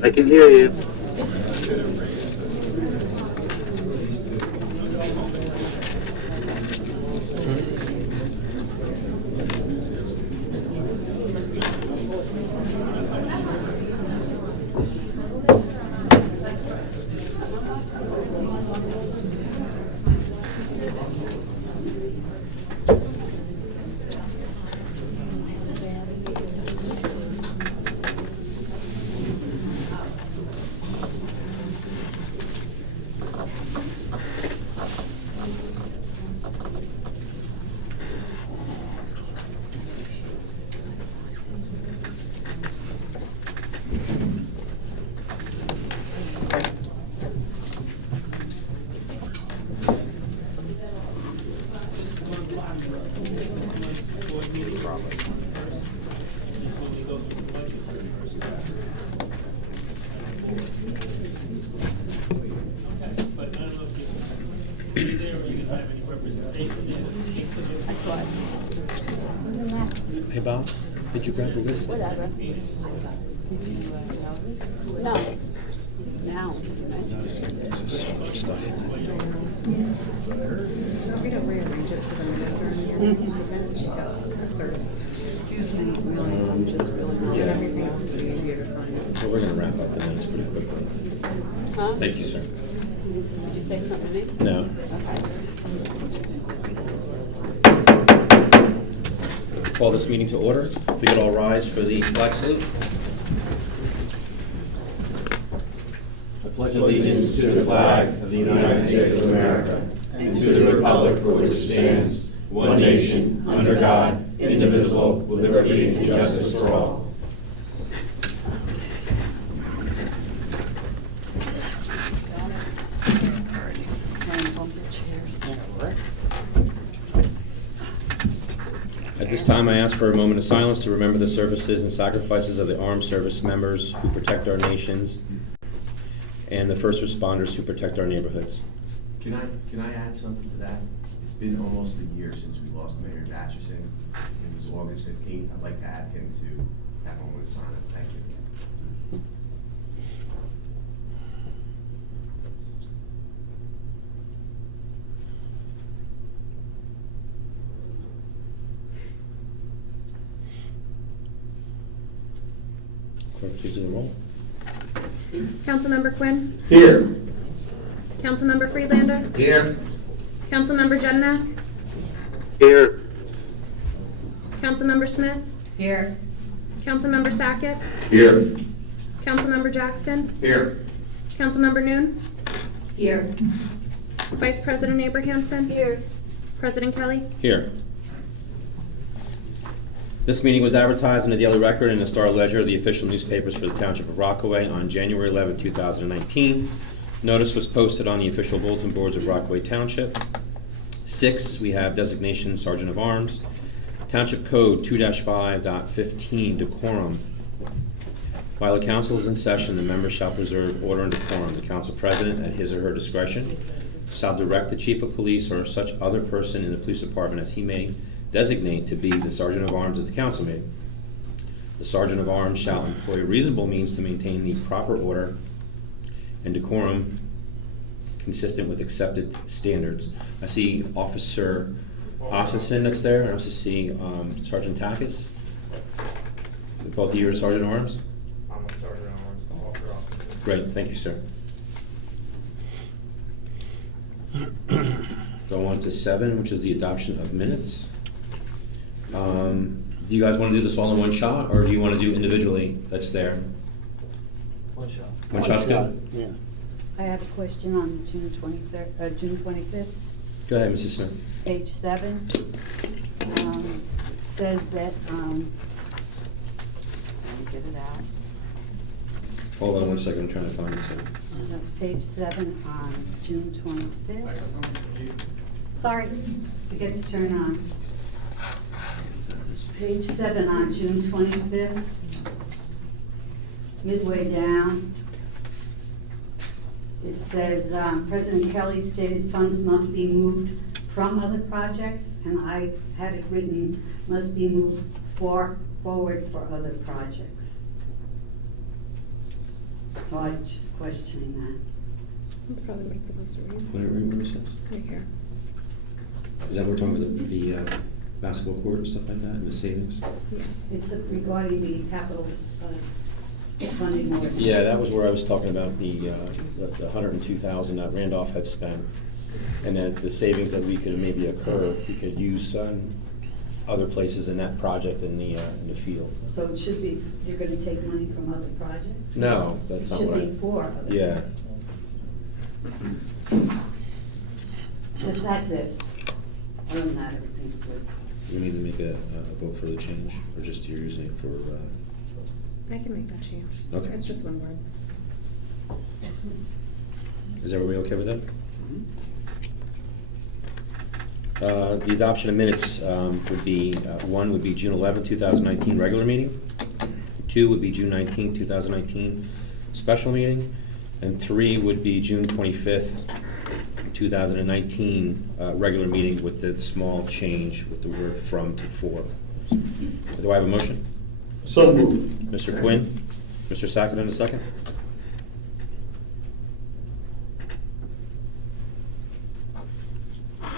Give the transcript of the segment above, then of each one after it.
I can hear you. Hey Bob, did you grab the list? Whatever. No. Now. There's so much stuff here. We don't rearrange it so the minutes are in here. Because the minutes take out a third. Excuse me, I'm just really wrong. Yeah. Everything else would be easier to find. Well, we're gonna wrap up the minutes pretty quickly. Huh? Thank you, sir. Did you say something to me? No. Okay. Call this meeting to order. If we could all rise for the flag salute. I pledge Allegiance to the flag of the United States of America and to the republic for which it stands, one nation, under God, indivisible, with liberty and justice for all. At this time, I ask for a moment of silence to remember the services and sacrifices of the armed service members who protect our nations and the first responders who protect our neighborhoods. Can I add something to that? It's been almost a year since we lost Mayor Batcherson. It was August 15th. I'd like to add him to that moment of silence. Thank you. Clerk, please do the roll. Councilmember Quinn, Here. Councilmember Friedlander, Here. Councilmember Jednak, Here. Councilmember Smith, Here. Councilmember Sackett, Here. Councilmember Jackson, Here. Councilmember Noon, Here. Vice President Abrahamson, Here. President Kelly. Here. This meeting was advertised in the Daily Record and the Star Ledger, the official newspapers for the Township of Rockaway, on January 11, 2019. Notice was posted on the official bulletin boards of Rockaway Township. 6, we have designation Sergeant of Arms. Township Code 2-5.15, decorum. While the council is in session, the members shall preserve order and decorum. The council president, at his or her discretion, shall direct the chief of police or such other person in the police department as he may designate to be the sergeant of arms at the council meeting. The sergeant of arms shall employ reasonable means to maintain the proper order and decorum consistent with accepted standards. I see Officer Ossenson that's there, and I also see Sergeant Takis. Both of you are Sergeant of Arms? I'm a sergeant at arms, the officer. Great, thank you, sir. Go on to 7, which is the adoption of minutes. Do you guys want to do this all in one shot, or do you want to do individually that's there? One shot. One shot's good? Yeah. I have a question on June 25th, Go ahead, Mrs. Smith. page 7. It says that, let me get it out. Hold on one second, I'm trying to find it. No, page 7 on June 25th. Sorry, forget to turn on. Page 7 on June 25th. Midway down, it says, President Kelly stated funds must be moved from other projects, and I had it written, must be moved forward for other projects. So I'm just questioning that. That's probably what it's supposed to read. Where is this? Right here. Is that we're talking about the basketball court and stuff like that, and the savings? Yes. It's regarding the capital funding ordinance. Yeah, that was where I was talking about the $102,000 that Randolph had spent, and that the savings that we could maybe occur, we could use other places in that project in the field. So it should be, you're gonna take money from other projects? No, that's not what I. It should be for other. Yeah. Just that's it. Other than that, everything's good. We need to make a vote for the change, or just you're using it for, I can make that change. Okay. It's just one word. is everybody okay with that? The adoption of minutes would be, one would be June 11, 2019, regular meeting. Two would be June 19, 2019, special meeting. And three would be June 25th, 2019, regular meeting with the small change with the word from to for. Do I have a motion? So moved. Mr. Quinn? Mr. Sackett in a second?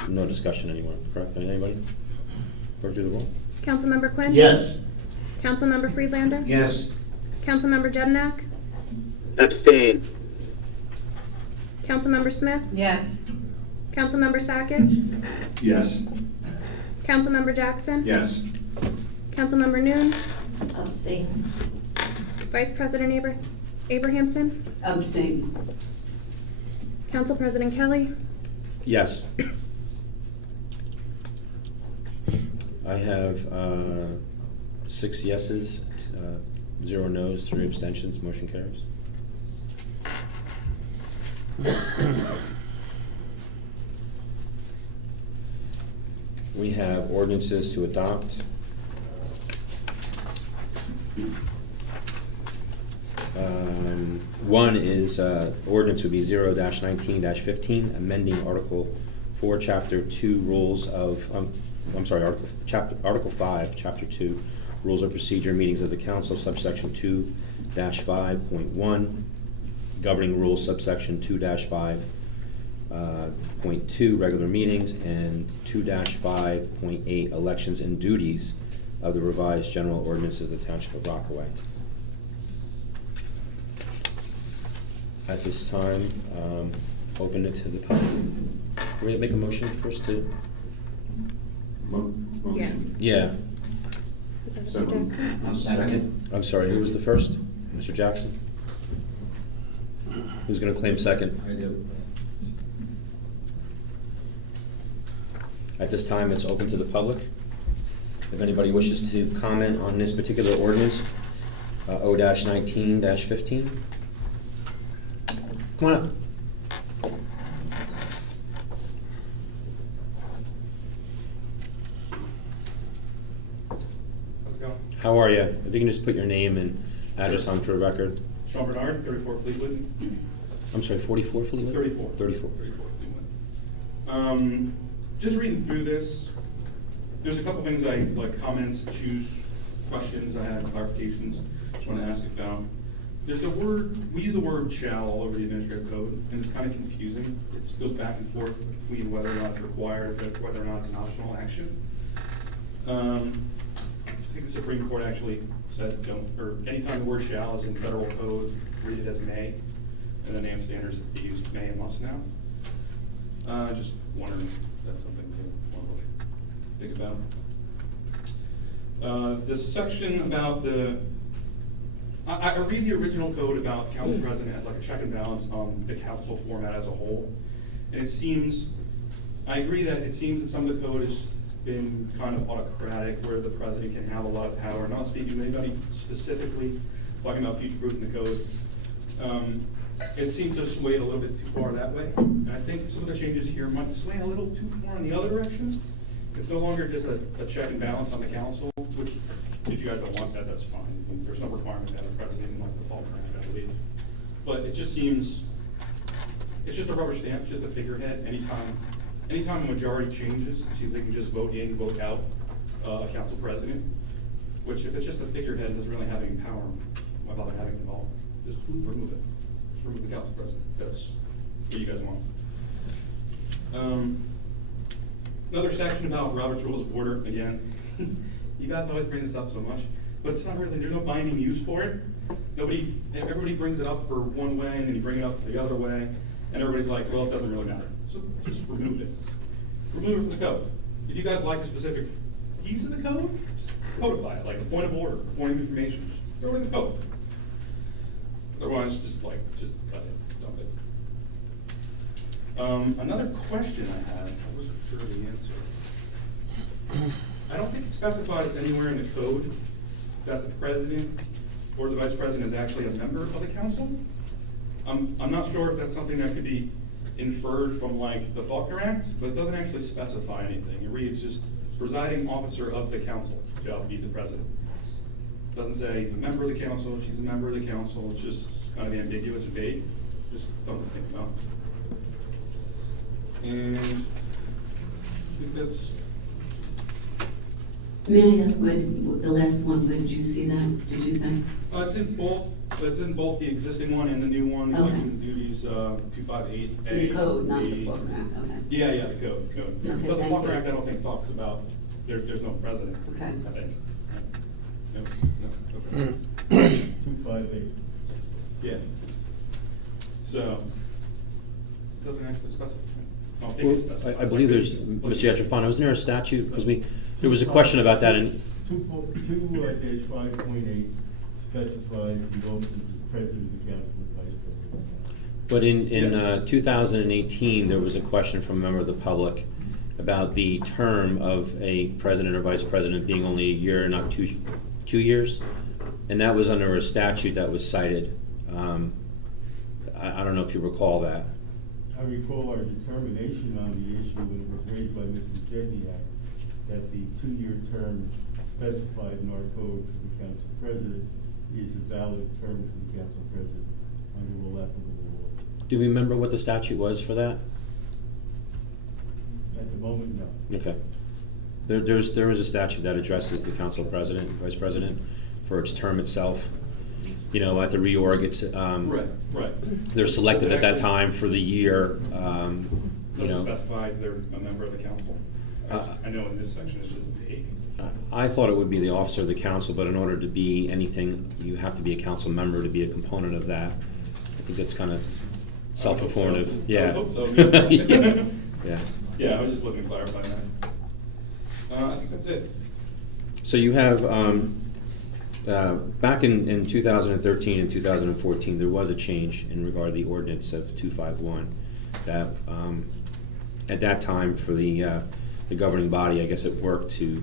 No discussion anymore, correct? Anybody? Clerk, do the roll. Councilmember Quinn? Yes. Councilmember Friedlander? Yes. Councilmember Jednak? Abstain. Councilmember Smith? Yes. Councilmember Sackett? Yes. Councilmember Jackson? Yes. Councilmember Noon? Abstain. Vice President Abrahamson? Abstain. Council President Kelly? Yes. I have 6 yeses, 0 noes, 3 abstentions, motion carries. We have ordinances to adopt. One is, ordinance would be 0-19-15, amending Article 4, Chapter 2, Rules of, Article 5, Chapter 2, Rules of Procedure, Meetings of the Council, subsection 2-5.1, Governing Rules, subsection 2-5.2, Regular Meetings, and 2-5.8, Elections and Duties of the revised general ordinances of the Township of Rockaway. At this time, open it to the public. We're gonna make a motion first to, Motion. Yes. yeah, Is that So Mr. moved. Jackson? I'll second. I'm sorry, who was the first? Mr. Jackson? Who's gonna claim second? I do. At this time, it's open to the public. If anybody wishes to comment on this particular ordinance, O-19-15. Come on up. Let's go. How are you? If you can just put your name and address on for the record. Sean Bernard, 34 Fleetwood. I'm sorry, 44 Fleetwood? 34. 34. 34 Fleetwood. Just reading through this, there's a couple things like comments, issues, questions I had, clarifications, just want to ask about. There's a word, we use the word shall all over the administrative code, and it's kind of confusing. It goes back and forth between whether or not it's required, but whether or not it's an optional action. I think the Supreme Court actually said don't, or anytime the word shall is in federal code, read it as may, and the name standards they use may and must now. Just wondering if that's something to want to think about. The section about I read the original code about council president as like a check and balance on the council format as a whole. And it seems, I agree that it seems that some of the code has been kind of autocratic where the president can have a lot of power. Not speaking to anybody specifically, talking about future-proofing the code. It seems to sway a little bit too far that way. And I think some of the changes here might sway a little too far in the other direction. It's no longer just a check and balance on the council, which if you guys don't want that, that's fine. There's no requirement to have a president in like the default rank, I believe. But it just seems, it's just a rubber stamp, it's just a figurehead. Anytime a majority changes, it seems they can just vote in, vote out a council president, which if it's just a figurehead and doesn't really have any power, why bother having it at all? Just remove it. just remove the council president. That's what you guys want. Another section about Robert's Rules of Order, again, you guys always bring this up so much, but it's not really, there's no binding use for it. Everybody brings it up for one way, and then you bring it up the other way, and everybody's like, well, it doesn't really matter. So just remove it. Remove it from the code. If you guys like a specific piece of the code, just codify it, like a point of order, a point of information, just throw it in the code. Otherwise, just cut it, dump it. Another question I had, I wasn't sure of the answer. I don't think it specifies anywhere in the code that the president or the vice president is actually a member of the council. I'm not sure if that's something that could be inferred from like the Faulkner Act, but it doesn't actually specify anything. It reads just presiding officer of the council shall be the president. It doesn't say he's a member of the council, she's a member of the council. It's just kind of ambiguous and vague. Just something to think about. And I think that's. May I ask, the last one, where did you see that, did you say? It's in both. It's in both the existing one and the new one. Okay. Election duties 258. In the code, not the Faulkner Act, okay. Yeah, the code. Okay, Because the thank Faulkner you. Act, I don't think talks about there's no president. Okay. I think. No. Okay. 258. Yeah. So it doesn't actually specify. I don't think Well, it specifies. I believe there's, Mr. Yetrafano, wasn't there a statute? Because there was a question about that in, 2-5.8 specifies the offices of president of the council and vice president. but in 2018, there was a question from a member of the public about the term of a president or vice president being only a year, not 2 years. And that was under a statute that was cited. I don't know if you recall that. I recall our determination on the issue when it was raised by Mr. Jedniak that the 2-year term specified in our code for the council president is a valid term for the council president under all applicable law. Do we remember what the statute was for that? At the moment, no. Okay. There is a statute that addresses the council president, vice president, for its term itself. You know, at the reorg, it's, Right. they're selected Does it at that actually- time for the year, you Doesn't know. specify if they're a member of the council. I know in this section it's just vague. I thought it would be the officer of the council, but in order to be anything, you have to be a council member to be a component of that. I think that's kind of self-informative. I Yeah. hope so. Yeah. Yeah, I was just looking to clarify that. I think that's it. So you have, back in 2013 and 2014, there was a change in regard to the ordinance of 251 that, at that time for the governing body, I guess it worked to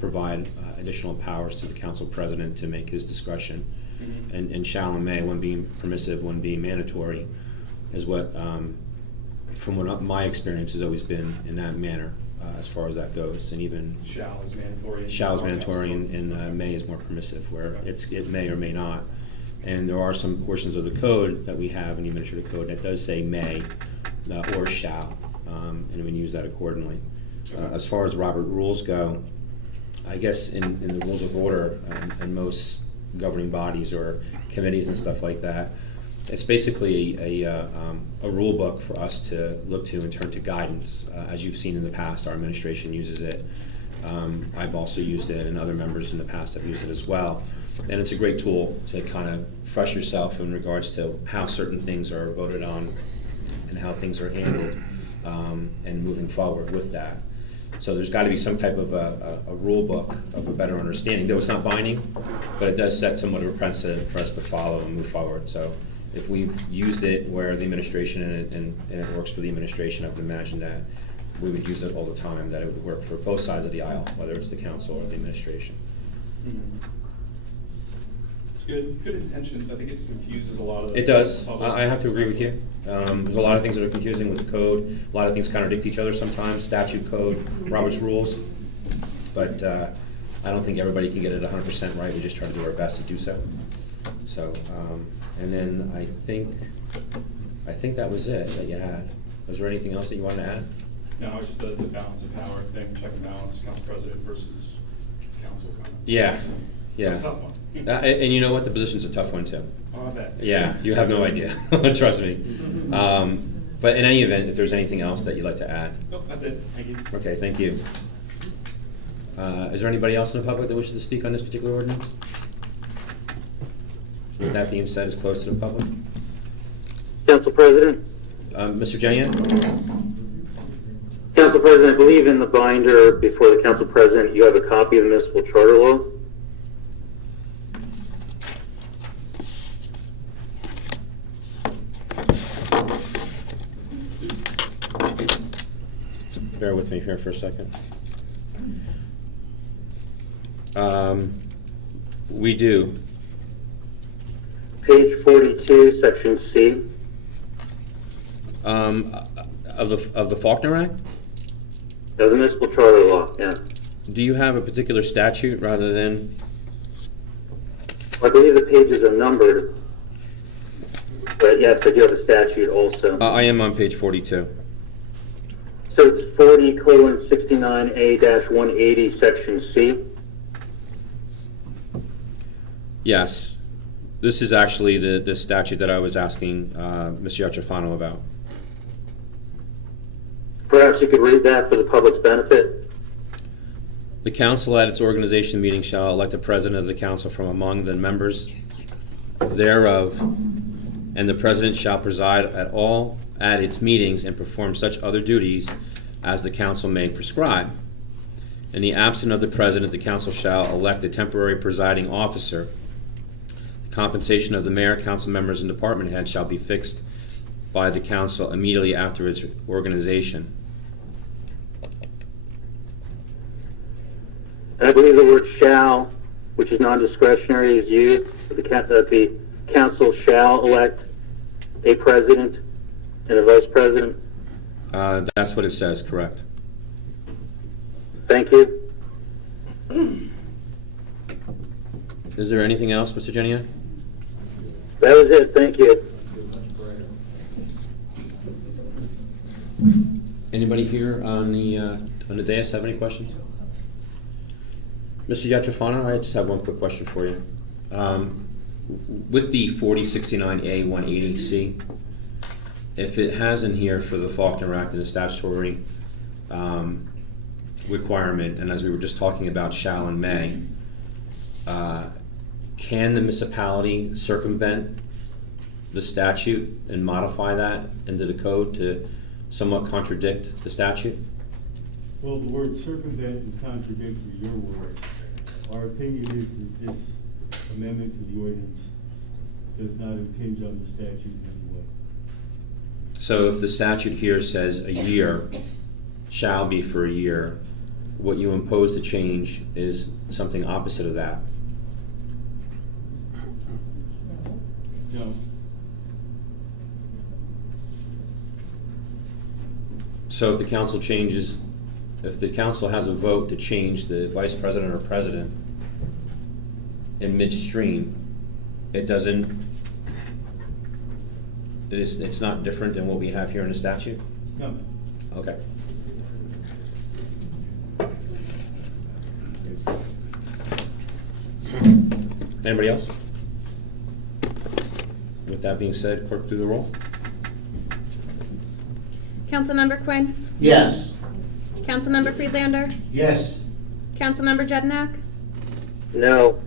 provide additional powers to the council president to make his discretion. Mhm. And shall and may, one being permissive, one being mandatory, is what, from what my experience has always been in that manner, as far as that goes, and even Shall is mandatory. shall is mandatory and may is more permissive, where it may or may not. And there are some portions of the code that we have in the administrative code that does say may or shall, and we use that accordingly. As far as Robert rules go, I guess in the rules of order in most governing bodies or committees and stuff like that, it's basically a rule book for us to look to and turn to guidance. As you've seen in the past, our administration uses it. I've also used it, and other members in the past have used it as well. And it's a great tool to kind of refresh yourself in regards to how certain things are voted on and how things are handled, and moving forward with that. So there's got to be some type of a rule book of a better understanding, though it's not binding, but it does set somewhat of a precedent for us to follow and move forward. So if we've used it where the administration and it works for the administration, I would imagine that we would use it all the time, that it would work for both sides of the aisle, whether it's the council or the administration. Mhm. It's good intentions. I think it confuses a lot of the. It does. public. I have to agree with you. There's a lot of things that are confusing with the code. A lot of things contradict each other sometimes, statute, code, Robert's rules. But I don't think everybody can get it 100% right. We just try to do our best to do so. So, and then I think that was it that you had. Was there anything else that you wanted to add? No, it's just the balance of power thing, check and balance, council president versus council comment. Yeah, It's yeah. a tough one. And you know what? The position's a tough one too. Oh, I bet. Yeah, you have no idea. Trust me. But in any event, if there's anything else that you'd like to add. Nope, that's it. Thank you. Okay, thank you. Is there anybody else in the public that wishes to speak on this particular ordinance? With that being said, it's closed to the public. Council President? Mr. Jenny? Council President, I believe in the binder before the Council President, you have a copy of the municipal charter law. Bear with me here for a second. We do. Page 42, section C. Of the Faulkner Act? Of the municipal charter law, yeah. Do you have a particular statute rather than? I believe the pages are numbered, but yes, I do have a statute also. I am on page 42. So it's 40:69A-180, section C. Yes. This is actually the statute that I was asking Mr. Yatrofano about. Perhaps you could read that for the public's benefit. The council at its organization meeting shall elect a president of the council from among the members thereof, and the president shall preside at its meetings and perform such other duties as the council may prescribe. In the absence of the president, the council shall elect a temporary presiding officer. The compensation of the mayor, council members, and department heads shall be fixed by the council immediately after its organization. And I believe the word shall, which is non-discretionary, is used. The council shall elect a president and a vice president. That's what it says, correct. Thank you. Is there anything else, Mr. Genia? That was it. Thank you. Anybody here on the dais have any questions? Mr. Yatrofano, I just have one quick question for you. With the 4069A-180C, if it has in here for the Faulkner Act and the statutory requirement, and as we were just talking about shall and may, can the municipality circumvent the statute and modify that into the code to somewhat contradict the statute? Well, the word circumvent and contradict are your words. Our opinion is that this amendment to the ordinance does not impinge on the statute in any way. So if the statute here says a year, shall be for a year, what you impose to change is something opposite of that. No. So if the council changes, if the council has a vote to change the vice president or president in midstream, it doesn't, it's not different than what we have here in the statute? No. Okay. Anybody else? With that being said, clerk, do the roll. Councilmember Quinn, Yes. Councilmember Friedlander, Yes. Councilmember Jednak, No.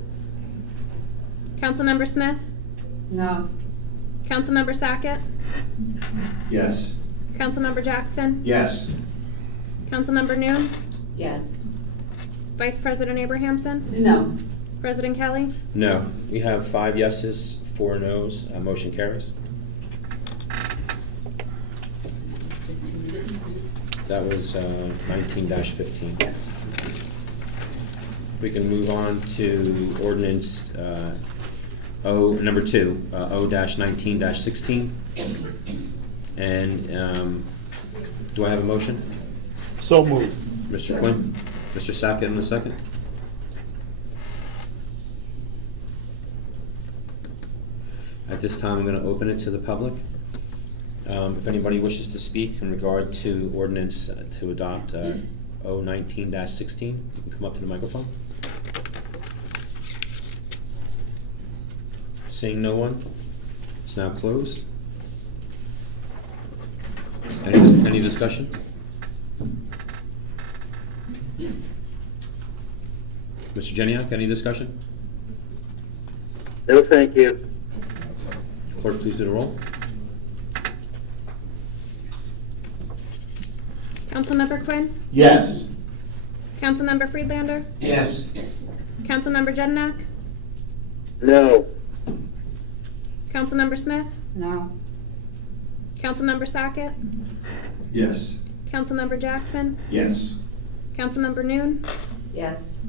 Councilmember Smith, No. Councilmember Sackett, Yes. Councilmember Jackson, Yes. Councilmember Noon, Yes. Vice President Abrahamson, No. President Kelly. No. We have 5 yeses, 4 noes. Motion carries. That was 19-15. We can move on to ordinance number 2, O-19-16. And do I have a motion? So moved. Mr. Quinn? Mr. Sackett in a second? At this time, I'm going to open it to the public. If anybody wishes to speak in regard to ordinance to adopt O-19-16, you can come up to the microphone. Seeing no one, it's now closed. Any discussion? Mr. Jeniak, any discussion? No, thank you. Clerk, please do the roll. Councilmember Quinn? Yes. Councilmember Friedlander? Yes. Councilmember Jednak? No. Councilmember Smith? No. Councilmember Sackett? Yes. Councilmember Jackson? Yes. Councilmember Noon? Yes.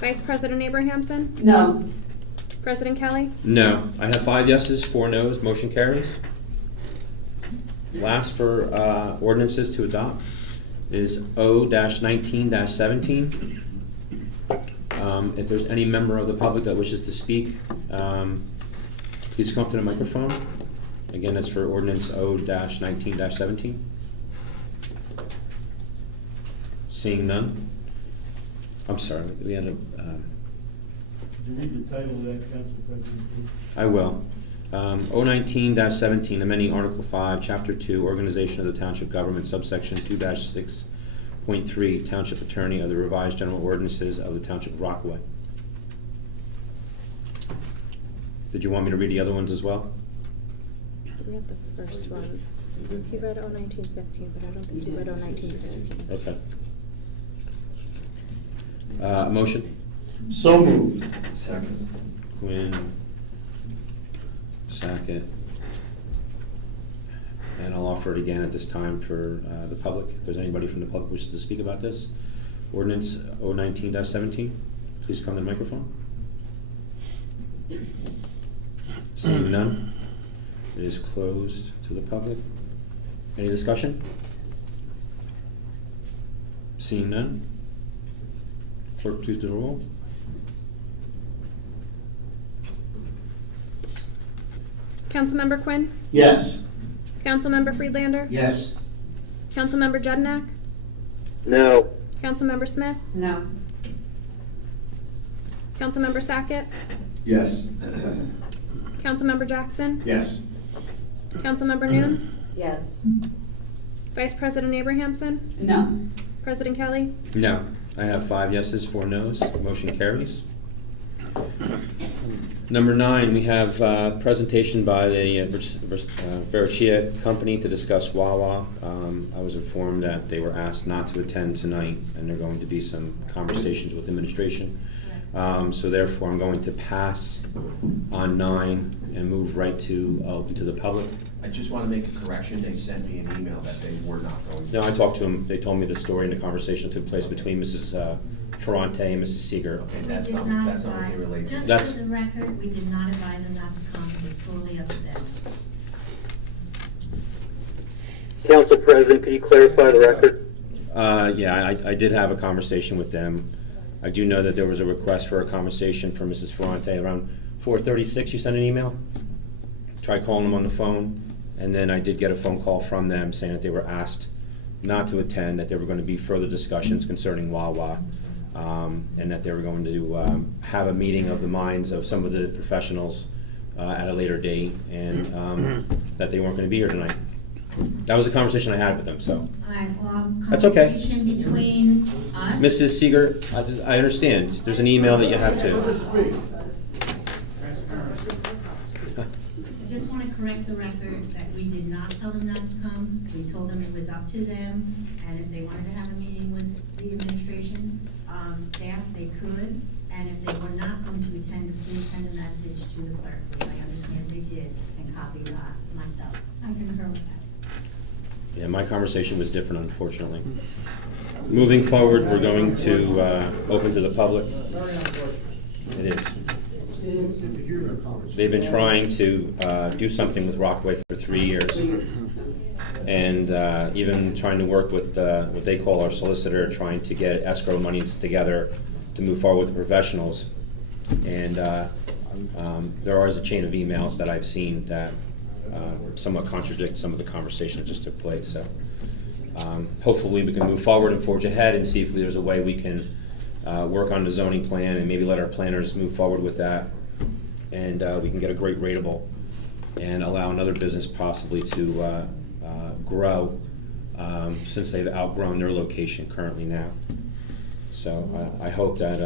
Vice President Abrahamson? No. President Kelly? No. I have 5 yeses, 4 noes, motion carries. Last for ordinances to adopt is O-19-17. If there's any member of the public that wishes to speak, please come up to the microphone. Again, that's for ordinance O-19-17. Seeing none. I'm sorry, we had a, Could you read the title of that, Council President, please? I will. O-19-17, amending Article 5, Chapter 2, Organization of the Township Government, subsection 2-6.3, Township Attorney of the Revised General Ordinances of the Township of Rockaway. Did you want me to read the other ones as well? We read the first one. He read O-19-15, but I don't think he read O-19-16. Okay. Motion? So moved. Second. Quinn, Sackett. And I'll offer it again at this time for the public. If there's anybody from the public who wishes to speak about this. Ordinance O-19-17, please come to the microphone. Seeing none, it is closed to the public. Any discussion? Seeing none, clerk, please do the roll. Councilmember Quinn? Yes. Councilmember Friedlander? Yes. Councilmember Jednak? No. Councilmember Smith? No. Councilmember Sackett? Yes. Councilmember Jackson? Yes. Councilmember Noon? Yes. Vice President Abrahamson? No. President Kelly? No. I have 5 yeses, 4 noes. Motion carries. Number 9, we have presentation by the Verachia Company to discuss Wawa. I was informed that they were asked not to attend tonight, and there are going to be some conversations with administration. So therefore, I'm going to pass on 9 and move right to open to the public. I just want to make a correction. They sent me an email that they were not going to. No, I talked to them. They told me the story and the conversation that took place between Mrs. Ferrante and Mrs. Seeger. Okay, that's We not did not what they advise, relate to. just That's- for the record, we did not advise them not to come, it was totally up to them. Council President, could you clarify the record? Yeah, I did have a conversation with them. I do know that there was a request for a conversation from Mrs. Ferrante around 4:36. You sent an email? Tried calling them on the phone, and then I did get a phone call from them saying that they were asked not to attend, that there were going to be further discussions concerning Wawa, and that they were going to have a meeting of the minds of some of the professionals at a later date, and that they weren't going to be here tonight. That was a conversation I had with them, so. All right, well, That's okay. conversation between us. Mrs. Seeger, I understand. There's an email that you have to. I just want to correct the record that we did not tell them not to come. We told them it was up to them, and if they wanted to have a meeting with the administration, staff, they could. And if they were not going to attend, please send a message to the clerk, which I understand they did, and copy myself. I concur with that. Yeah, my conversation was different, unfortunately. Moving forward, we're going to open to the public. It is. They've been trying to do something with Rockaway for 3 years, and even trying to work with what they call our solicitor, trying to get escrow monies together to move forward with the professionals. And there is a chain of emails that I've seen that somewhat contradict some of the conversation that just took place. So hopefully we can move forward and forge ahead and see if there's a way we can work on the zoning plan and maybe let our planners move forward with that and we can get a great rateable and allow another business possibly to grow since they've outgrown their location currently now. So I hope that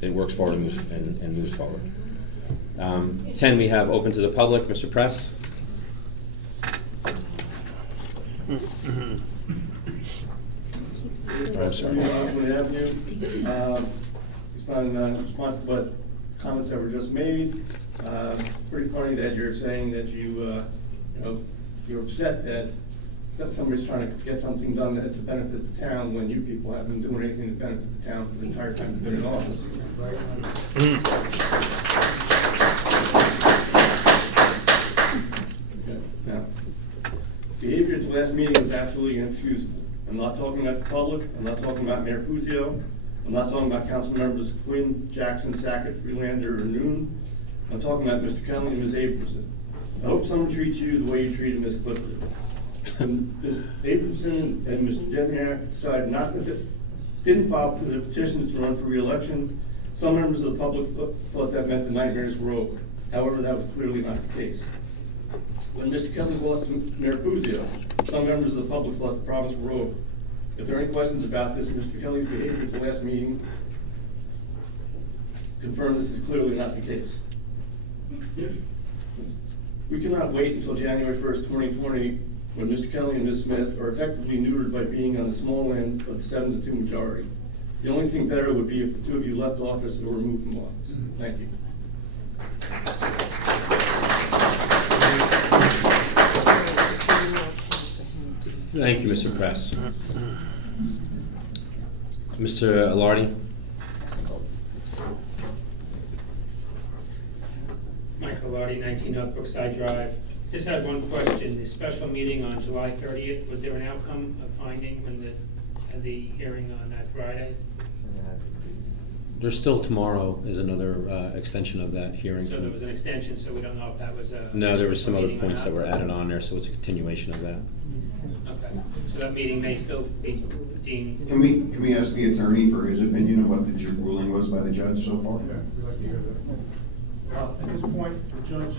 it works forward and moves forward. 10, we have open to the public. Mr. Press? I'm sorry. Rockaway Avenue. It's not in response to what comments that were just made. Pretty funny that you're saying that you're upset that somebody's trying to get something done to benefit the town when you people haven't been doing anything to benefit the town for the entire time you've been in office. Okay. Now, behavior at the last meeting was absolutely inexcusable. I'm not talking about the public. I'm not talking about Mayor Puzio. I'm not talking about council members Quinn, Jackson, Sackett, Freelander, or Noon. I'm talking about Mr. Kelly and Ms. Abramson. I hope someone treats you the way you treated Ms. Clifford. When Ms. Abramson and Mr. Debniak decided didn't file for the petitions to run for re-election, some members of the public thought that meant the nightmares were over. However, that was clearly not the case. When Mr. Kelly lost to Mayor Puzio, some members of the public thought the problems were over. If there are any questions about this, Mr. Kelly's behavior at the last meeting confirmed this is clearly not the case. We cannot wait until January 1st, 2020, when Mr. Kelly and Ms. Smith are effectively neutered by being on the small end of the 7-2 majority. The only thing better would be if the two of you left office or removed from office. Thank you. Thank you, Mr. Press. Mr. Alardi? Michael Alardi, 19 North Brookside Drive. Just had one question. The special meeting on July 30th, was there an outcome of finding when the hearing on that Friday? There's still tomorrow is another extension of that hearing. So there was an extension, so we don't know if that was a... No, there were some other meeting or points that not? were added on there, so it's a continuation of that. Okay, so that meeting may still be deemed... Can we ask the attorney for his opinion of what the ruling was by the judge so far? Yeah, we'd like to hear that. At this point, the judge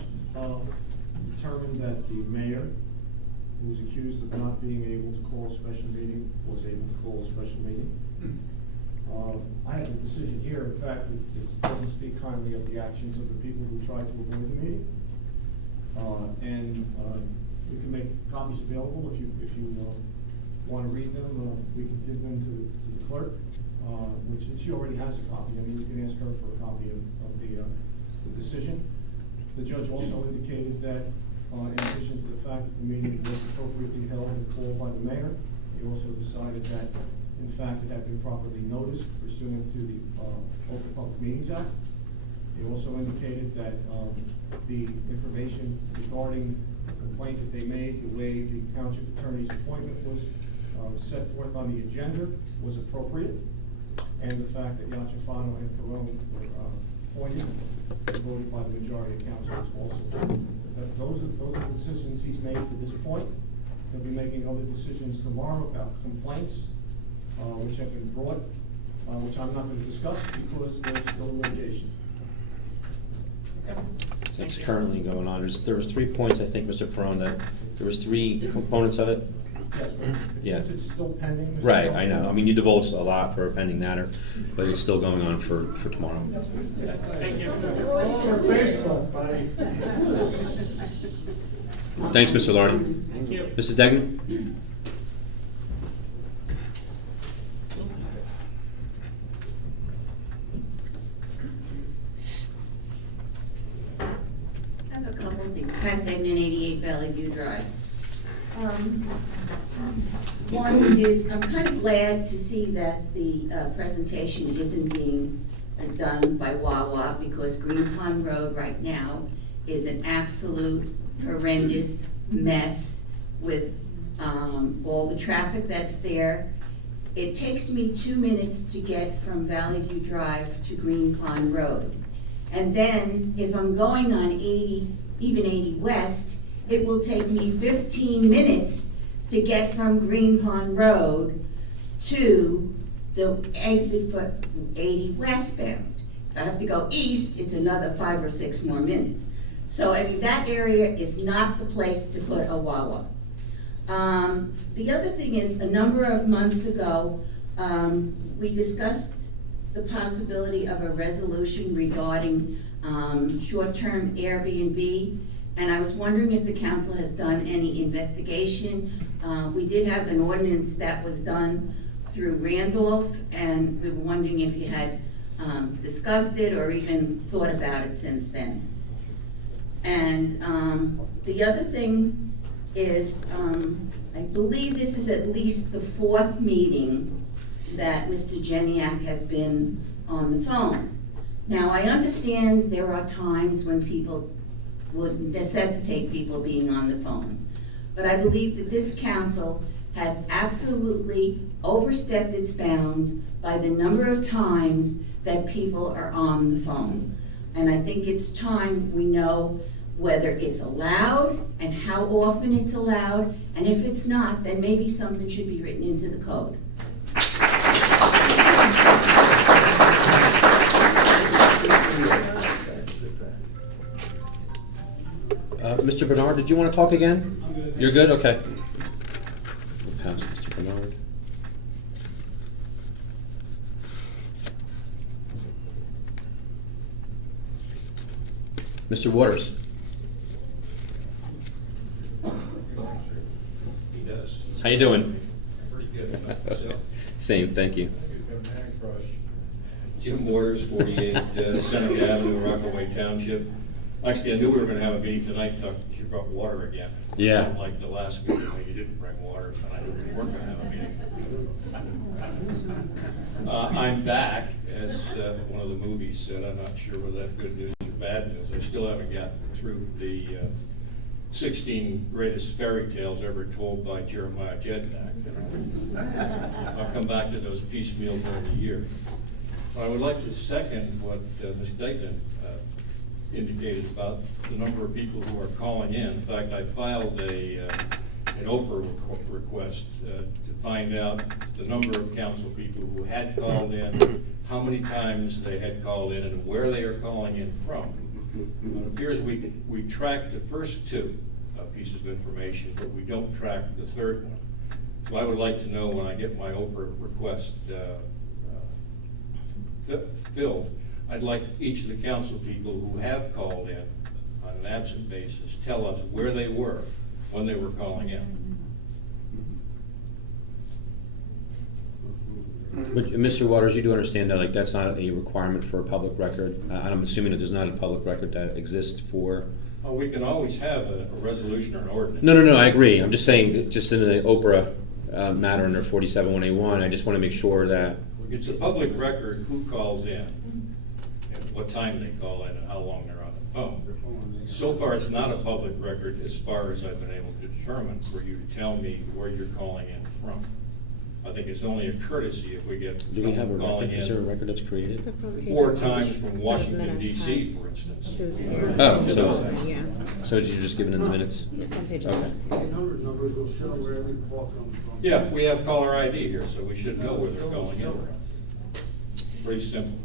determined that the mayor, who was accused of not being able to call a special meeting, was able to call a special meeting. I have the decision here. In fact, it doesn't speak kindly of the actions of the people who tried to avoid the meeting. We can make copies available if you want to read them. We can give them to the clerk, which she already has a copy. I mean, you can ask her for a copy of the decision. The judge also indicated that, in addition to the fact that the meeting was appropriately held and called by the mayor, he also decided that, in fact, it had been properly noticed pursuant to the Open Public Meetings Act. He also indicated that the information regarding the complaint that they made, the way the township attorney's appointment was set forth on the agenda was appropriate, and the fact that Yachafano and Perone were appointed and voted by the majority of councilors also. Those are the decisions he's made to this point. He'll be making other decisions tomorrow about complaints which have been brought, which I'm not going to discuss because there's still litigation. Okay. So it's currently going on. There was 3 points, I think, Mr. Perone, that there was 3 components of it. Yes, but Yeah. since it's still pending. Mr. Right, Kelly, I know. I mean, you divulged a lot for a pending matter, but it's still going on for tomorrow. Thank you. Thanks, Mr. Lardy. Thank you. Mrs. Degnan? I have a couple of things. Pat Degnan, 88 Valley View Drive. One is, I'm kind of glad to see that the presentation isn't being done by Wawa, because Green Pond Road right now is an absolute horrendous mess with all the traffic that's there. It takes me 2 minutes to get from Valley View Drive to Green Pond Road. And then, if I'm going on 80, even 80 West, it will take me 15 minutes to get from Green Pond Road to the exit for 80 westbound. If I have to go east, it's another 5 or 6 more minutes. So I mean, that area is not the place to put a Wawa. The other thing is, a number of months ago, we discussed the possibility of a resolution regarding short-term Airbnb, and I was wondering if the council has done any investigation. We did have an ordinance that was done through Randolph, and we were wondering if you had discussed it or even thought about it since then. And the other thing is, I believe this is at least the 4th meeting that Mr. Jeniak has been on the phone. Now, I understand there are times when people would necessitate people being on the phone, but I believe that this council has absolutely overstepped its bounds by the number of times that people are on the phone. And I think it's time we know whether it's allowed and how often it's allowed, and if it's not, then maybe something should be written into the code. Mr. Bernard, did you want to talk again? I'm good. You're good? Okay. We'll pass Mr. Bernard. Mr. Waters. He does. How you doing? Pretty good. Myself. Same, thank you. Jim Waters, 48 Seneca Avenue, Rockaway Township. Actually, I knew we were going to have a meeting tonight, so you brought water again. Yeah. Unlike the last meeting, when you didn't bring water, and I knew we weren't going to have a meeting. I'm back, as one of the movies said. I'm not sure whether that's good news or bad news. I still haven't gotten through the 16 greatest fairy tales ever told by Jeremiah Jednak. I'll come back to those piecemeal during the year. I would like to second what Ms. Dayton indicated about the number of people who are calling in. In fact, I filed an Oprah request to find out the number of council people who had called in, how many times they had called in, and where they are calling in from. It appears we track the first 2 pieces of information, but we don't track the 3rd one. So I would like to know, when I get my Oprah request filled, I'd like each of the council people who have called in on an absent basis tell us where they were when they were calling in. But Mr. Waters, you do understand that, like, that's not a requirement for a public record. I'm assuming that there's not a public record that exists for. We can always have a resolution or an ordinance. No, I agree. I'm just saying, just in the Oprah matter under 471A1, I just want to make sure that it's a public record who calls in, and what time they call in, and how long they're on the phone. So far, it's not a public record as far as I've been able to determine for you to tell me where you're calling in from. I think it's only a courtesy if we get do we have a someone calling record? Is there a in record that's created? 4 times from Washington, D.C., for instance. So you're just giving in the minutes? It's on page Okay. Numbers will show where every call comes from. Yeah, we have caller ID here, so we should know where they're calling in from. Pretty simple.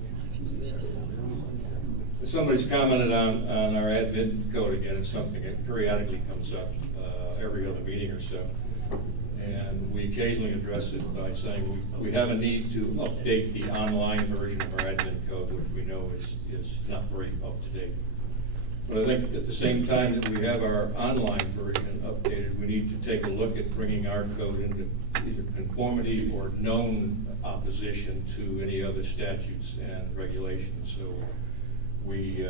Somebody's commented on our admin code again. It's something that periodically comes up every other meeting or so. And we occasionally address it by saying we have a need to update the online version of our admin code, which we know is not very up to date. But I think at the same time that we have our online version updated, we need to take a look at bringing our code into either conformity or known opposition to any other statutes and regulations. So we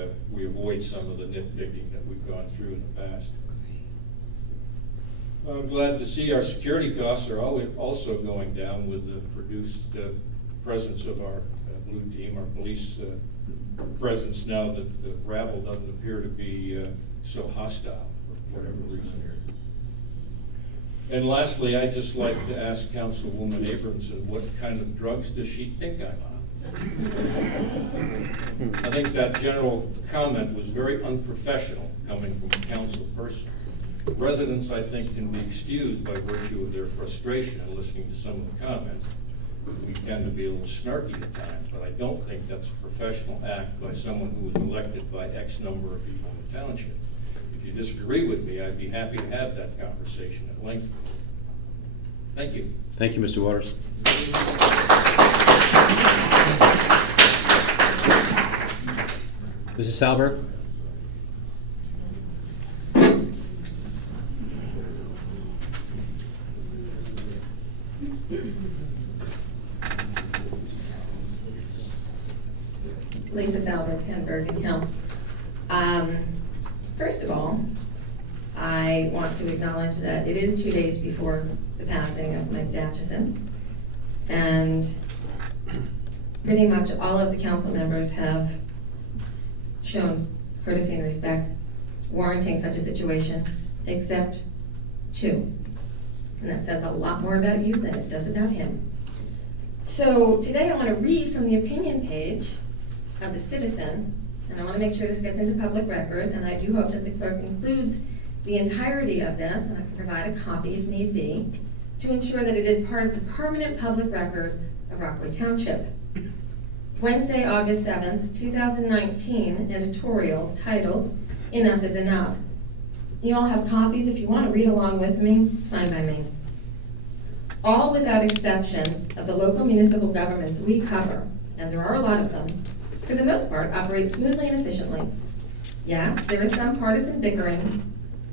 avoid some of the nitpicking that we've gone through in the past. I'm glad to see our security costs are also going down with the reduced presence of our blue team, our police presence, now that the rabble doesn't appear to be so hostile for whatever reason. And lastly, I'd just like to ask Councilwoman Abramson, what kind of drugs does she think I'm on? I think that general comment was very unprofessional coming from a council person. Residents, I think, can be excused by virtue of their frustration in listening to some of the comments. we tend to be a little snarky at times, but I don't think that's a professional act by someone who was elected by X number of people in the township. If you disagree with me, I'd be happy to have that conversation at length. Thank you. Thank you, Mr. Waters. Mrs. Salberg? Lisa Salberg, 10 Bergen Hill. First of all, I want to acknowledge that it is 2 days before the passing of Mike Datchison, and pretty much all of the council members have shown courtesy and respect warranting such a situation, except 2. And that says a lot more about you than it does about him. So today I want to read from the opinion page of the Citizen, and I want to make sure this gets into public record, and I do hope that the clerk includes the entirety of this, and I can provide a copy if need be, to ensure that it is part of the permanent public record of Rockaway Township. Wednesday, August 7th, 2019, editorial titled, "Enough is Enough." You all have copies. If you want to read along with me, it's fine by me. All without exception of the local municipal governments we cover, and there are a lot of them, for the most part, operate smoothly and efficiently. Yes, there is some partisan bickering,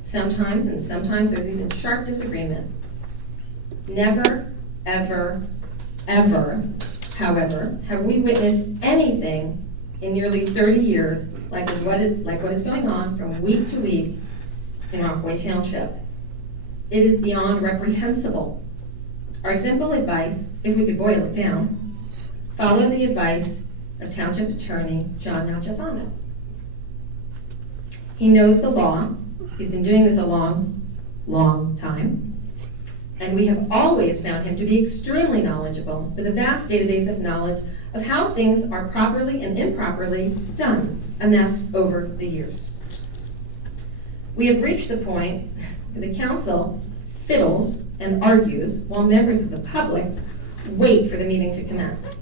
sometimes, and sometimes there's even sharp disagreement. Never, ever, ever, however, have we witnessed anything in nearly 30 years like what is going on from week to week in Rockaway Township. It is beyond reprehensible. Our simple advice, if we could boil it down, follow the advice of Township Attorney John Nalciafano. He knows the law. He's been doing this a long, long time. And we have always found him to be extremely knowledgeable, with a vast database of knowledge of how things are properly and improperly done, amassed over the years. We have reached the point where the council fiddles and argues while members of the public wait for the meeting to commence.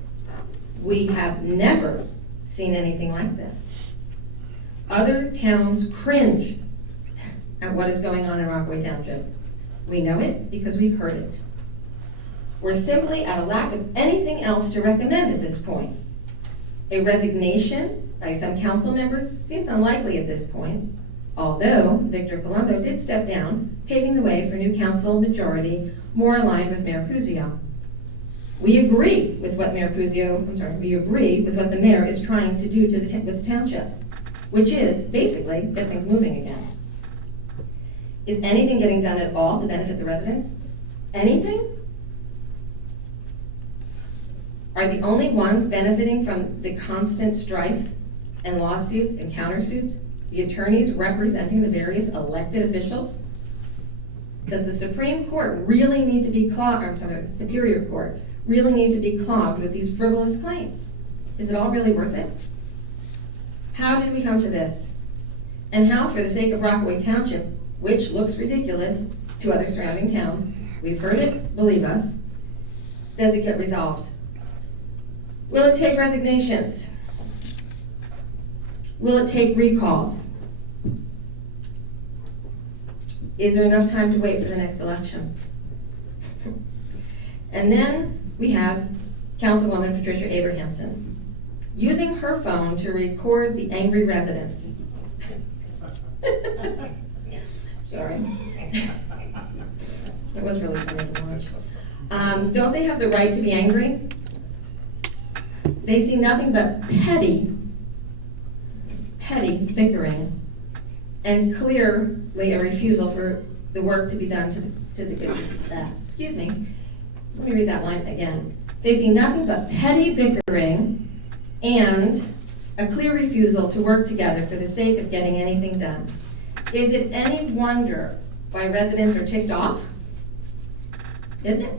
We have never seen anything like this. Other towns cringe at what is going on in Rockaway Township. We know it because we've heard it. We're simply at a lack of anything else to recommend at this point. A resignation by some council members seems unlikely at this point, although Victor Palumbo did step down, paving the way for new council majority more aligned with Mayor Puzio. We agree with what we agree with what the mayor is trying to do with the township, which is basically get things moving again. Is anything getting done at all to benefit the residents? Anything? Are the only ones benefiting from the constant strife and lawsuits and countersuits the attorneys representing the various elected officials? Does the Supreme Court really need to be Superior Court really need to be clogged with these frivolous claims? Is it all really worth it? How did we come to this? And how, for the sake of Rockaway Township, which looks ridiculous to other surrounding towns, we've heard it, believe us, does it get resolved? Will it take resignations? Will it take recalls? Is there enough time to wait for the next election? And then we have Councilwoman Patricia Abrahamson using her phone to record the angry residents. Sorry. It was really funny to watch. Don't they have the right to be angry? They see nothing but petty bickering and clearly a refusal for the work to be done to the good. Excuse me. Let me read that line again. They see nothing but petty bickering and a clear refusal to work together for the sake of getting anything done. Is it any wonder why residents are ticked off? Is it?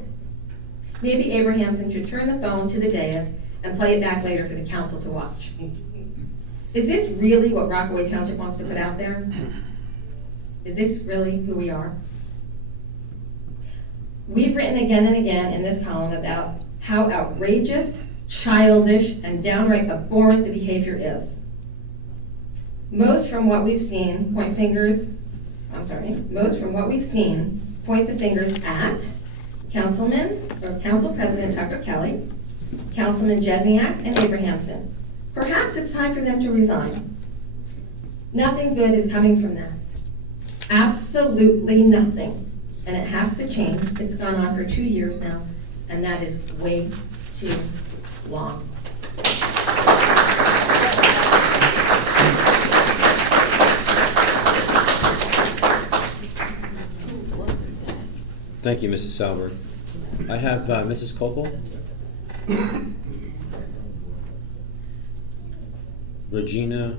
Maybe Abrahamson should turn the phone to the dais and play it back later for the council to watch. Is this really what Rockaway Township wants to put out there? Is this really who we are? We've written again and again in this column about how outrageous, childish, and downright abhorrent the behavior is. Most from what we've seen point the fingers at Councilman or Council President Tucker Kelly, Councilman Jedniak, and Abrahamson. Perhaps it's time for them to resign. Nothing good is coming from this. Absolutely nothing. And it has to change. It's gone on for 2 years now, and that is way too long. Thank you, Mrs. Salberg. I have Mrs. Copel. Regina.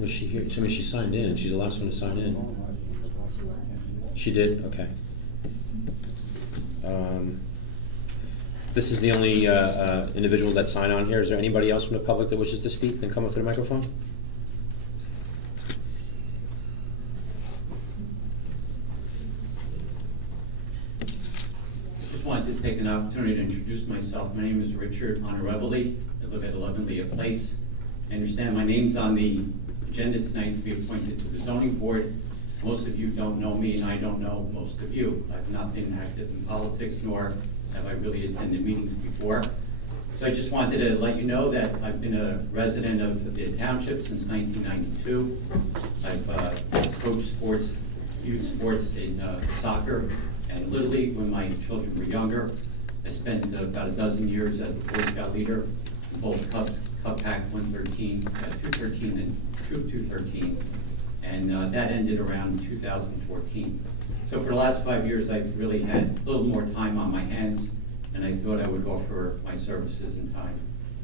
Was she here? I mean, she signed in. She's the last one to sign in. She did? Okay. This is the only individuals that sign on here. Is there anybody else from the public that wishes to speak? Then come up to the microphone. Just wanted to take an opportunity to introduce myself. My name is Richard Honorevoli. I live at 11 Leah Place. I understand my name's on the agenda tonight to be appointed to the zoning board. Most of you don't know me, and I don't know most of you. I've not been active in politics, nor have I really attended meetings before. So I just wanted to let you know that I've been a resident of the township since 1992. I've coached sports, youth sports in soccer and Little League when my children were younger. I spent about a dozen years as a Boy Scout leader in both Cub Pack 113, 213, and Troop 213. And that ended around 2014. So for the last 5 years, I've really had a little more time on my hands, and I thought I would offer my services and time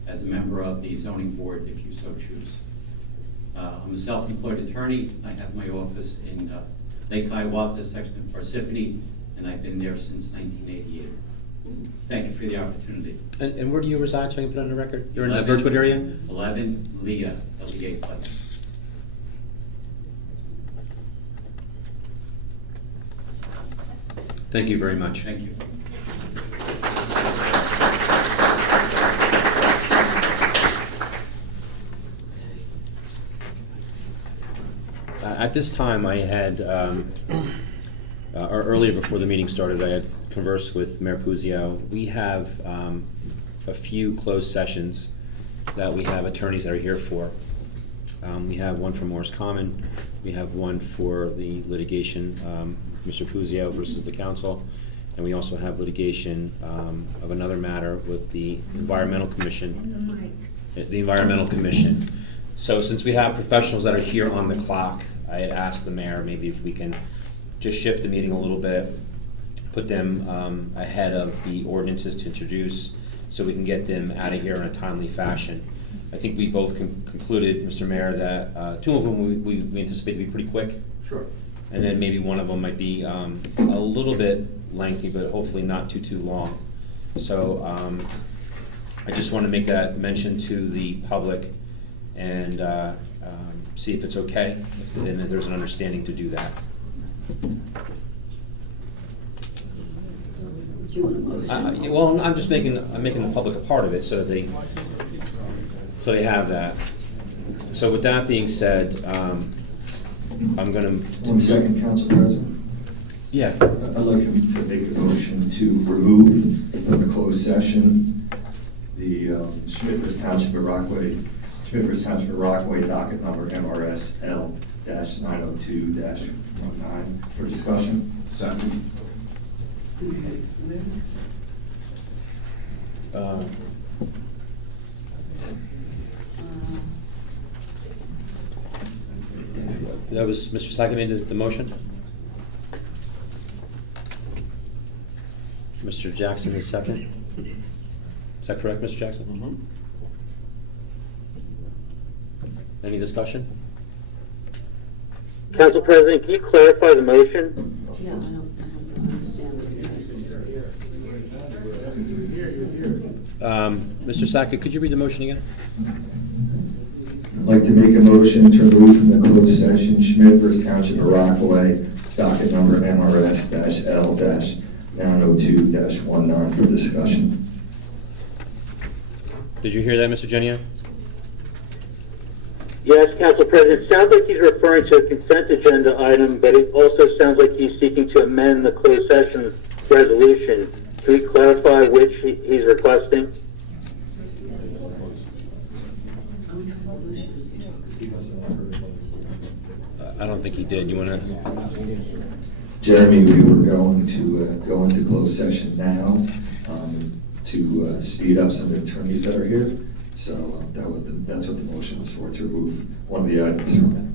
as a member of the zoning board, if you so choose. I'm a self-employed attorney. I have my office in Lake Hiawatha, section of Parsippany, and I've been there since 1988. Thank you for the opportunity. And where do you reside, so I can put it on the record? You're in the Birchwood area? 11 Leah, L-E-A Place. Thank you very much. Thank you. At this time, I had, or earlier before the meeting started, I had conversed with Mayor Puzio. We have a few closed sessions that we have attorneys that are here for. We have one for Morris Common. We have one for the litigation, Mr. Puzio versus the council. And we also have litigation of another matter with the Environmental Commission. The Environmental Commission. So since we have professionals that are here on the clock, I had asked the mayor maybe if we can just shift the meeting a little bit, put them ahead of the ordinances to introduce so we can get them out of here in a timely fashion. I think we both concluded, Mr. Mayor, that two of them we anticipate to be pretty quick. Sure. And then maybe one of them might be a little bit lengthy, but hopefully not too long. So I just want to make that mention to the public and see if it's okay, if there's an understanding to do that. Do you want a motion? Well, I'm just making the public a part of it so that they have that. So with that being said, I'm going to. 1 second, Council President. Yeah. I'd like to make a motion to remove from the closed session the Schmidt vs. Township of Rockaway docket number MRS L-902-19 for discussion. Second. That was Mr. Sackett made the motion. Mr. Jackson is second. Is that correct, Mr. Jackson? Mm-hmm. Any discussion? Council President, can you clarify the motion? Yeah, I don't understand it. Mr. Sackett, could you read the motion again? I'd like to make a motion to remove from the closed session Schmidt vs. Township of Rockaway docket number MRS-L-902-19 for discussion. Did you hear that, Mr. Genia? Yes, Council President, it sounds like he's referring to a consent agenda item, but it also sounds like he's seeking to amend the closed session resolution. Can we clarify which he's requesting? I don't think he did. You want to? Jeremy, we were going to go into closed session now to speed up some attorneys that are here. So that's what the motion is for, to remove one of the items from it.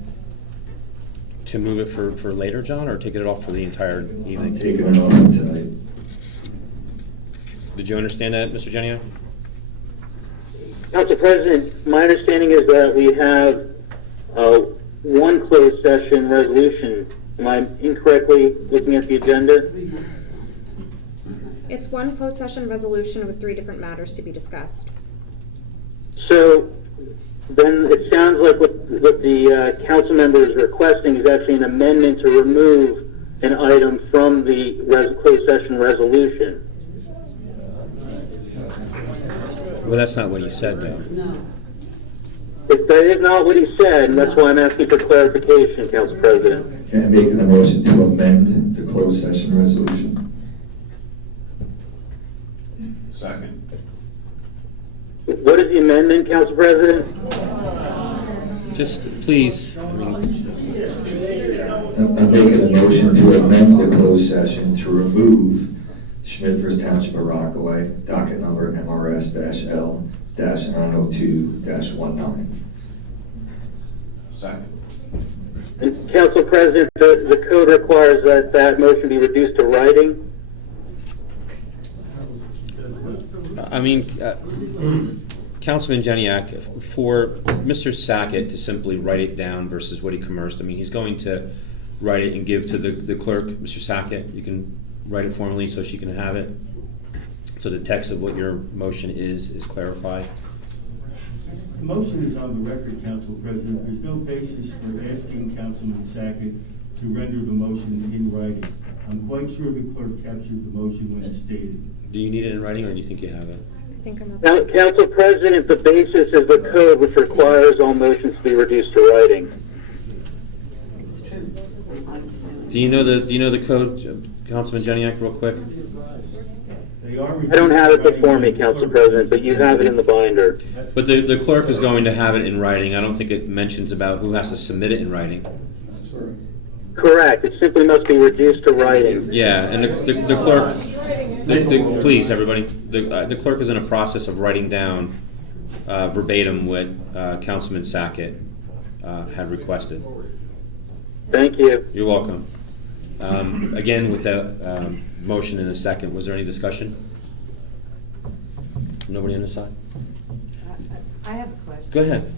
To move it for later, John, or taking it off for the entire evening? I'm taking it off tonight. Did you understand that, Mr. Genia? Council President, my understanding is that we have one closed session resolution. Am I incorrectly looking at the agenda? It's one closed session resolution with 3 different matters to be discussed. So then it sounds like what the council member is requesting is actually an amendment to remove an item from the closed session resolution. Well, that's not what he said, though. No. That is not what he said, and that's why I'm asking for clarification, Council President. And making a motion to amend the closed session resolution. Second. What is the amendment, Council President? Just please. I'm making a motion to amend the closed session to remove Schmidt v. Township of Rockaway, docket number MRS-L-902-19. Second. And Council President, the code requires that motion be reduced to writing. I mean, Councilman Geniak, for Mr. Sackett to simply write it down versus what he commerced, I mean, he's going to write it and give to the clerk, Mr. Sackett. You can write it formally so she can have it. So the text of what your motion is clarified. The motion is on the record, Council President. There's no basis for asking Councilman Sackett to render the motion in writing. I'm quite sure the clerk captured the motion when he stated it. Do you need it in writing, or do you think you have it? I think I'm Now, Council President, the basis is the code which requires all motions to be reduced to writing. Do you know the code, Councilman Geniak, real quick? They are I don't have it before me, Council President, but you have it in the binder. But the clerk is going to have it in writing. I don't think it mentions about who has to submit it in writing. Correct. It simply must be reduced to writing. Yeah, and the clerk, please, everybody, the clerk is in a process of writing down verbatim what Councilman Sackett had requested. Thank you. You're welcome. Again, with that motion in a second, was there any discussion? Nobody on this side? I have a question. Go ahead.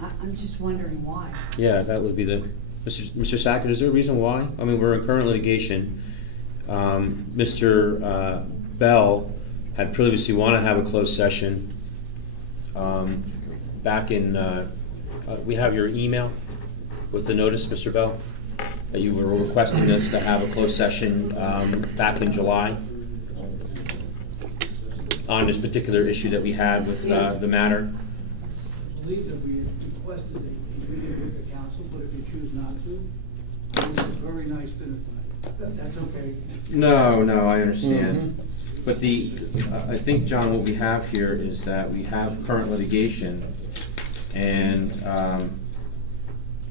I'm just wondering why. Yeah, that would be the, Mr. Sackett, is there a reason why? I mean, we're in current litigation. Mr. Bell had previously wanted to have a closed session back in, we have your email with the notice, Mr. Bell, that you were requesting us to have a closed session back in July on this particular issue that we had with the matter. I believe that we requested a meeting with the council, but if you choose not to, it was a very nice dinner tonight. That's okay. No, I understand. But I think, John, what we have here is that we have current litigation, and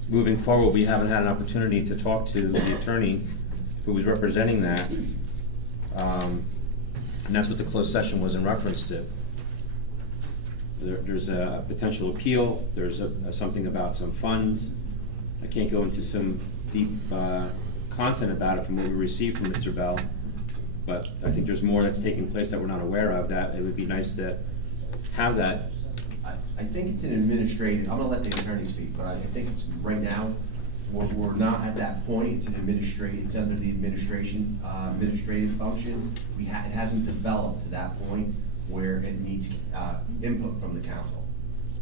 moving forward, we haven't had an opportunity to talk to the attorney who was representing that. And that's what the closed session was in reference to. There's a potential appeal, there's something about some funds. I can't go into some deep content about it from what we received from Mr. Bell, but I think there's more that's taking place that we're not aware of, that it would be nice to have that. I think it's an administrative, I'm gonna let the attorney speak, but I think it's, right now, we're not at that point. It's an it's under the administrative function. It hasn't developed to that point where it needs input from the council.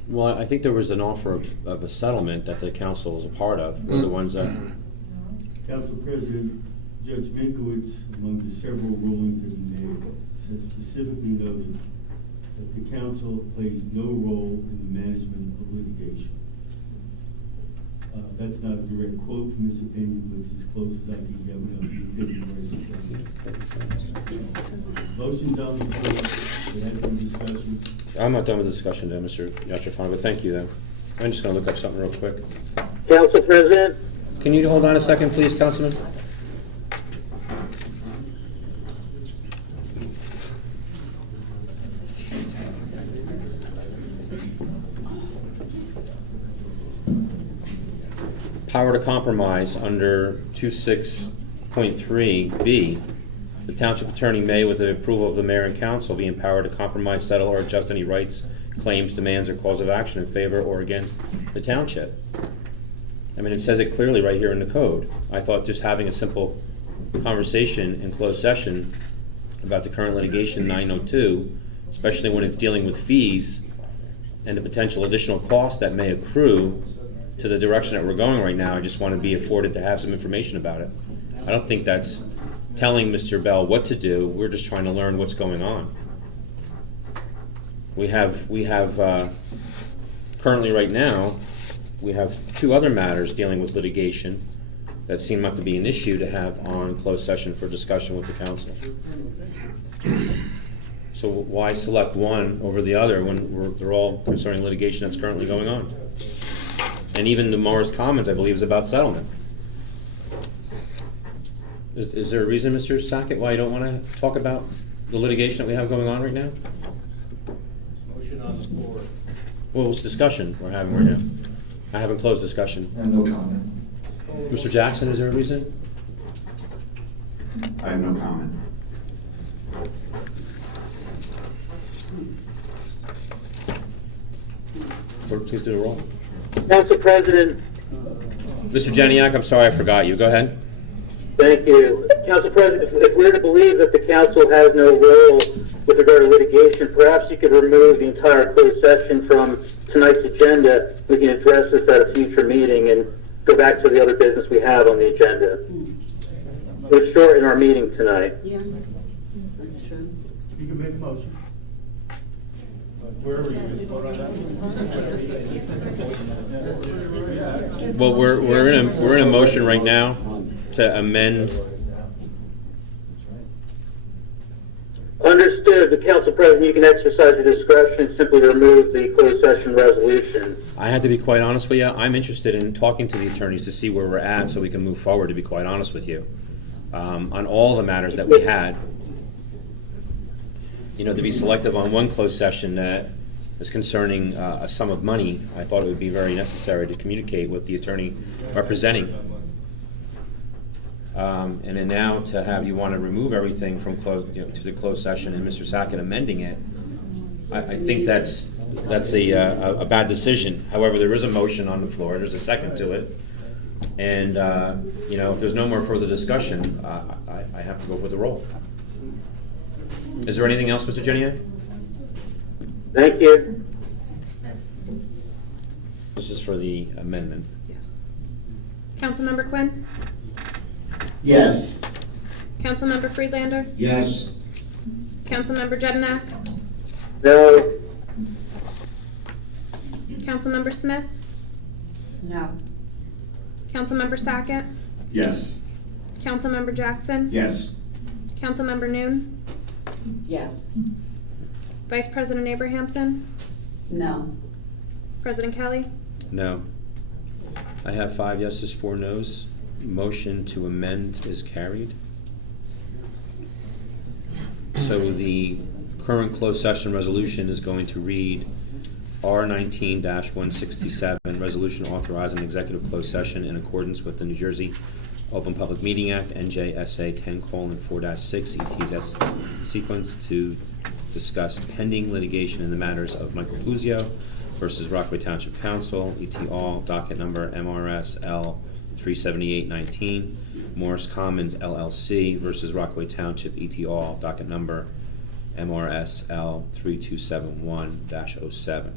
Well, I think there was an offer of a settlement that the council was a part of. We're the ones that. Council President, Judge Minkowitz, among the several rulings that he made, specifically noted that the council plays no role in the management of litigation. That's not a direct quote from this opinion, but it's as close as I can get without the opinion right in front of me. Motion's on the floor. There has been discussion. I'm not done with the discussion, though, Mr. Yatrafano, but thank you, though. I'm just going to look up something real quick. Council President? Can you hold on a second, please, Councilman? Power to compromise under 26.3B, the township attorney may, with the approval of the mayor and council, be empowered to compromise, settle, or adjust any rights, claims, demands, or cause of action in favor or against the township. I mean, it says it clearly right here in the code. I thought just having a simple conversation in closed session about the current litigation 902, especially when it's dealing with fees and the potential additional cost that may accrue to the direction that we're going right now, I just want to be afforded to have some information about it. I don't think that's telling Mr. Bell what to do. We're just trying to learn what's going on. We have currently right now, we have two other matters dealing with litigation that seem not to be an issue to have on closed session for discussion with the council. So why select one over the other when they're all concerning litigation that's currently going on? And even tomorrow's comments, I believe, is about settlement. Is there a reason, Mr. Sackett, why you don't want to talk about the litigation that we have going on right now? Motion on the floor. Well, it's discussion we're having right now. I haven't closed discussion. No comment. Mr. Jackson, is there a reason? I have no comment. Clerk, please do the roll. Council President? Mr. Jeniak, I'm sorry I forgot you. Go ahead. Thank you. Council President, if we're to believe that the council has no role with regard to litigation, perhaps you could remove the entire closed session from tonight's agenda. We can address this at a future meeting and go back to the other business we have on the agenda. We're short in our meeting tonight. Yeah, that's true. You can make a motion. Where are we going to vote on that? Well, we're in a motion right now to amend. Understood. The Council President, you can exercise your discretion and simply remove the closed session resolution. I had to be quite honest with you. I'm interested in talking to the attorneys to see where we're at so we can move forward, to be quite honest with you. On all the matters that we had, you know, to be selective on one closed session that is concerning a sum of money, I thought it would be very necessary to communicate with the attorney representing. And then now to have you want to remove everything from closed, you know, to the closed session and Mr. Sackett amending it, I think that's a bad decision. However, there is a motion on the floor. There's a second to it. And, you know, if there's no more further discussion, I have to go for the roll. Is there anything else, Mr. Jeniak? Thank you. This is for the amendment. Yes. Councilmember Quinn? Yes. Councilmember Friedlander? Yes. Councilmember Jedinak? No. Councilmember Smith? No. Councilmember Sackett? Yes. Councilmember Jackson? Yes. Councilmember Noon? Yes. Vice President Abrahamson? No. President Kelly? No. I have 5 yeses, 4 noes. Motion to amend is carried. So the current closed session resolution is going to read R19-167, resolution authorizing executive closed session in accordance with the New Jersey Open Public Meeting Act, NJSA 10:4-6, ETS sequence to discuss pending litigation in the matters of Michael Puzio versus Rockaway Township Council, ET All, docket number MRS L 37819, Morris Commons LLC versus Rockaway Township, ET All, docket number MRS L 3271-07.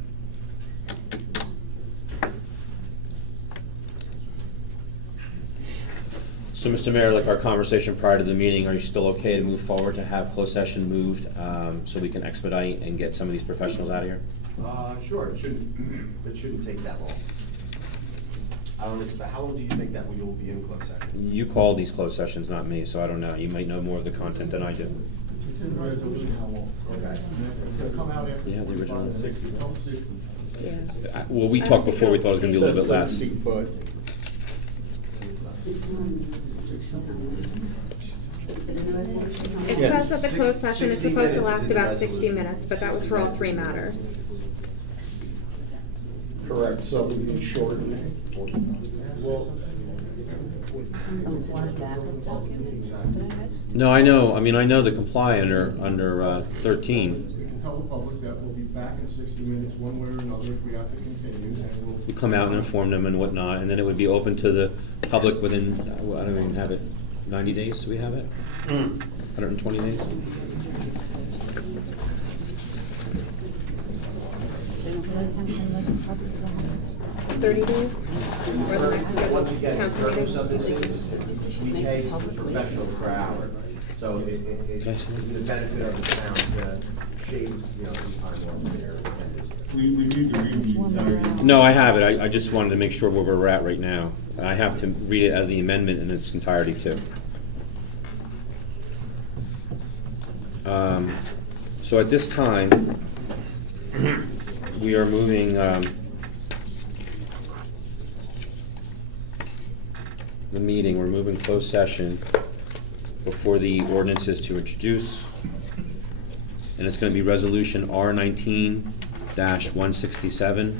So, Mr. Mayor, like our conversation prior to the meeting, are you still okay to move forward to have closed session moved so we can expedite and get some of these professionals out of here? Sure, it shouldn't take that long. I don't expect, how long do you think that we will be in closed session? You call these closed sessions, not me, so I don't know. You might know more of the content than I do. It's in the resolution how long. Okay. So come out after. Yeah, the original. 60. Well, we talked before, we thought it was gonna be a little bit less. It says that the closed session is supposed to last about 60 minutes, but that was for all three matters. Correct, so we can shorten it. No, I know, I mean, I know the comply under 13. We can tell the public that we'll be back in 60 minutes, one way or another, if we have to continue, and we'll. We come out and inform them and whatnot, and then it would be open to the public within, I don't even have it, 90 days, do we have it? 120 days? $30 days? Or the next scheduled Once again, the council purpose of meeting? this is, we pay professionals per hour. So it's to the benefit of the town to shave, this time off there. We need to read the entire. No, I have it, I just wanted to make sure where we're at right now. I have to read it as the amendment in its entirety too. So at this time, we are moving the meeting, we're moving closed session before the ordinances to introduce. And it's going to be resolution R19-167,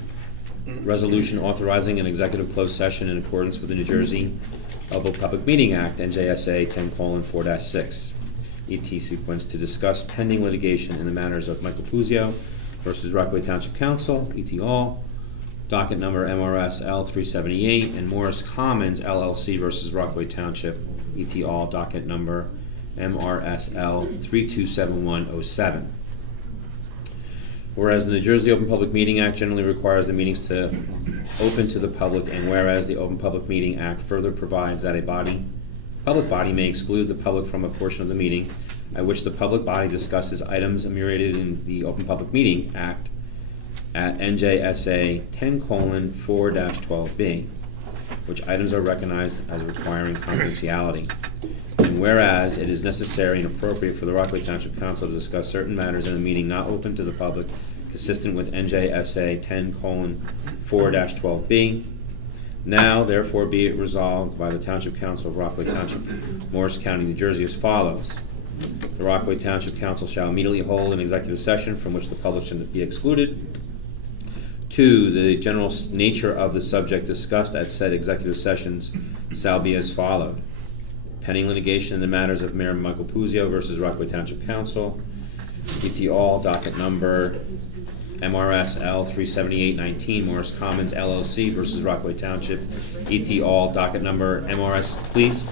resolution authorizing an executive closed session in accordance with the New Jersey Public Meeting Act, NJSA 10:4-6. ET sequence to discuss pending litigation in the matters of Michael Puzio versus Rockaway Township Council, ET All, docket number MRS L378, and Morris Commons LLC versus Rockaway Township, ET All, docket number MRS L327107. Whereas the New Jersey Open Public Meeting Act generally requires the meetings to open to the public, and whereas the Open Public Meeting Act further provides that a public body may exclude the public from a portion of the meeting at which the public body discusses items enumerated in the Open Public Meeting Act at NJSA 10:4-12B, which items are recognized as requiring confidentiality. And whereas it is necessary and appropriate for the Rockaway Township Council to discuss certain matters in a meeting not open to the public, consistent with NJSA 10:4-12B, now, therefore, be it resolved by the Township Council of Rockaway Township, Morris County, New Jersey, as follows. The Rockaway Township Council shall immediately hold an executive session from which the public should be excluded. 2, the general nature of the subject discussed at said executive sessions shall be as followed. Pending litigation in the matters of Mayor Michael Puzio versus Rockaway Township Council, ET All, docket number MRS L37819, Morris Commons LLC versus Rockaway Township, ET All, docket number MRS, please,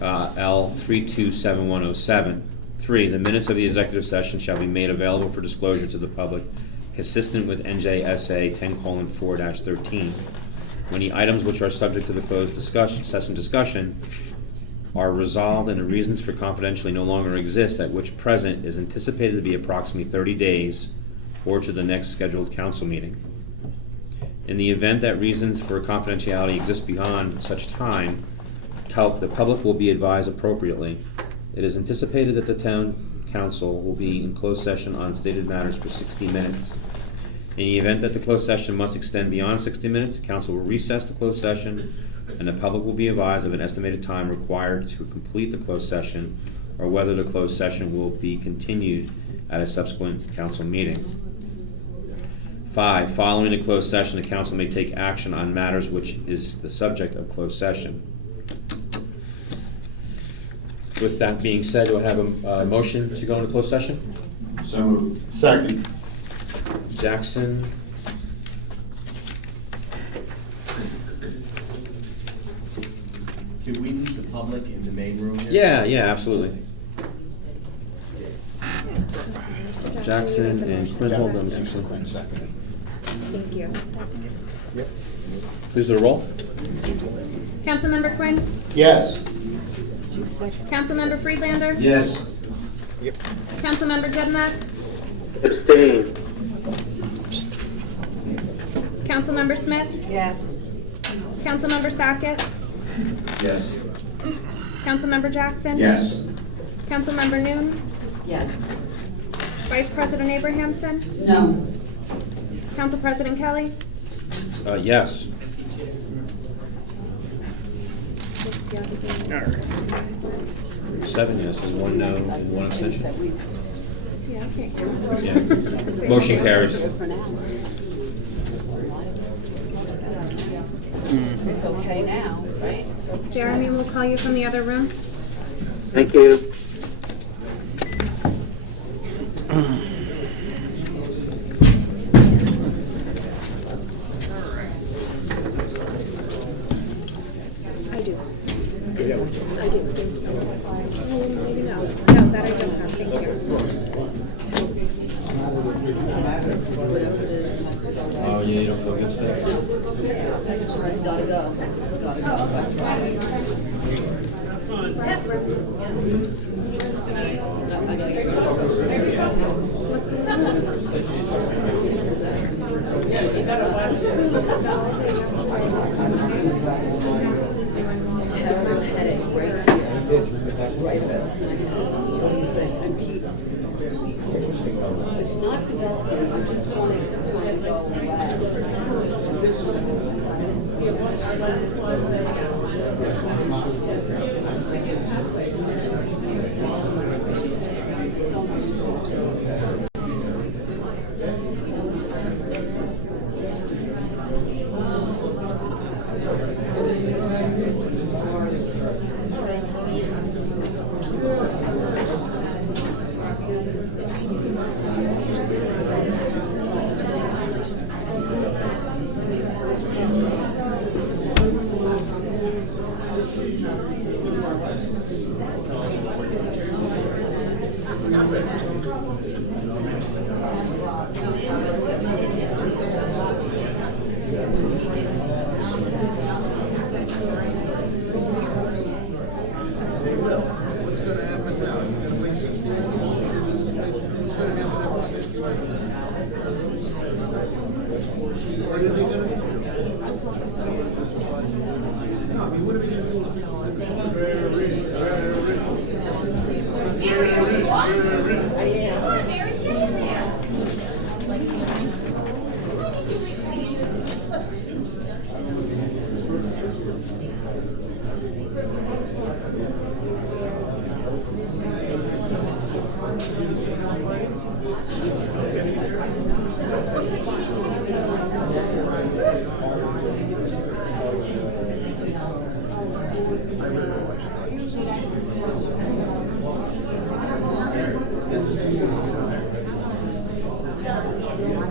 L327107. 3, the minutes of the executive session shall be made available for disclosure to the public, consistent with NJSA 10:4-13. When the items which are subject to the closed session discussion are resolved and the reasons for confidentiality no longer exist, at which present is anticipated to be approximately 30 days or to the next scheduled council meeting. In the event that reasons for confidentiality exist beyond such time, the public will be advised appropriately. It is anticipated that the town council will be in closed session on stated matters for 60 minutes. In the event that the closed session must extend beyond 60 minutes, the council will recess the closed session, and the public will be advised of an estimated time required to complete the closed session, or whether the closed session will be continued at a subsequent council meeting. 5, following the closed session, the council may take action on matters which is the subject of closed session. With that being said, do I have a motion to go into closed session? So moved. Second. Jackson. Can we leave the public in the main room here? Yeah, absolutely. Jackson and Quinn, hold on a second. Thank Thank you. Yep. Please do the roll. Councilmember Quinn? Yes. Councilmember Friedlander? Yes. Yep. Councilmember Jednak? Abstain. Councilmember Smith? Yes. Councilmember Sackett? Yes. Councilmember Jackson? Yes. Councilmember Noon? Yes. Vice President Abrahamson? No. Council President Kelly? Yes. 6 yeses. 7 yeses, 1 no, and 1 abstention. Yeah, I can't Yeah. Motion carries. It's okay now, right? Jeremy, we'll call you from the other room. Thank you. I do. I do, thank you. Oh, maybe no. No, that I don't have, thank you. Oh, yeah, you don't feel good stuff? It's gotta go. It's gotta Terrible headache right here. Right there. And Pete. It's not developing, I just want it to sort of go They will. What's gonna happen now? You're gonna wait 60 minutes? What's gonna happen after 60 minutes? What are they gonna do? No, I mean, what are they gonna do in 60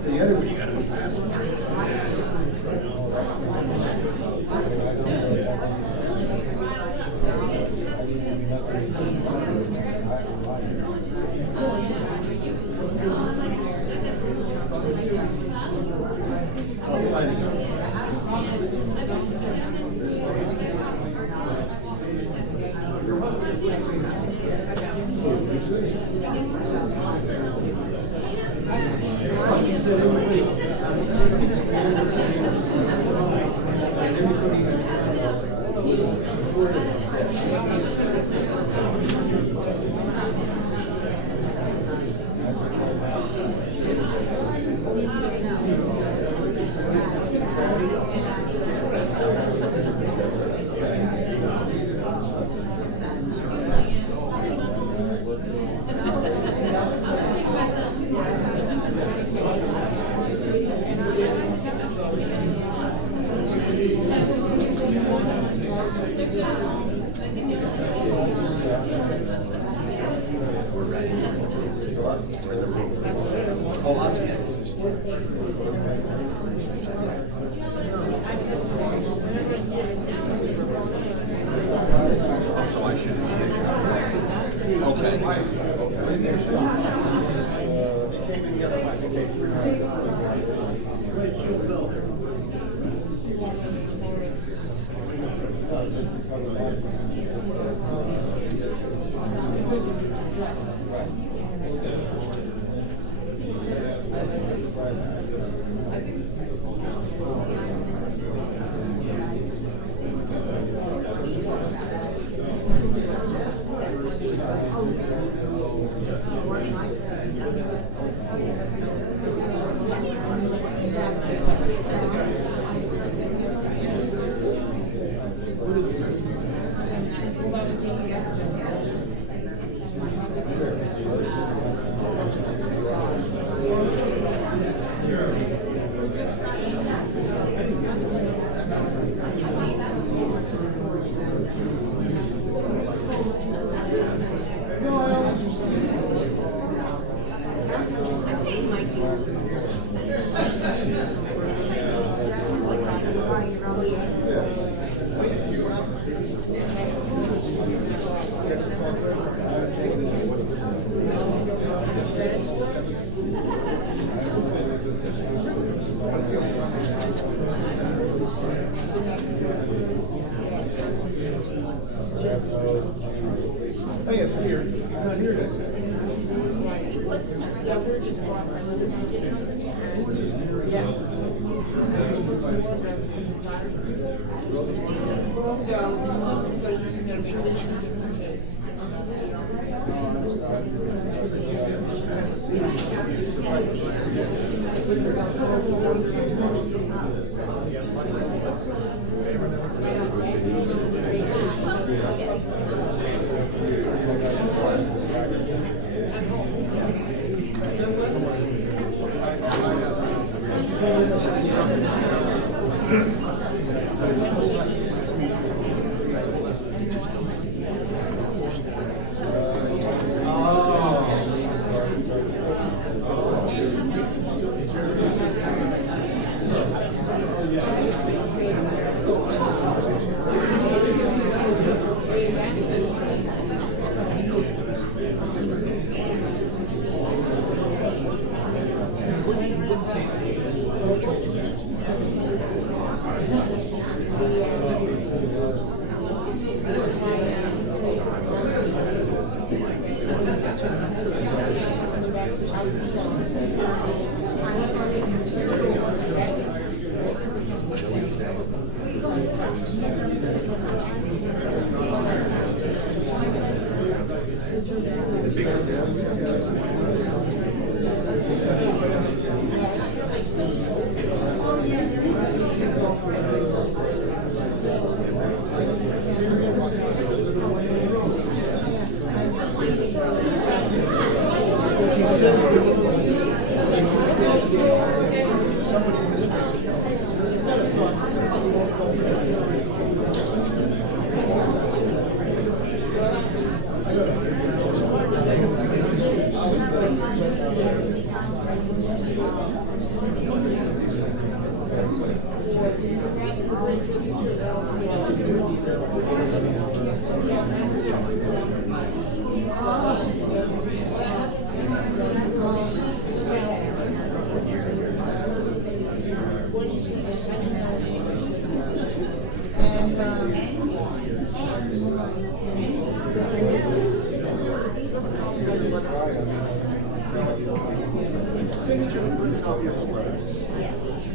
The other one you gotta pass. So I shouldn't be here. Okay. Hey, it's here. He's not here today.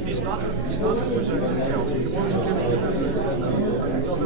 He's not going to present to the council. He wants to give it to them as another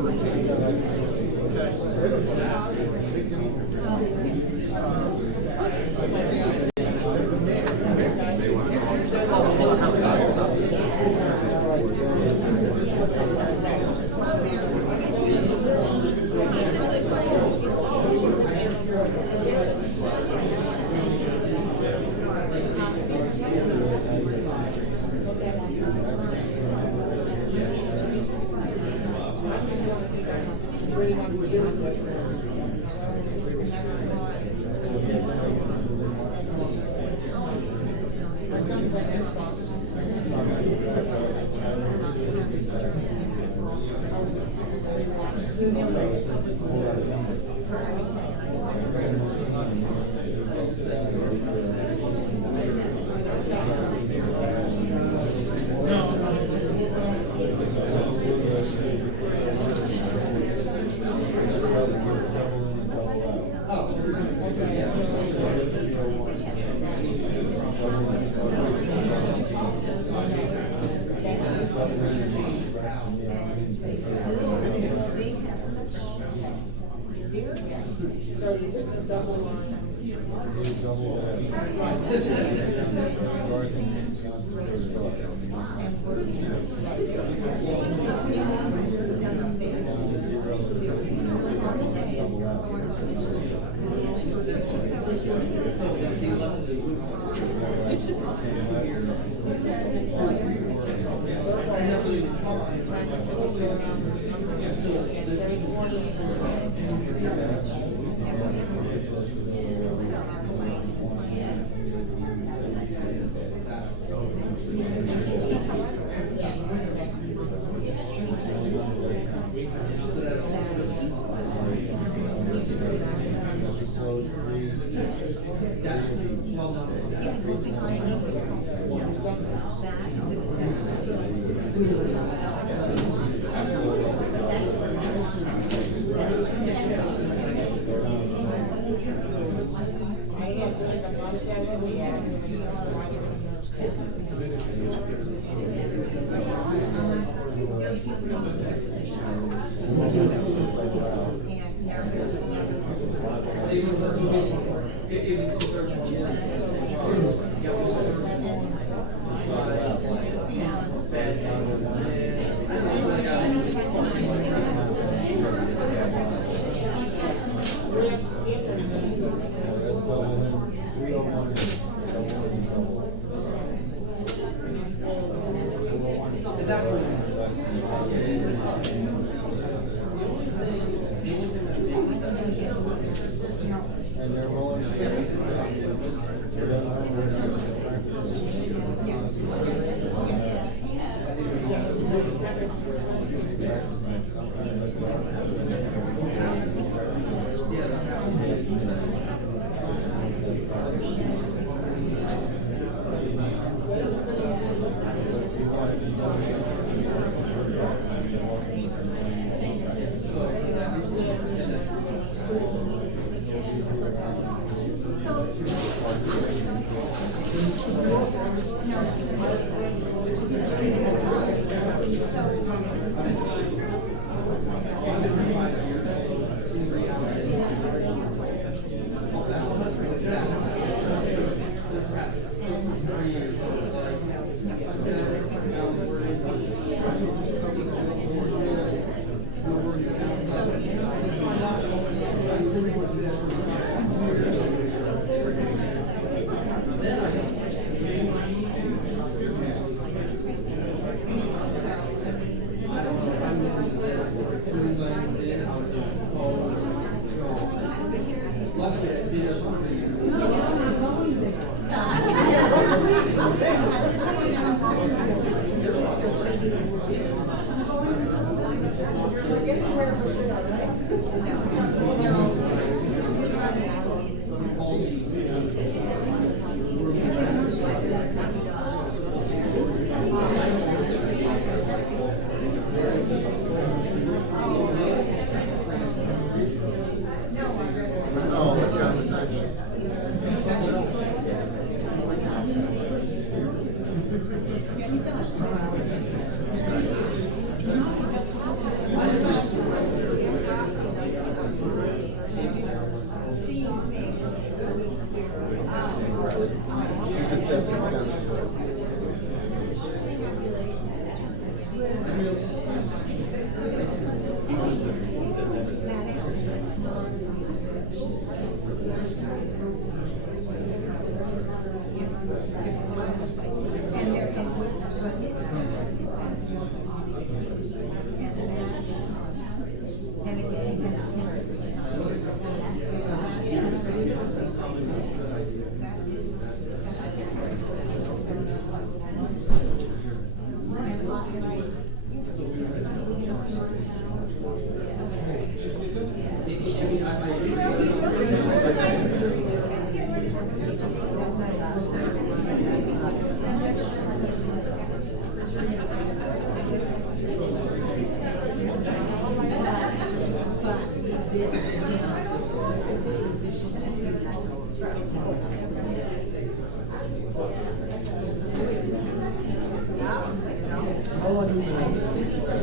All I do is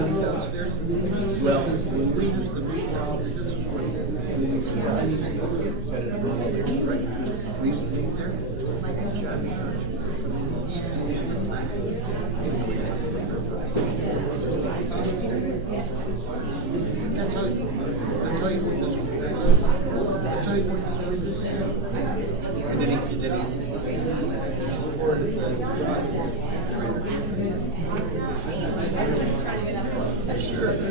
meeting downstairs? Well, when we used to meet now, this is what we used to right? We used to meet there. That's how you put this one. That's how you put this one. And then he supported the Sure.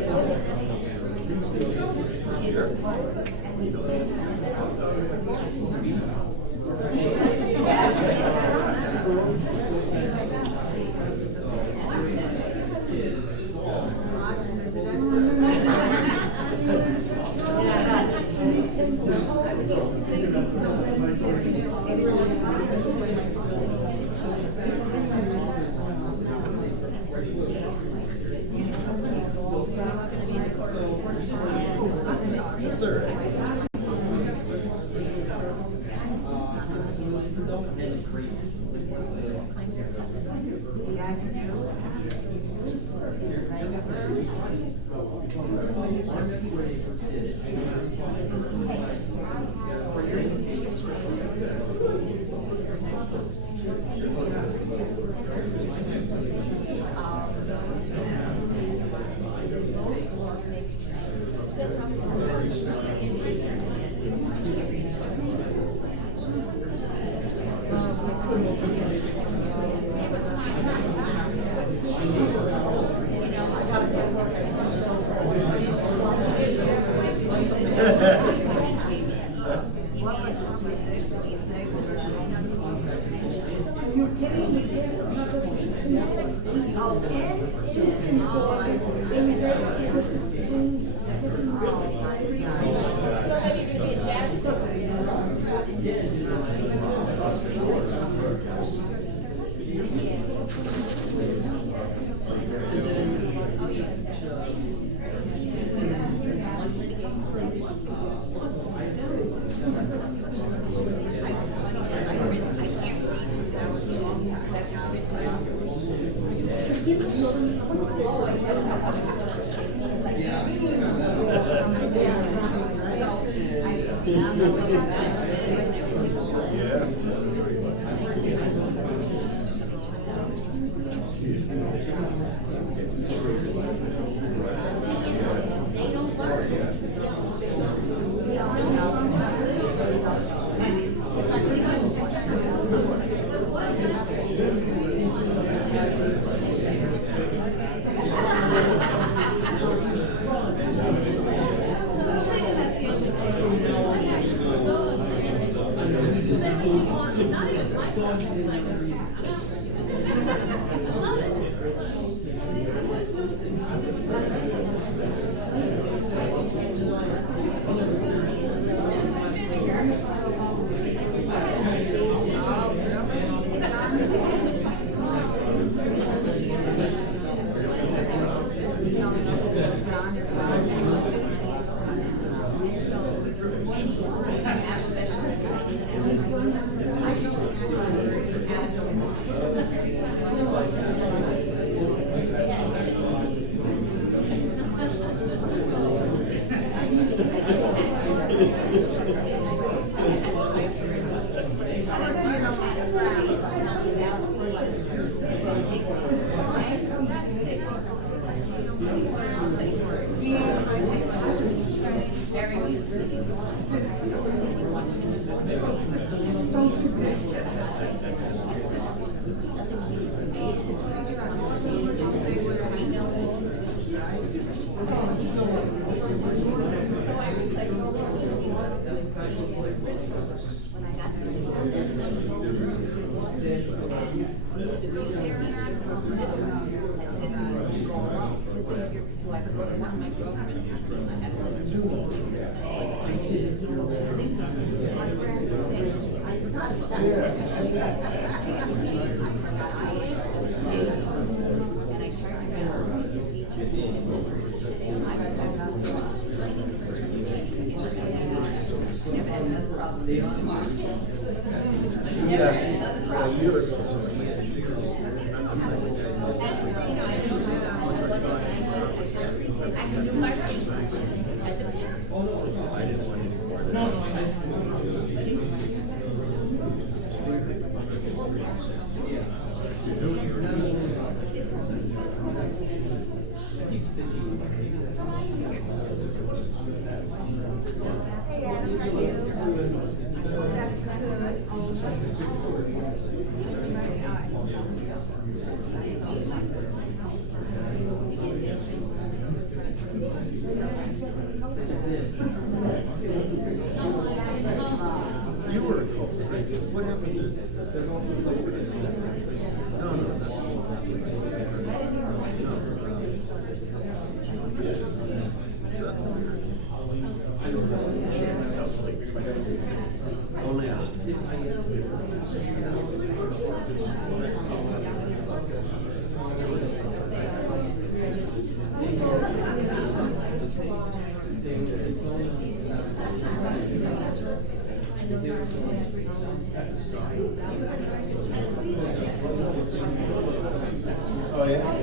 Oh, yeah?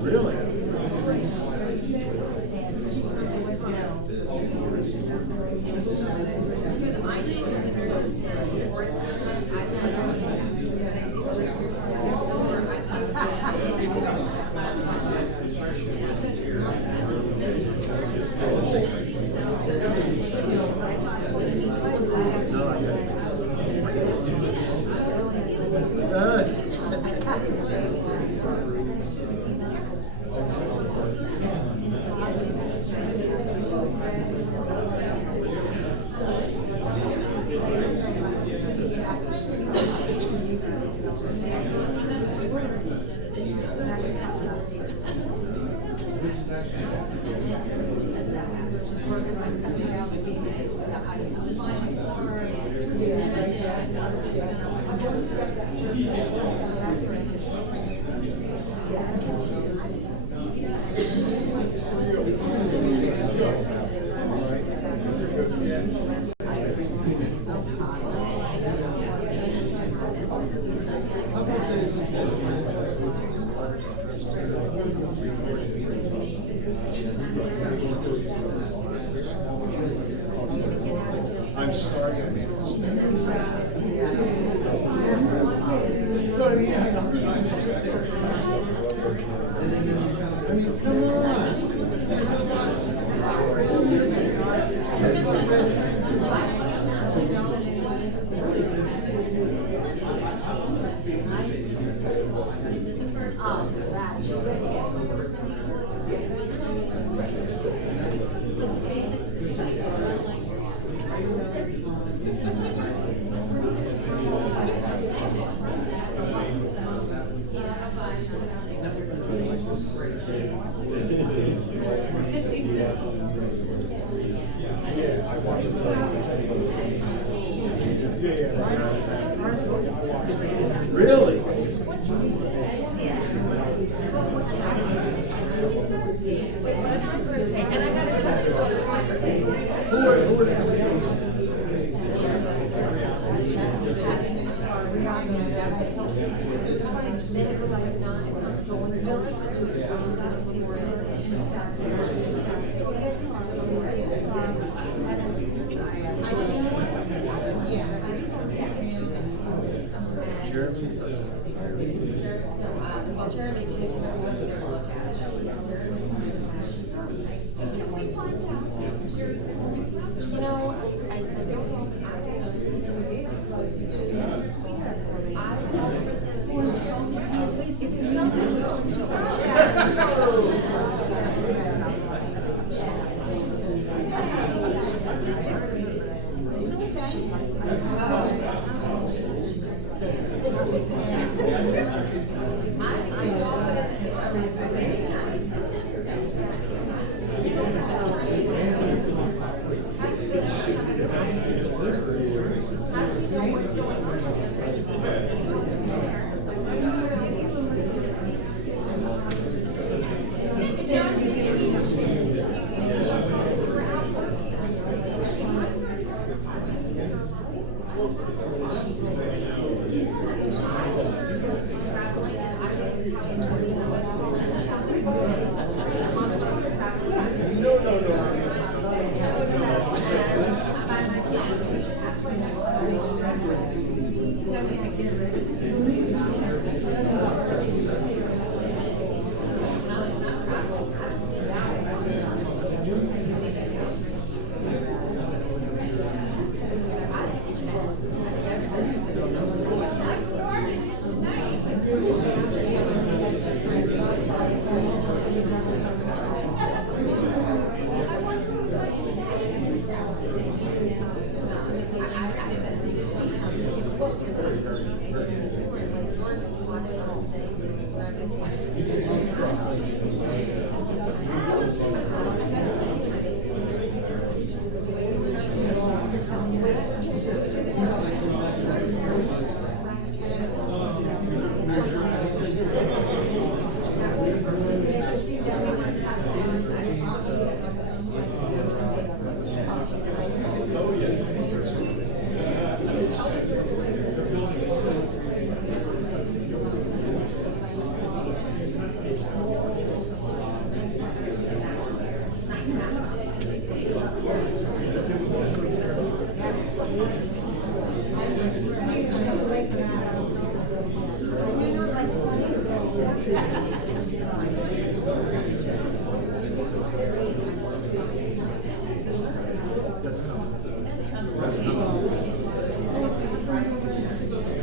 Really? I'm sorry I made this mistake. But I mean, come on. Really? Jeremy too.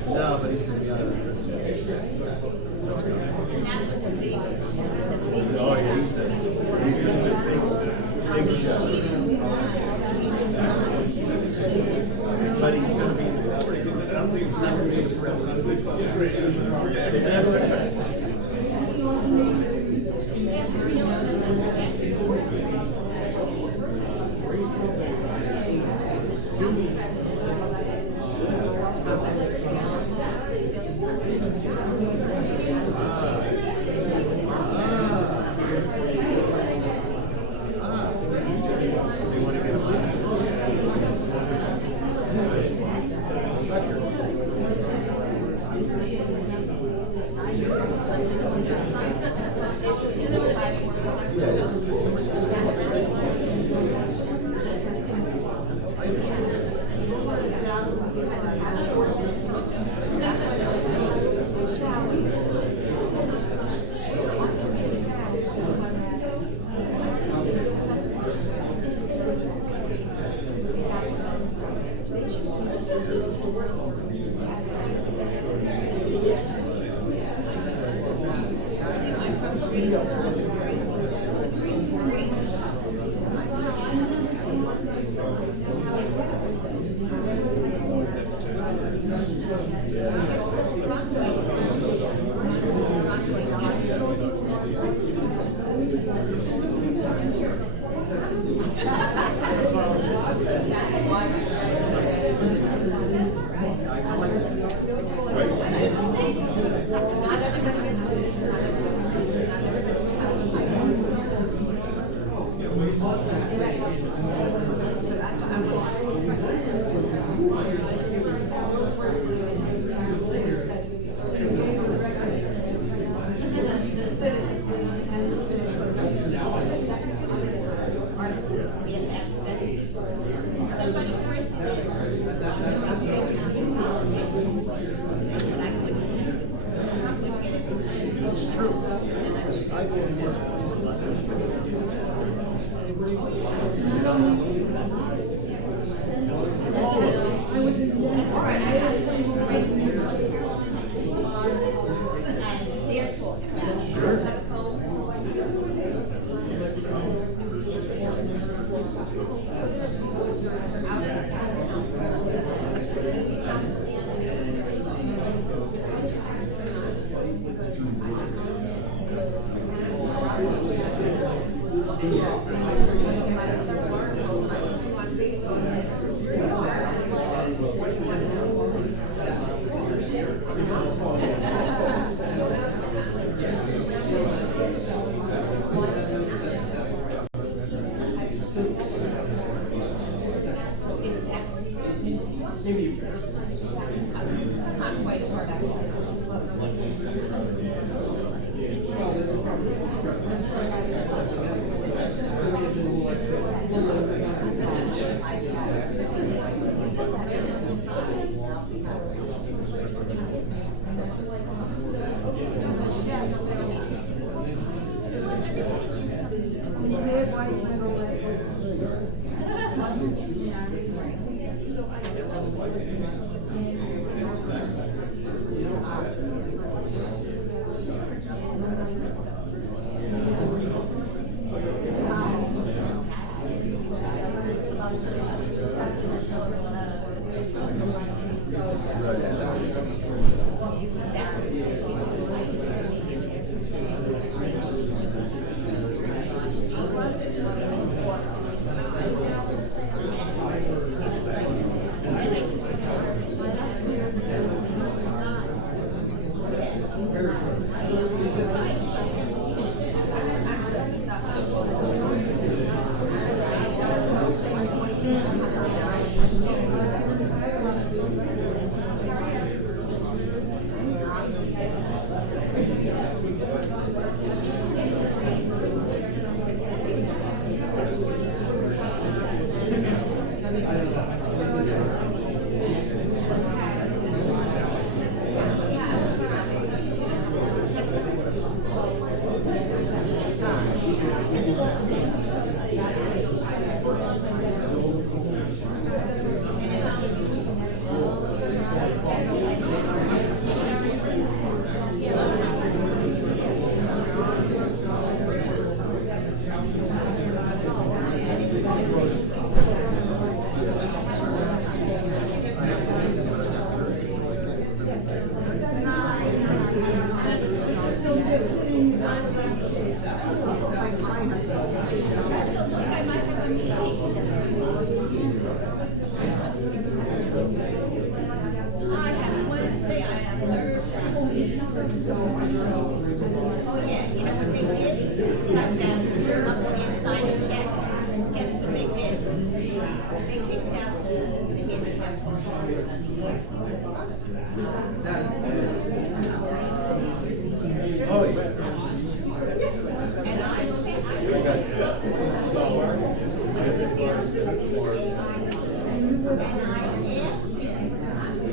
No, but he's gonna be out of the prison. Let's go. Oh, yeah, he's Mr. Big Shot. But he's gonna be in the court. I don't think he's not gonna be the president. They want to get him out. It's true. I go in those places a lot. They're talking about Sure.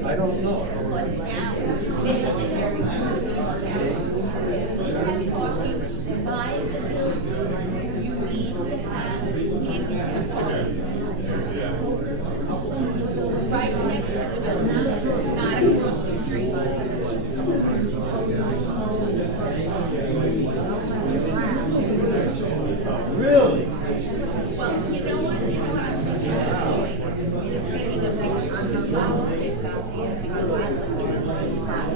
I don't know. Right next to the building, not across the street. Really? Well, you know what I'm thinking of doing is taking a picture of his house that they've got there, because I look at the spot.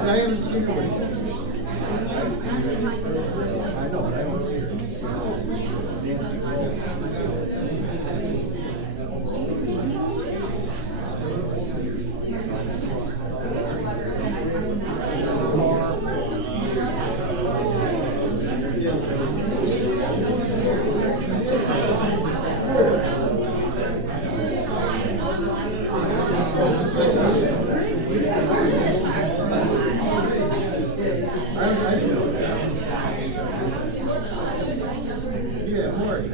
I haven't seen it. I know, but I haven't seen it. Nancy Yeah, Mark.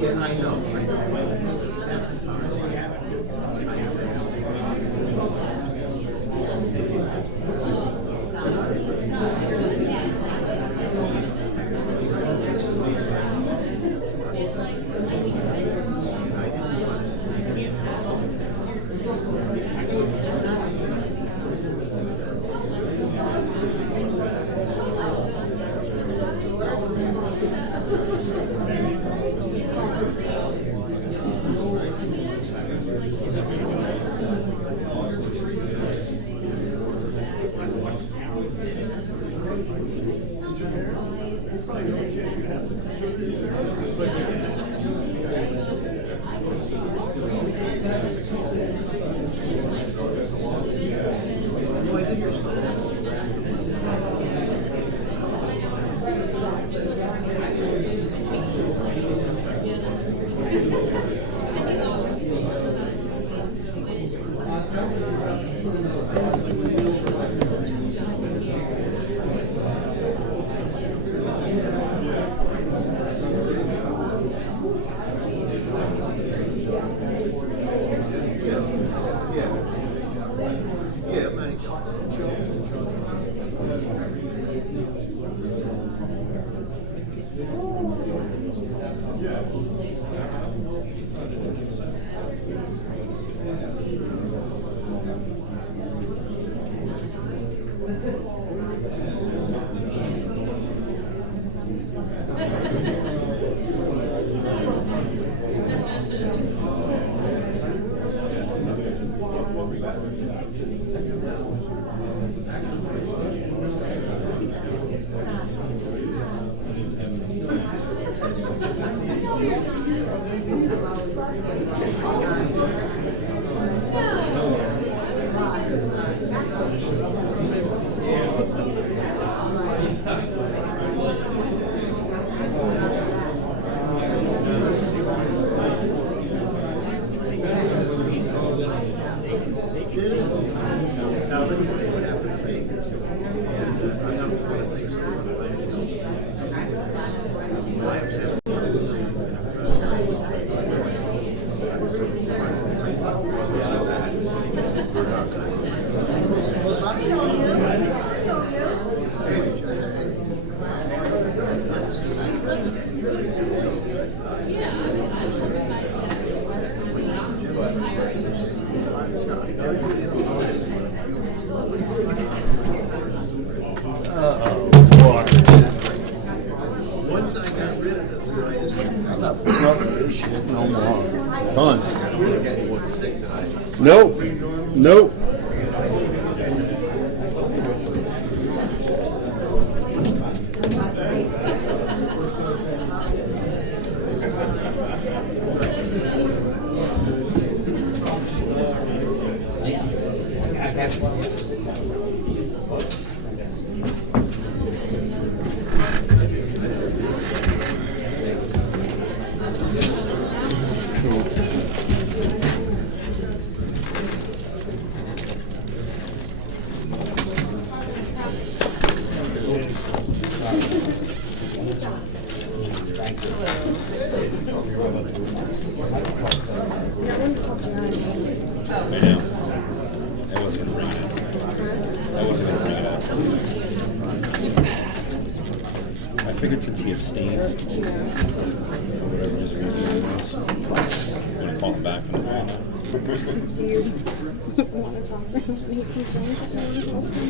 Yeah, I know. At the time. Once I got rid of the sinus, I'm not smoking this shit no more. Done. Nope. Nope. I know. I wasn't gonna bring it up. I wasn't gonna bring it up. I figured since he abstained, or whatever his reason was, I'm gonna call him back from the phone. Do you want to talk to him when he complains that no one calls him?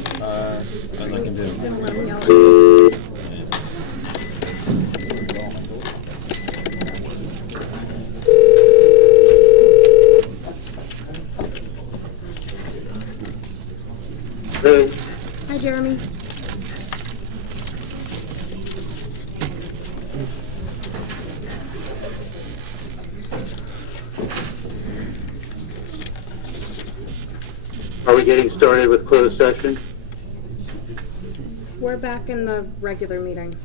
I'm not gonna do He's gonna let him it. yell at you. Hi, Jeremy. Are we getting started with closed session? We're back in the regular meeting.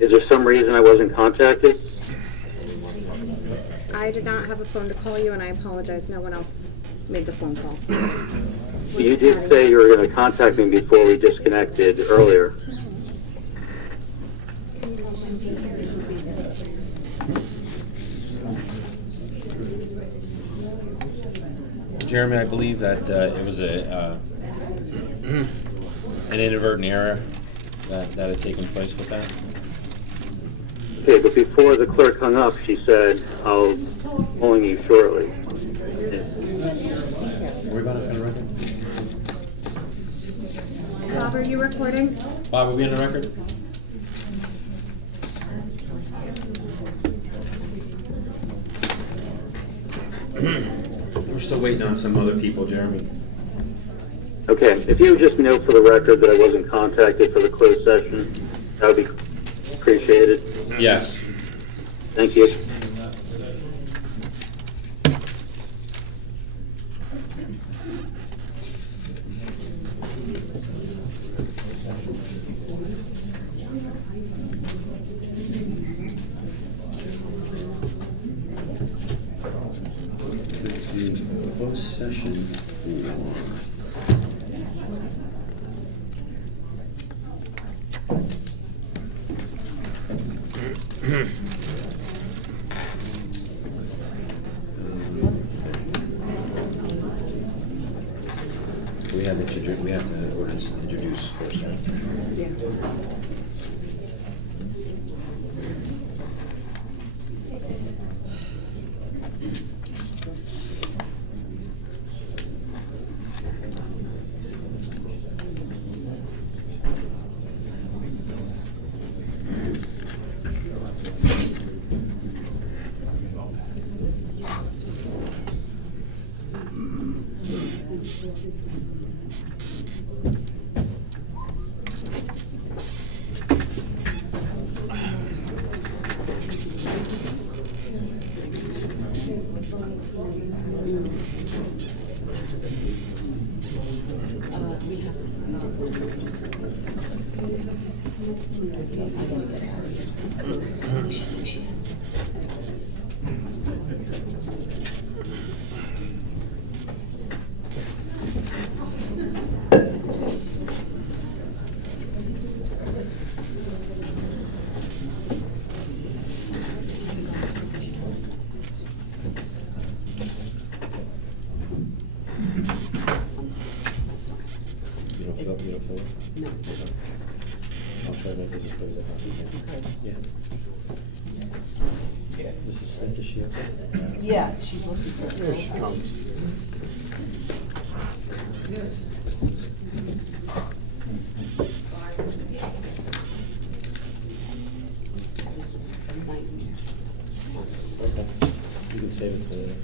Is there some reason I wasn't contacted? I did not have a phone to call you, and I apologize. No one else made the phone call. You did say you were going to contact me before we disconnected earlier. Jeremy, I believe that it was an inadvertent error that had taken place with that. Okay, but before the clerk hung up, she said, I'll be calling you shortly. Are we about to record? Bob, are you recording? Bob, are we on the record? We're still waiting on some other people, Jeremy. Okay, if you would just note for the record that I wasn't contacted for the closed session, That would be appreciated. Yes. Thank you. Closed session 4. We have to ordinance introduce first, right? Yeah. You don't feel it? No. I'll try to make this as quick as I possibly can. Okay. Yeah. Mrs. Smith, is she up there? Yes, she's looking for it. There she comes. Okay. You can save it to.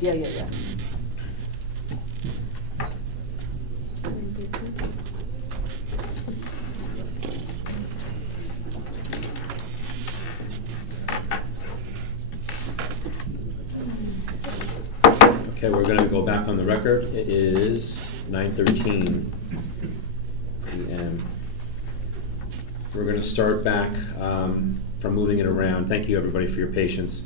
Yeah. Okay, we're gonna go back on the record. It is 9:13 p.m. We're gonna start back from moving it around. Thank you, everybody, for your patience.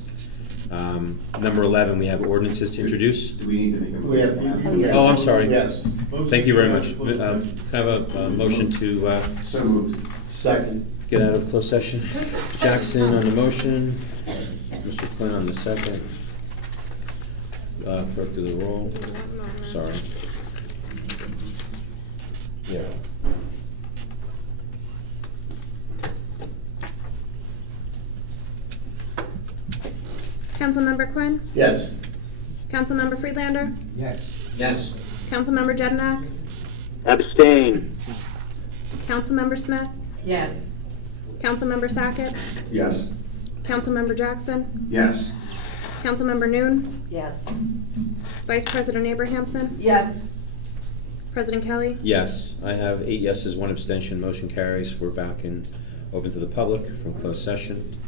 Number 11, we have ordinances to introduce. Do we need to make a We have- motion? Oh, I'm sorry. Yes. Thank you very much. Kind of a motion to So moved. Second. get out of closed session. Jackson on the motion, Mr. Quinn on the second. Clerk do the roll. Sorry. Yeah. Councilmember Quinn? Yes. Councilmember Friedlander? Yes. Yes. Councilmember Jednak? Abstain. Councilmember Smith? Yes. Councilmember Sackett? Yes. Councilmember Jackson? Yes. Councilmember Noon? Yes. Vice President Abrahamson? Yes. President Kelly? Yes, I have 8 yeses, 1 abstention, motion carries. We're back and open to the public from closed session.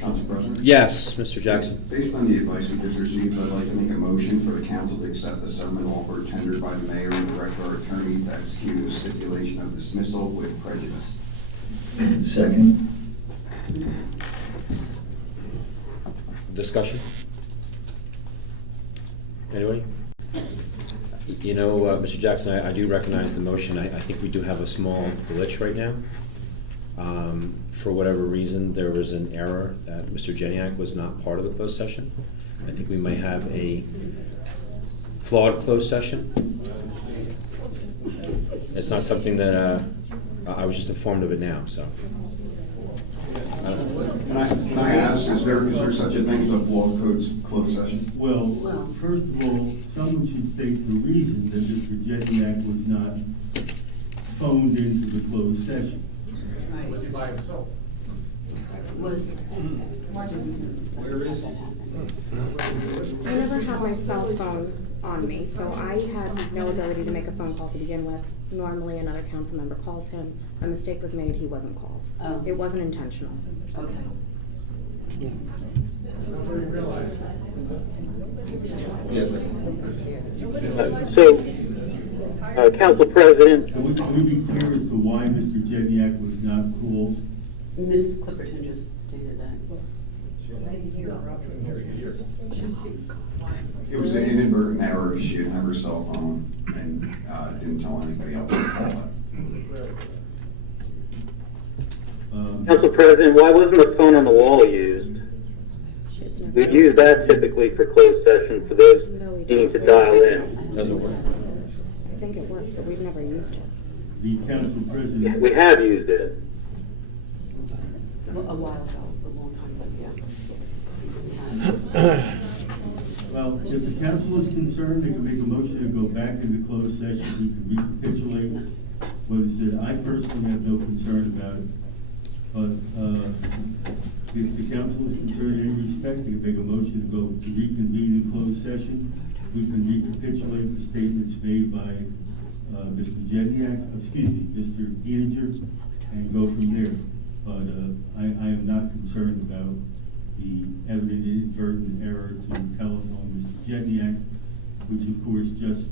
Council President? Yes, Mr. Jackson. Based on the advice we just received, I'd like to make a motion for the council to accept the settlement offer tendered by the mayor and direct our attorney to execute a stipulation of dismissal with prejudice. Second. Discussion? Anybody? You know, Mr. Jackson, I do recognize the motion. I think we do have a small glitch right now. For whatever reason, there was an error that Mr. Jeniak was not part of the closed session. I think we might have a flawed closed session. It's not something that, I was just informed of it now, so. Can I ask, is there such a thing as a flawed closed session? Well, first of all, someone should state the reason that Mr. Jedniak was not phoned into the closed session. Was he by himself? Was. Where is he? I never have my cell phone on me, so I had no ability to make a phone call to begin with. Normally, another council member calls him. A mistake was made, he wasn't called. Oh. It wasn't intentional. Okay. Council President. Would you be clear as to why Mr. Jedniak was not called? Ms. Clipperton just stated that. It was an inadvertent error. She didn't have her cell phone and didn't tell anybody else to call it. Council President, why wasn't the phone on the wall used? We'd use that typically for closed session for those needing to dial in. Doesn't work. I think it works, but we've never used it. The council president. We have used it. A while ago, a long time ago, yeah. Well, if the council is concerned, they can make a motion to go back into closed session. We can recapitulate what is said. I personally have no concern about it. But if the council is concerned in any respect, they can make a motion to go to reconvene in closed session. We can recapitulate the statements made by Mr. Jedniak, Mr. Deininger, and go from there. But I am not concerned about the evident inadvertent error to telephone Mr. Jedniak, which of course just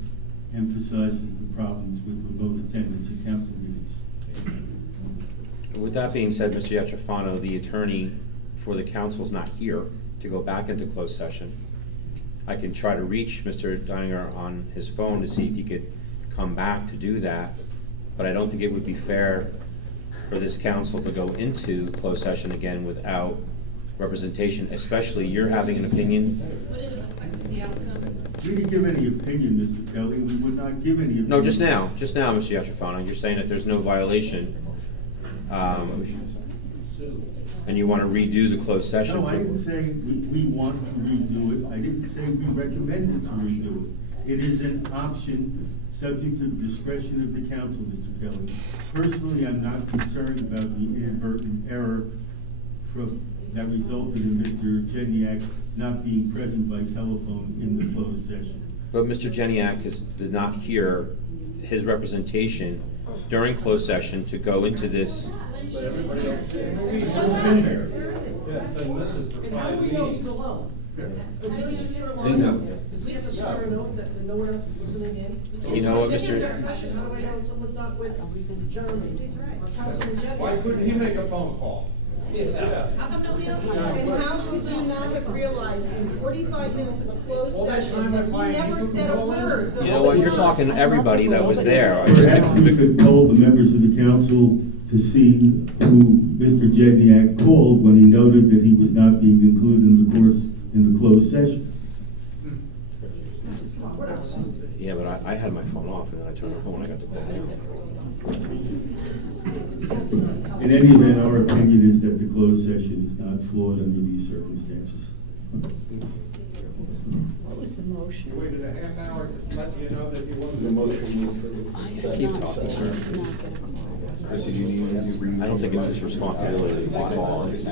emphasizes the problems with remote attendance at council meetings. With that being said, Mr. Yatrafano, the attorney for the council is not here to go back into closed session. I can try to reach Mr. Deininger on his phone to see if he could come back to do that, but I don't think it would be fair for this council to go into closed session again without representation, especially you're having an opinion. We didn't give any opinion, Mr. Kelly. We would not give any opinion. No, just now, Mr. Yatrafano, you're saying that there's no violation. And you want to redo the closed session? No, I didn't say we want to redo it. I didn't say we recommended to redo it. It is an option subject to the discretion of the council, Mr. Kelly. Personally, I'm not concerned about the inadvertent error that resulted in Mr. Jedniak not being present by telephone in the closed session. But Mr. Jedniak did not hear his representation during closed session to go into this. But everybody else did. And how do we know he's alone? Does he have to swear an oath that no one else is listening in? You know what, If Mr. you're in that session, how do I know it's someone's not with Jeremy or Councilman Jedniak? Why couldn't he make a phone call? How come nobody else? And how could you not have realized in 45 minutes of a closed session that he never said a word? You know what, you're talking to everybody that was there. Perhaps we could poll the members of the council to see who Mr. Jedniak called when he noted that he was not being included in the closed session. Yeah, but I had my phone off and then I turned it on when I got the call down. In any event, our opinion is that the closed session is not flawed under these circumstances. What was the motion? You waited a half hour to let you know that you wanted. The motion was to Keep talking, sir. Chris, you need to read. I don't think it's his responsibility to call us.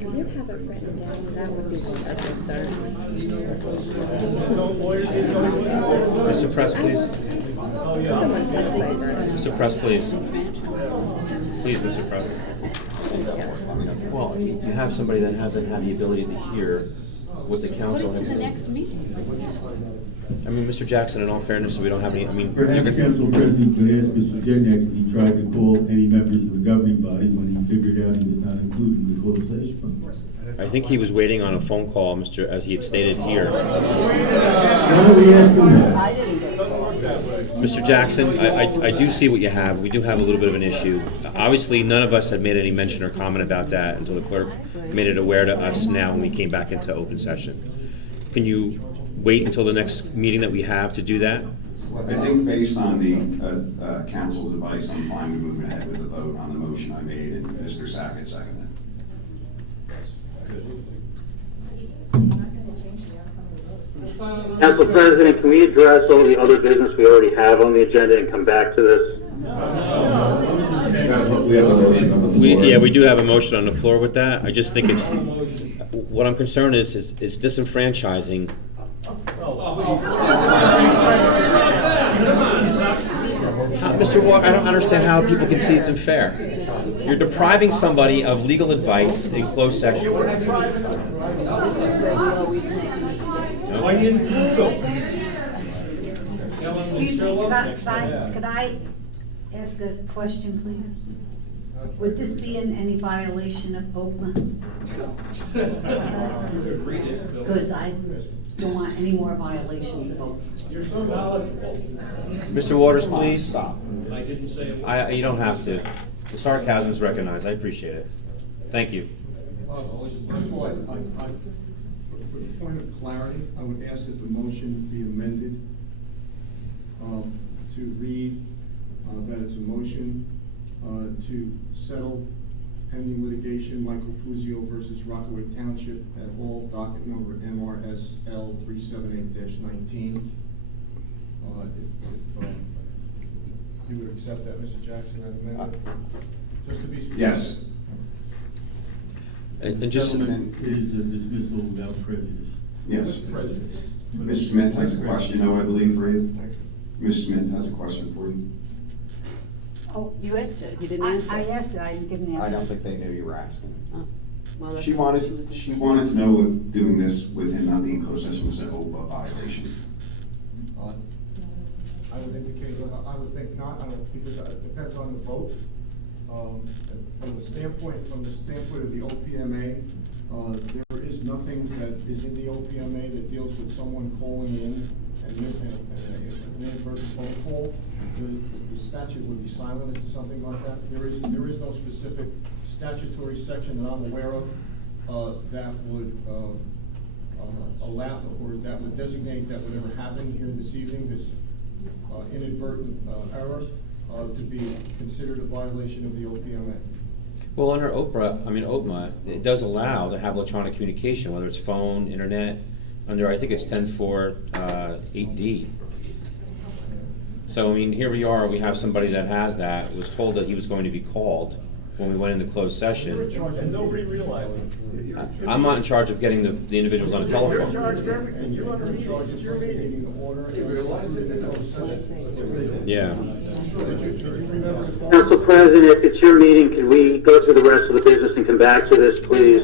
If you have it written down, that would be wonderful, sir. Mr. Press, please. Someone press over. Mr. Press, please. Please, Mr. Press. Well, you have somebody that hasn't had the ability to hear what the council has said. Next meeting. I mean, Mr. Jackson, in all fairness, we don't have any, I mean. Perhaps the council president could ask Mr. Jedniak if he tried to call any members of the governing body when he figured out he was not included in the closed session. I think he was waiting on a phone call, as he had stated here. Mr. Jackson, I do see what you have. We do have a little bit of an issue. Obviously, none of us had made any mention or comment about that until the clerk made it aware to us now when we came back into open session. Can you wait until the next meeting that we have to do that? I think based on the council's advice, I'm fine with moving ahead with the vote on the motion I made and Mr. Sackett seconded. Council President, can we address all the other business we already have on the agenda and come back to this? We have a motion on the floor. Yeah, we do have a motion on the floor with that. I just think what I'm concerned is disenfranchising Mr. Walker, I don't understand how people can see it's unfair. You're depriving somebody of legal advice in closed session. This is where we always make a mistake. Why didn't you go? Excuse me, could I ask a question, please? Would this be in any violation of OPMA? Because I don't want any more violations of OPMA. You're so knowledgeable. Mr. Waters, please. Stop. I didn't say a word. You don't have to. The sarcasm is recognized. I appreciate it. Thank you. First of all, for the point of clarity, I would ask that the motion be amended to read that it's a motion to settle pending litigation, Michael Puzio versus Rockaway Township at all, docket number MRSL 378-19. If you would accept that, Mr. Jackson, that amendment? Just to be specific. Yes. And just Settlement is a dismissal without prejudice. Yes. Prejudice. Ms. Smith has a question, though, I believe, for you. Ms. Smith has a question for you. Oh, You asked it, you didn't answer. I asked it, I didn't give an answer. I don't think they knew you were asking. Oh, well, that's She what wanted, was- she wanted to know if doing this with him not being closed session was an OPA violation. I would indicate, I would think not, I don't, because it depends on the vote. From the standpoint of the OPMA, there is nothing that is in the OPMA that deals with someone calling in and an inadvertent phone call. The statute would be silent as to something like that. There is no specific statutory section that I'm aware of that would allow, or that would designate that whatever happened here this evening, this inadvertent error, to be considered a violation of the OPMA. Well, under OPMA, it does allow to have electronic communication, whether it's phone, internet, under, I think it's 10.4.8D. So, I mean, here we are, we have somebody that has that, was told that he was going to be called when we went into closed session. You're in charge, and nobody realized it. I'm not in charge of getting the individuals on a You're in telephone. charge of everything. You're under me. It's your meeting. You realize it? Yeah. Council President, if it's your meeting, can we go through the rest of the business and come back to this, please?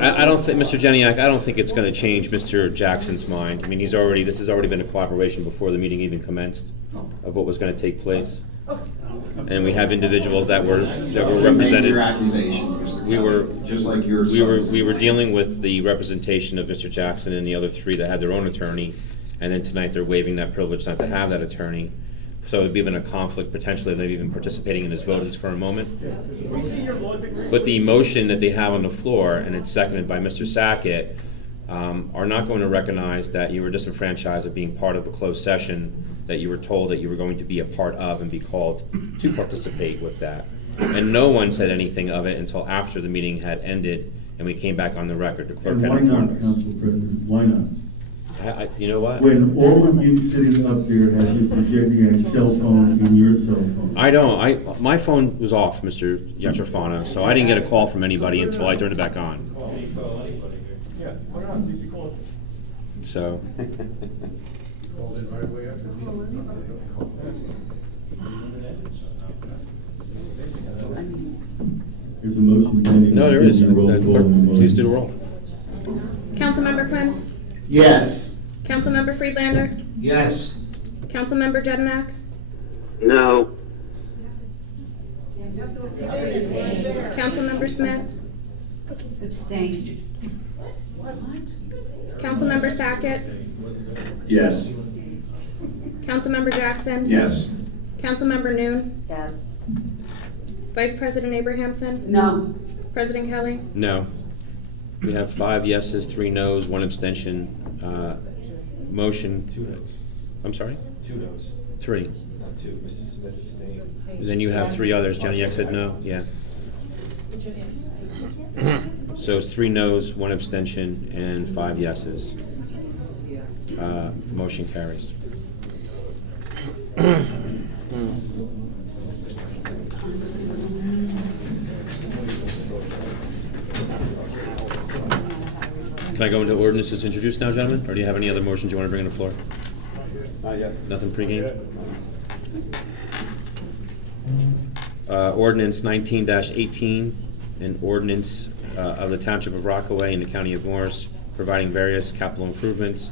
I don't think, Mr. Jeniak, I don't think it's gonna change Mr. Jackson's mind. I mean, this has already been a collaboration before the meeting even commenced of what was gonna take place. And we have individuals that were represented. Your accusations, Mr. Kelly, just like your We were dealing with the representation of Mr. Jackson and the other three that had their own attorney, and then tonight they're waiving that privilege not to have that attorney. So it'd be even a conflict potentially of them even participating in this vote at this current moment. But the motion that they have on the floor, and it's seconded by Mr. Sackett, are not going to recognize that you were disenfranchised of being part of a closed session that you were told that you were going to be a part of and be called to participate with that. And no one said anything of it until after the meeting had ended and we came back on the record. The clerk had And why informed not, us. Council President, why not? You know what? When all of you sitting up there had Mr. Jedniak's cell phone in your cell phone. I don't. My phone was off, Mr. Yatrafano, so I didn't get a call from anybody until I turned it back on. Yeah, why not? See if you call it. So. Called in right away after the meeting. There's a motion pending. No, there is. Roll call Clerk, on the please do the motion. roll. Councilmember Quinn? Yes. Councilmember Friedlander? Yes. Councilmember Jedinak? No. Councilmember Smith? Abstain. Councilmember Sackett? Yes. Councilmember Jackson? Yes. Councilmember Noon? Yes. Vice President Abrahamson? No. President Kelly? No. We have 5 yeses, 3 noes, 1 abstention. Motion. 2 noes. I'm sorry? 2 noes. 3. Not 2. Mrs. Smith abstained. Then you have 3 others. Jeniak said no. Yeah. So it's 3 noes, 1 abstention, and 5 yeses. Motion carries. Can I go into ordinances introduced now, gentlemen? Or do you have any other motions you want to bring on the floor? Not yet. Nothing pre-game? Ordinance 19-18, an ordinance of the Township of Rockaway in the County of Morris, providing various capital improvements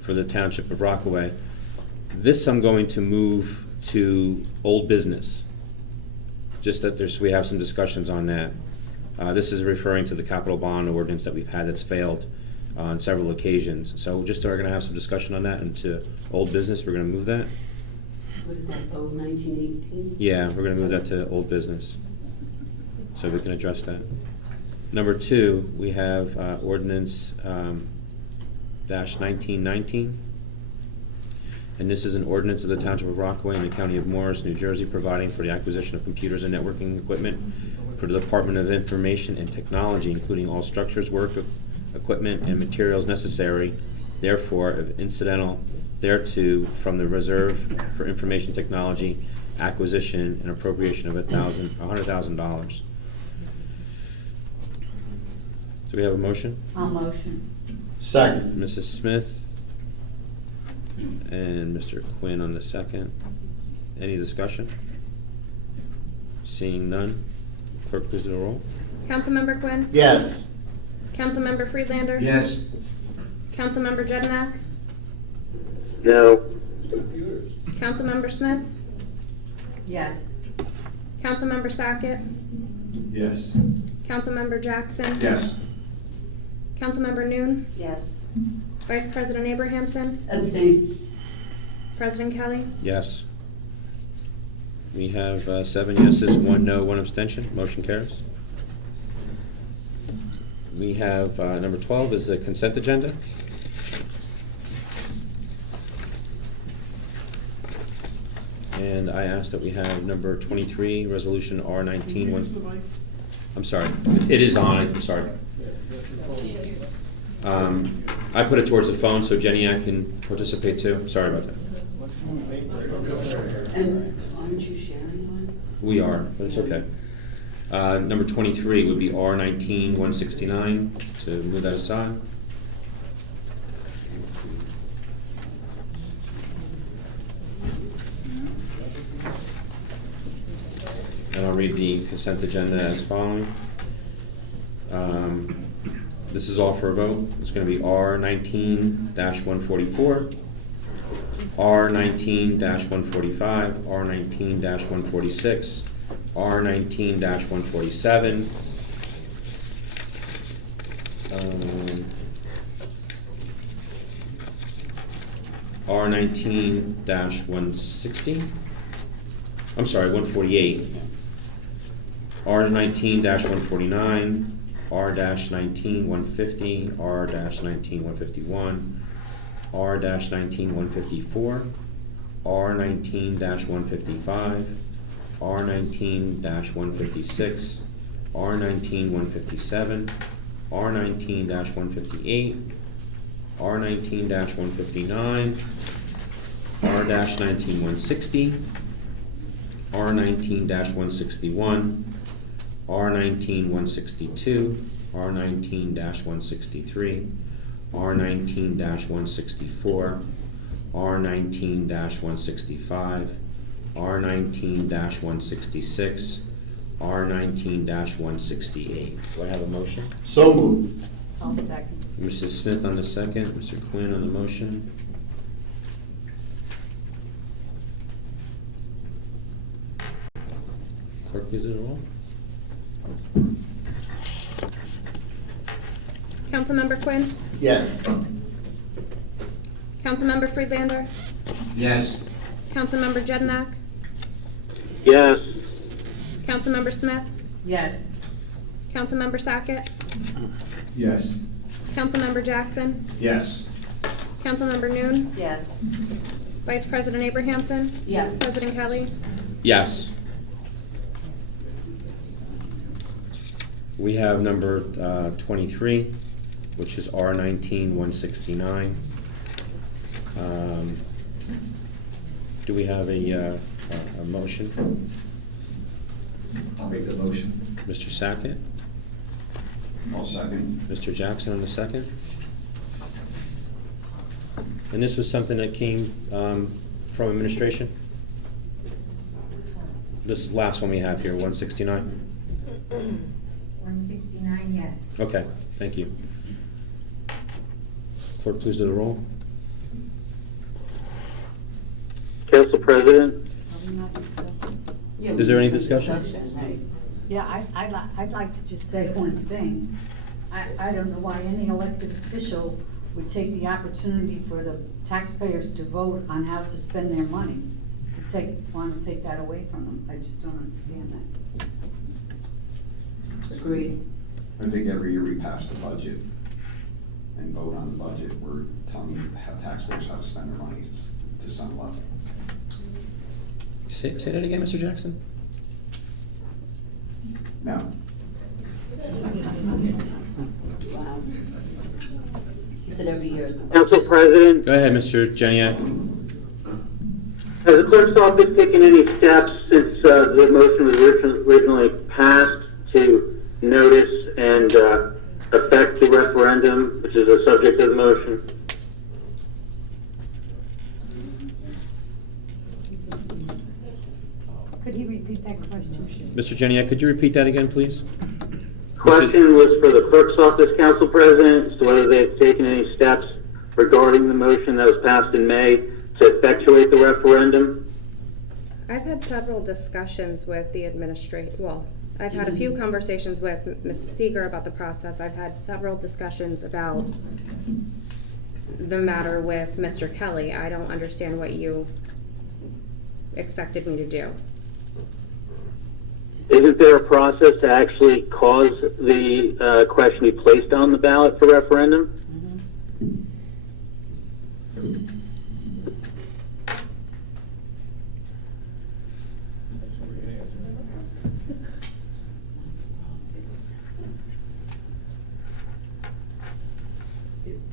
for the Township of Rockaway. This I'm going to move to old business, just that we have some discussions on that. This is referring to the capital bond ordinance that we've had that's failed on several occasions. So just are going to have some discussion on that into old business. We're going to move that. What is that, 1918? Yeah, we're going to move that to old business, so we can address that. Number 2, we have ordinance -1919. And this is an ordinance of the Township of Rockaway in the County of Morris, New Jersey, providing for the acquisition of computers and networking equipment for the Department of Information and Technology, including all structures, work, equipment, and materials necessary, therefore, if incidental thereto, from the Reserve for Information Technology acquisition and appropriation of $100,000. Do we have a motion? I'll motion. Second. Mrs. Smith and Mr. Quinn on the second. Any discussion? Seeing none, clerk please do the roll. Councilmember Quinn? Yes. Councilmember Friedlander? Yes. Councilmember Jednak? No. Councilmember Smith? Yes. Councilmember Sackett? Yes. Councilmember Jackson? Yes. Councilmember Noon? Yes. Vice President Abrahamson? Abstain. President Kelly? Yes. We have 7 yeses, 1 no, 1 abstention. Motion carries. We have number 12 is the consent agenda. And I ask that we have number 23, resolution R19. I'm sorry, it is on it, I'm sorry. I put it towards the phone so Jenny can participate too. Sorry about that. And aren't you sharing mine? We are, but it's okay. Number 23 would be R19-169, to move that aside. And I'll read the consent agenda as following. This is all for a vote. It's going to be R19-144, R19-145, R19-146, R19-147, R19-160, I'm sorry, 148, R19-149, R-19-150, R-19-151, R-19-154, R-19-155, R-19-156, R-19-157, R-19-158, R-19-159, R-19-160, R-19-161, R-19-162, R-19-163, R-19-164, R-19-165, R-19-166, R-19-168. Do I have a motion? So moved. I'll second. Mrs. Smith on the second, Mr. Quinn on the motion. Clerk, please do the roll. Councilmember Quinn? Yes. Councilmember Friedlander? Yes. Councilmember Jednak? Yes. Councilmember Smith? Yes. Councilmember Sackett? Yes. Councilmember Jackson? Yes. Councilmember Noon? Yes. Vice President Abrahamson? Yes. President Kelly? Yes. We have number 23, which is R-19-169. Do we have a motion? I'll make the motion. Mr. Sackett? I'll second. Mr. Jackson on the second? And this was something that came from administration? This last one we have here, 169? 169, yes. Okay, thank you. Clerk, please do the roll. Council President? Are we not discussing? Is there any discussion? Right. Yeah, I'd like to just say one thing. I don't know why any elected official would take the opportunity for the taxpayers to vote on how to spend their money. Want to take that away from them. I just don't understand that. Agreed. I think every year we pass the budget and vote on the budget, we're telling how taxpayers how to spend their money to some level. Say that again, Mr. Jackson? No. Wow. You said every year. Council President? Go ahead, Mr. Jeniak. Has the clerk's office taken any steps since the motion was originally passed to notice and affect the referendum, which is the subject of the motion? Could he repeat that question? Mr. Jeniak, could you repeat that again, please? Question was for the clerk's office, Council President, as to whether they've taken any steps regarding the motion that was passed in May to effectuate the referendum. I've had several discussions with the I've had a few conversations with Mrs. Seeger about the process. I've had several discussions about the matter with Mr. Kelly. I don't understand what you expected me to do. Isn't there a process to actually cause the question be placed on the ballot for referendum?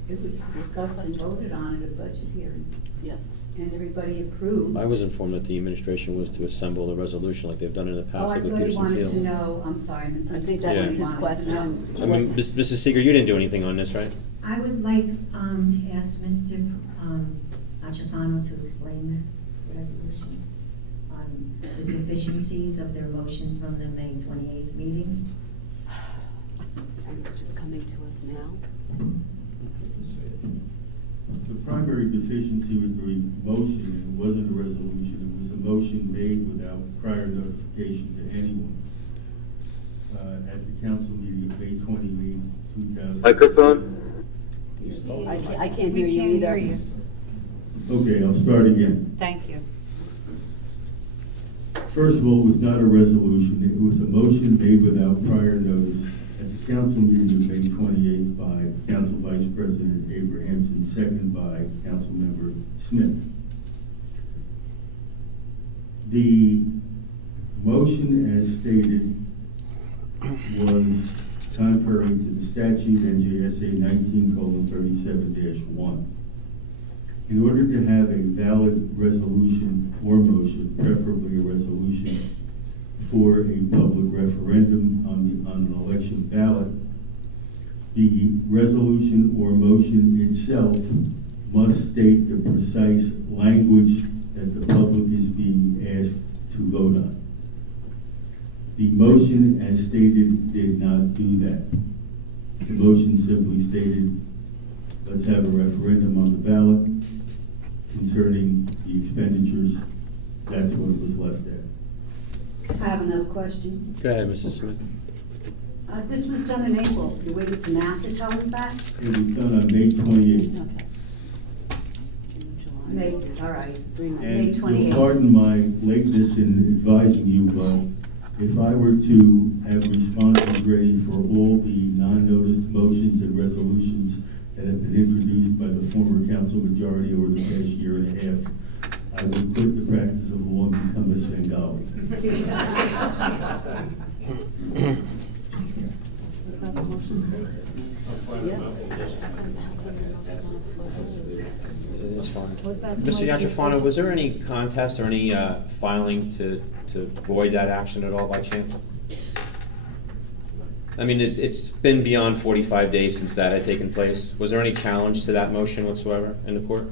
It was discussed and voted on at a budget hearing. Yes. And everybody approved. I was informed that the administration was to assemble a resolution like they've done in the Oh, past I with thought he Peterson wanted to Field. know, I'm sorry, I I misunderstood. think that was He his wanted to question. know. I mean, Mrs. Seeger, you didn't do anything on this, right? I would like to ask Mr. Achafano to explain this resolution on the deficiencies of their motion from the May 28th meeting. And it's just coming to us now. The primary deficiency with the motion, it wasn't a resolution, it was a motion made without prior notification to anyone. At the council meeting of May 28, 2000. Microphone? I can't hear We you can't either. hear you. Okay, I'll start again. Thank you. First of all, it was not a resolution, it was a motion made without prior notice at the council meeting of May 28th by Council Vice President Abrahamson, second by Council Member Smith. The motion as stated was contrary to the statute NJSA 19:37-1. In order to have a valid resolution or motion, preferably a resolution, for a public referendum on an election ballot, the resolution or motion itself must state the precise language that the public is being asked to vote on. The motion as stated did not do that. The motion simply stated, let's have a referendum on the ballot concerning the expenditures. That's what it was left at. I have another question. Go ahead, Mrs. Smith. This was done in April. You waited to now to tell us that? It was done on May 28th. Okay. May, all right, May And you'll 28th. pardon my lateness in advising you, but if I were to have responses ready for all the non-noticed motions and resolutions that have been introduced by the former council majority over the past year and a half, I would quit the practice of law and become a Svengali. It's fine. What about the Mr. motion? Yachafano, was there any contest or any filing to void that action at all by chance? I mean, it's been beyond 45 days since that had taken place. Was there any challenge to that motion whatsoever in the court?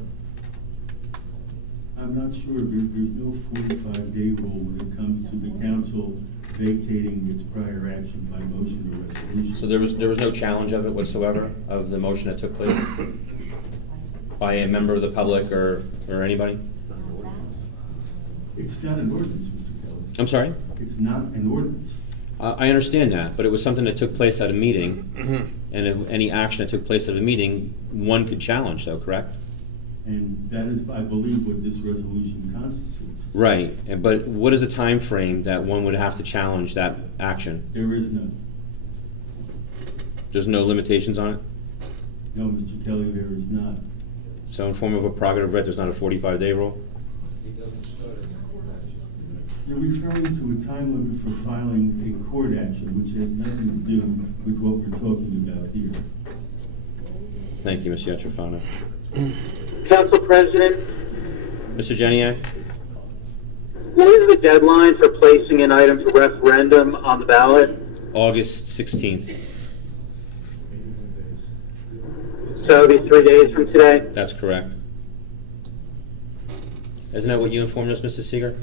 I'm not sure, there's no 45-day rule when it comes to the council vacating its prior action by motion or resolution. So there was no challenge of it whatsoever, of the motion that took place by a member of the public or anybody? It's not an ordinance, Mr. Kelly. I'm sorry? It's not an ordinance. I understand that, but it was something that took place at a meeting, and if any action that took place at a meeting, one could challenge though, correct? And that is, I believe, what this resolution constitutes. Right, but what is the time frame that one would have to challenge that action? There is none. There's no limitations on it? No, Mr. Kelly, there is not. So in form of a prerogative right, there's not a 45-day rule? You're referring to a time limit for filing a court action, which has nothing to do with what we're talking about here. Thank you, Mr. Yatrofano. Council President, Mr. Jeniak? what is the deadline for placing an item for referendum on the ballot? August 16th. So it'll be 3 days from today? That's correct. Isn't that what you informed us, Mrs. Seeger?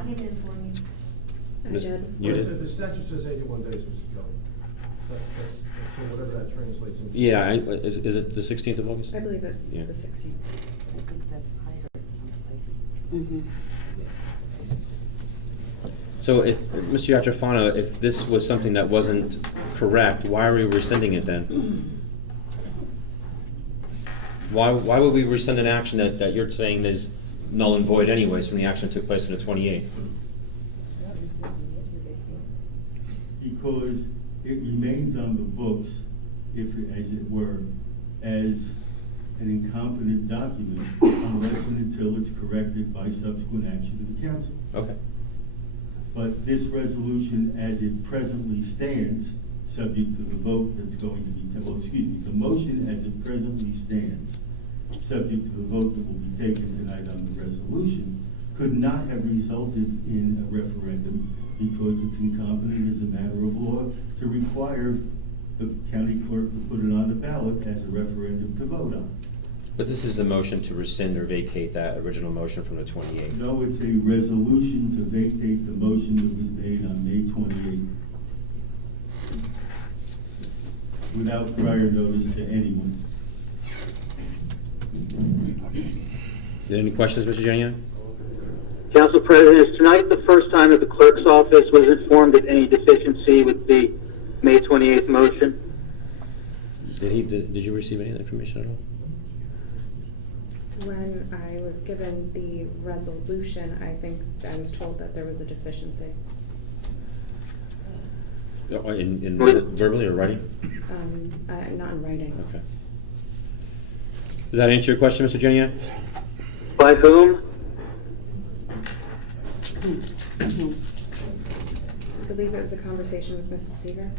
I didn't inform you. Miss- did. You did? The statute says 81 days, Mr. Kelly. So whatever that translates into. Yeah, is it the 16th of August? I believe it's Yeah. the 16th. I think that's higher someplace. So if, Mr. Yatrofano, if this was something that wasn't correct, why are we rescinding it then? Why would we rescind an action that you're saying is null and void anyways from the action that took place on the 28th? Because it remains on the books, if, as it were, as an incompetent document unless and until it's corrected by subsequent action of the council. Okay. But this resolution, as it presently stands, subject to the vote that's going to be, the motion as it presently stands, subject to the vote that will be taken tonight on the resolution, could not have resulted in a referendum because it's incompetent as a matter of law to require the county clerk to put it on the ballot as a referendum to vote on. But this is a motion to rescind or vacate that original motion from the 28th. No, it's a resolution to vacate the motion that was made on May 28th without prior notice to anyone. Any questions, Mr. Jeniak? Council President, is tonight the first time that the clerk's office was informed of any deficiency with the May 28th motion? Did you receive any information at all? When I was given the resolution, I think I was told that there was a deficiency. In verbally or writing? Not in writing. Okay. Does that answer your question, Mr. Jeniak? By whom? I believe it was a conversation with Mrs. Seeger.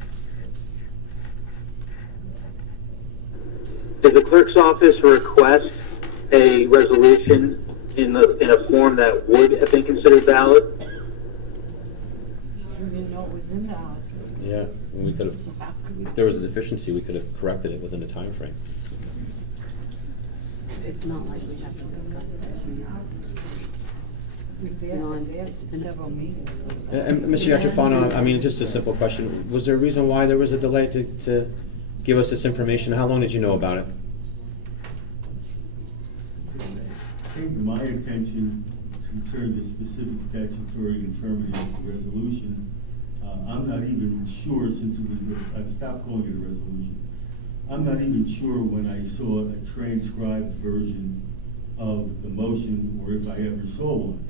Did the clerk's office request a resolution in a form that would have been considered valid? We didn't know it was invalid. Yeah, we could have, So how could we? if there was a deficiency, we could have corrected it within a time frame. It's not like we have to discuss it. We've asked in several meetings. And Mr. Yatrofano, I mean, just a simple question. Was there a reason why there was a delay to give us this information? How long did you know about it? Came to my attention concerning the specific statutory infirmity of the resolution. I'm not even sure, since it was, I've stopped calling it a resolution. I'm not even sure when I saw a transcribed version of the motion, or if I ever saw one.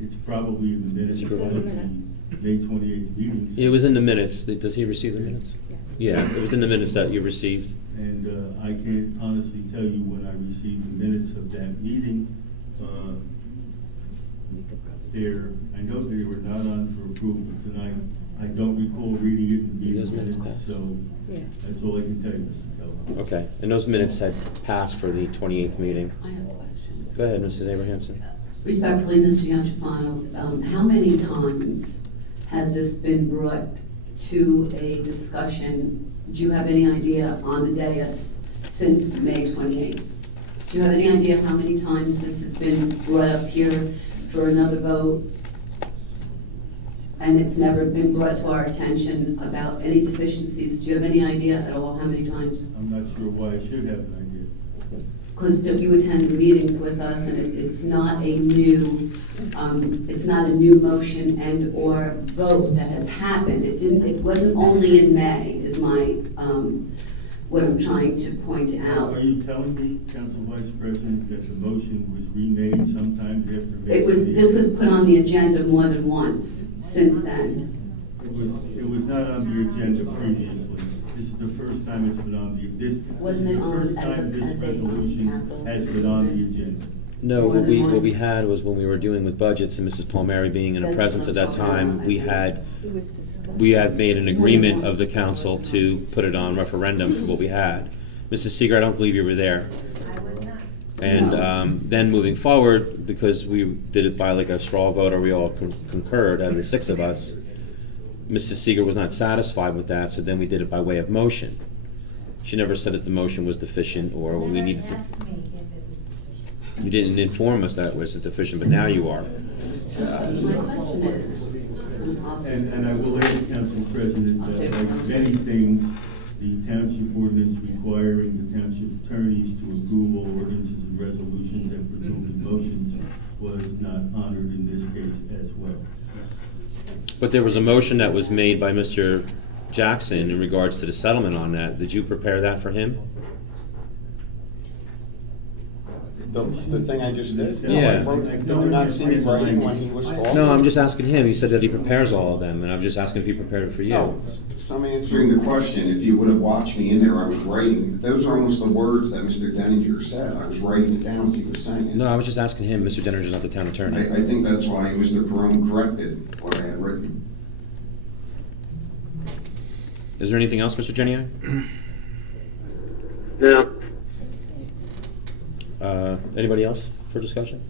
It's probably in the minutes of the May 28th meetings. It was in the minutes. Does he receive the minutes? Yes. Yeah, it was in the minutes that you received. And I can't honestly tell you when I received the minutes of that meeting. I know they were not on for approval tonight. I don't recall reading it in the minutes, so Yeah. that's all I can tell you, Mr. Keller. Okay, and those minutes had passed for the 28th meeting. I have a question. Go ahead, Mrs. Abrahamson. Respectfully, Mr. Yanchafano, how many times has this been brought to a discussion, do you have any idea on the dais since May 28th? Do you have any idea how many times this has been brought up here for another vote? And it's never been brought to our attention about any deficiencies? Do you have any idea at all how many times? I'm not sure why I should have an idea. Because you attend the meetings with us, and it's not a new, motion and or vote that has happened. It wasn't only in May, is my, what I'm trying to point out. Are you telling me, Council Vice President, that the motion was remade sometime after May? This was put on the agenda more than once since then. It was not on the agenda previously. This is the first time it's been on Wasn't it on this resolution has been on the agenda. No, what we had was when we were dealing with budgets and Mrs. Palmieri being in a presence at that time, we had made an agreement of the council to put it on referendum for what we had. Mrs. Seeger, I don't believe you were there. I was not. And then moving forward, because we did it by like a straw vote, or we all concurred, out of the 6 of us, Mrs. Seeger was not satisfied with that, so then we did it by way of motion. She never said that the motion was deficient or we needed to. Asked me if it was deficient. You didn't inform us that it was deficient, but now you are. My question is, And I will add, Council President, that like many things, the township ordinance requiring the township attorneys to approve all ordinances and resolutions and presumably motions was not honored in this case as well. But there was a motion that was made by Mr. Jackson in regards to the settlement on that. Did you prepare that for him? The thing I just did? Yeah. Did you not see me writing when he was talking? No, I'm just asking him. He said that he prepares all of them, and I'm just asking if he prepared it for you. No, some Answering the question, if you would have watched me in there, I was writing, those are almost the words that Mr. Denninger said. I was writing it down as he was saying it. No, I was just asking him. Mr. Denninger's not the town attorney. I think that's why Mr. Perone corrected what I had written. Is there anything else, Mr. Geniak? No. Anybody else for discussion?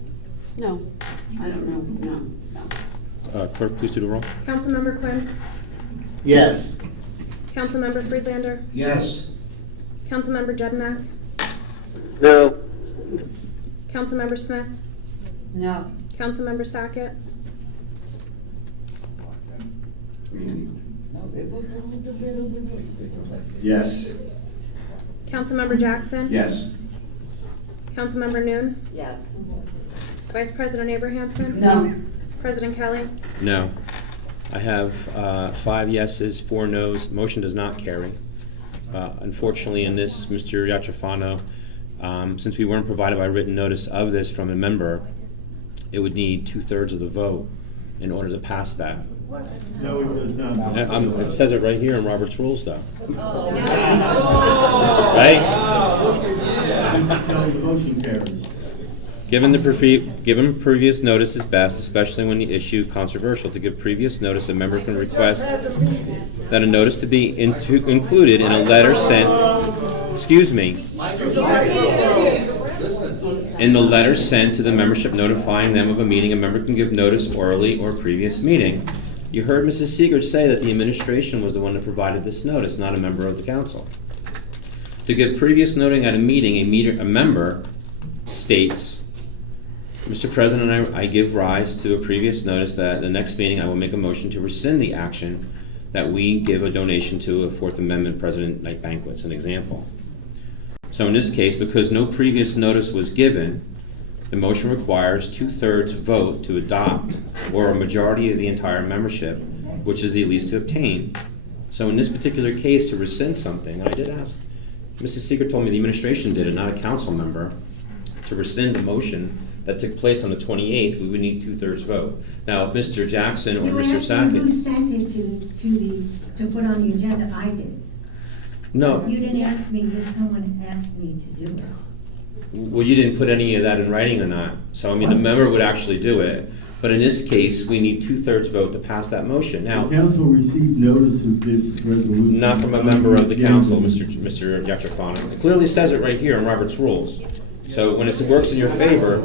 No, I don't know, no. Clerk, please do the roll. Councilmember Quinn? Yes. Councilmember Friedlander? Yes. Councilmember Jednak? No. Councilmember Smith? No. Councilmember Sackett? Yes. Councilmember Jackson? Yes. Councilmember Noon? Yes. Vice President Abrahamson? No. President Kelly? No. I have 5 yeses, 4 noes. Motion does not carry. Unfortunately, in this, Mr. Yatrofano, since we weren't provided by written notice of this from a member, it would need 2/3 of the vote in order to pass that. No, it does not. It says it right here in Robert's Rules, though. Right? Mr. Kelly, the motion carries. Given previous notice is best, especially when the issue controversial. To give previous notice, a member can request that a notice to be included in a letter sent, in the letter sent to the membership notifying them of a meeting. A member can give notice orally or previous meeting. You heard Mrs. Seegert say that the administration was the one that provided this notice, not a member of the council. To give previous noting at a meeting, a member states, Mr. President, I give rise to a previous notice that at the next meeting I will make a motion to rescind the action that we give a donation to a Fourth Amendment President Night Banquets, an example. So in this case, because no previous notice was given, the motion requires 2/3 vote to adopt, or a majority of the entire membership, which is the least to obtain. So in this particular case, to rescind something, and I did ask, Mrs. Seeger told me the administration did it, not a council member, to rescind the motion that took place on the 28th, we would need 2/3 vote. Now, if Mr. Jackson or Mr. You asked me who Sackett... sent it to put on the agenda, I did. No. You didn't ask me if someone asked me to do it. Well, you didn't put any of that in writing or not. So, I mean, the member would actually do it. But in this case, we need 2/3 vote to pass that motion. Now, The council received notice of this resolution. not from a member of the council, Mr. Yatrofano. It clearly says it right here in Robert's Rules. So when it works in your favor,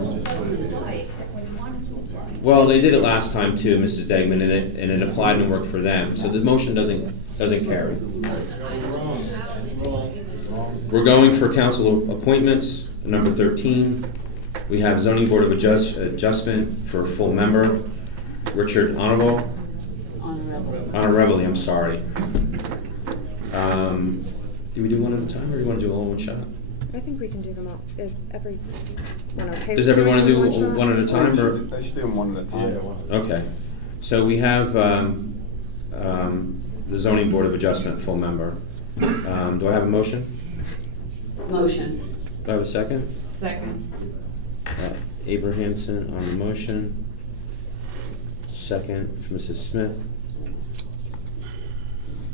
Well, they did it last time too, Mrs. Degman, and it applied and worked for them, so the motion doesn't carry. We're going for council appointments, number 13. We have zoning board of adjustment for a full member, Richard Honorable. Honorevoli, I'm sorry. Do we do one at a time, or do you want to do all in one shot? I think we can do them all. Is everyone okay? Does with everyone doing do them in one at a time, or? I should do them one at a time. Okay, so we have the zoning board of adjustment full member. Do I have a motion? Motion. Do I have a second? Second. Abrahamson on the motion. Second, Mrs. Smith.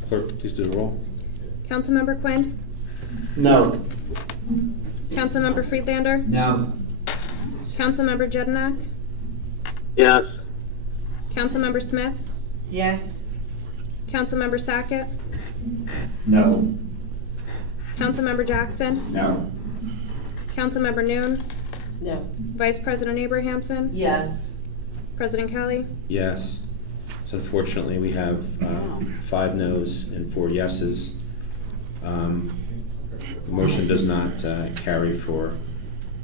Clerk, please do the roll. Councilmember Quinn? No. Councilmember Friedlander? No. Councilmember Jedinak? Yes. Councilmember Smith? Yes. Councilmember Sackett? No. Councilmember Jackson? No. Councilmember Noon? No. Vice President Abrahamson? Yes. President Kelly? Yes. So unfortunately, we have 5 noes and 4 yeses. The motion does not carry for